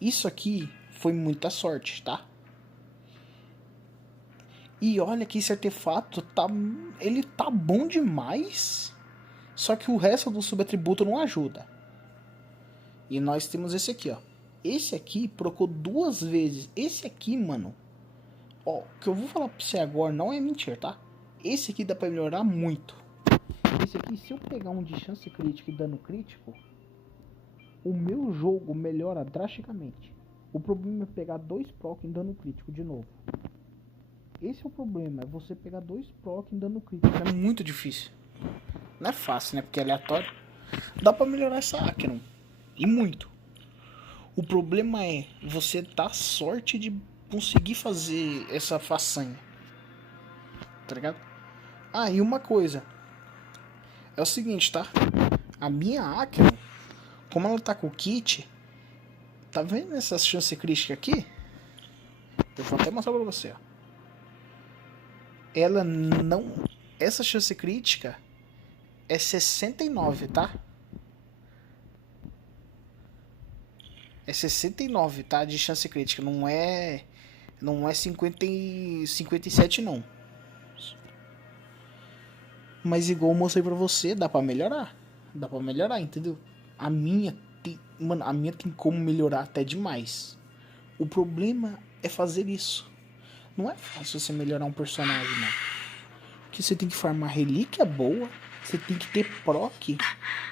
Isso aqui foi muita sorte, tá? E olha que esse artefato tá... ele tá bom demais. Só que o resto do subatributo não ajuda. E nós temos esse aqui, ó. Esse aqui procurou 2 vezes. Esse aqui, mano. Ó, o que eu vou falar pra você agora não é mentira, tá? Esse aqui dá pra melhorar muito. Esse aqui, se eu pegar um de chance crítica e dano crítico, o meu jogo melhora drasticamente. O problema é pegar 2 proc em dano crítico de novo. Esse é o problema, é você pegar 2 proc em dano crítico. É muito difícil. Não é fácil, né? Porque é aleatório. Dá pra melhorar essa Acron. E muito. O problema é você dar sorte de conseguir fazer essa façanha. Tá ligado? Ah, e uma coisa. É o seguinte, tá? A minha Akron, como ela tá com o kit, tá vendo essa chance crítica aqui? Eu vou até mostrar pra você, ó. Ela não... Essa chance crítica é 69, tá? É 69, tá? De chance crítica. Não é 57, não. Mas igual eu mostrei pra você, dá pra melhorar. Dá pra melhorar, entendeu? A minha tem... Mano, a minha tem como melhorar até demais. O problema é fazer isso. Não é fácil você melhorar um personagem, mano. Porque você tem que farmar relíquia boa. Você tem que ter proc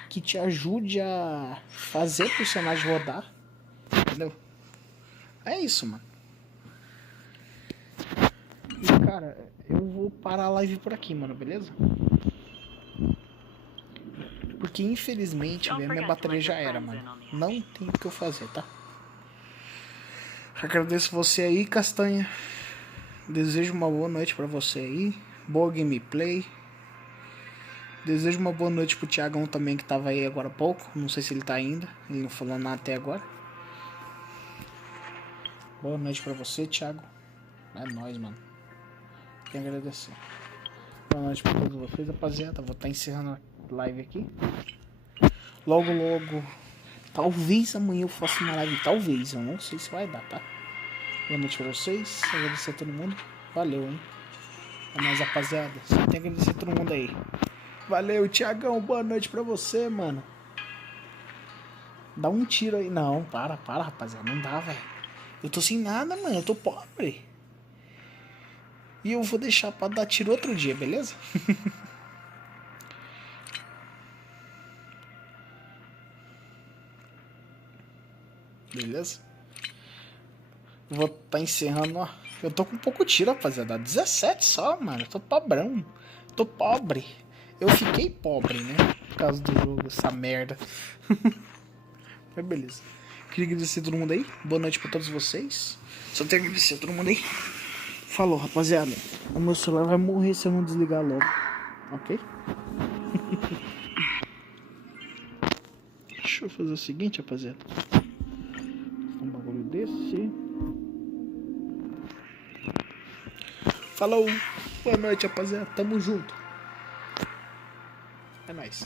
que te ajude a fazer o personagem rodar. Entendeu? É isso, mano. E, cara, eu vou parar a live por aqui, mano, beleza? Porque, infelizmente, minha bateria já era, mano. Não tem o que eu fazer, tá? Agradeço você aí, Castanha. Desejo uma boa noite pra você aí. Boa gameplay. Desejo uma boa noite pro Thiagão também, que tava aí agora há pouco. Não sei se ele tá ainda. Ele não falou nada até agora. Boa noite pra você, Thiago. É nóis, mano. Quero agradecer. Boa noite pra todos vocês, rapaziada. Vou estar encerrando a live aqui. Logo, logo. Talvez amanhã eu faça uma live. Talvez. Eu não sei se vai dar, tá? Boa noite pra vocês. Agradecer a todo mundo. Valeu, hein? É nóis, rapaziada. Só tem que agradecer a todo mundo aí. Valeu, Thiagão. Boa noite pra você, mano. Dá um tiro aí. Não, para, rapaziada. Não dá, velho. Eu tô sem nada, mano. Eu tô pobre. E eu vou deixar pra dar tiro outro dia, beleza? Beleza? Vou tá encerrando, ó. Eu tô com pouco tiro, rapaziada. 17 só, mano. Eu tô pobrão. Tô pobre. Eu fiquei pobre, né? Por causa do jogo, essa merda. Mas beleza. Queria agradecer a todo mundo aí. Boa noite pra todos vocês. Só tenho que agradecer a todo mundo aí. Falou, rapaziada. O meu celular vai morrer se eu não desligar logo. Ok? Deixa eu fazer o seguinte, rapaziada. Um bagulho desse. Falou. Boa noite, rapaziada. Tamo junto. É nóis.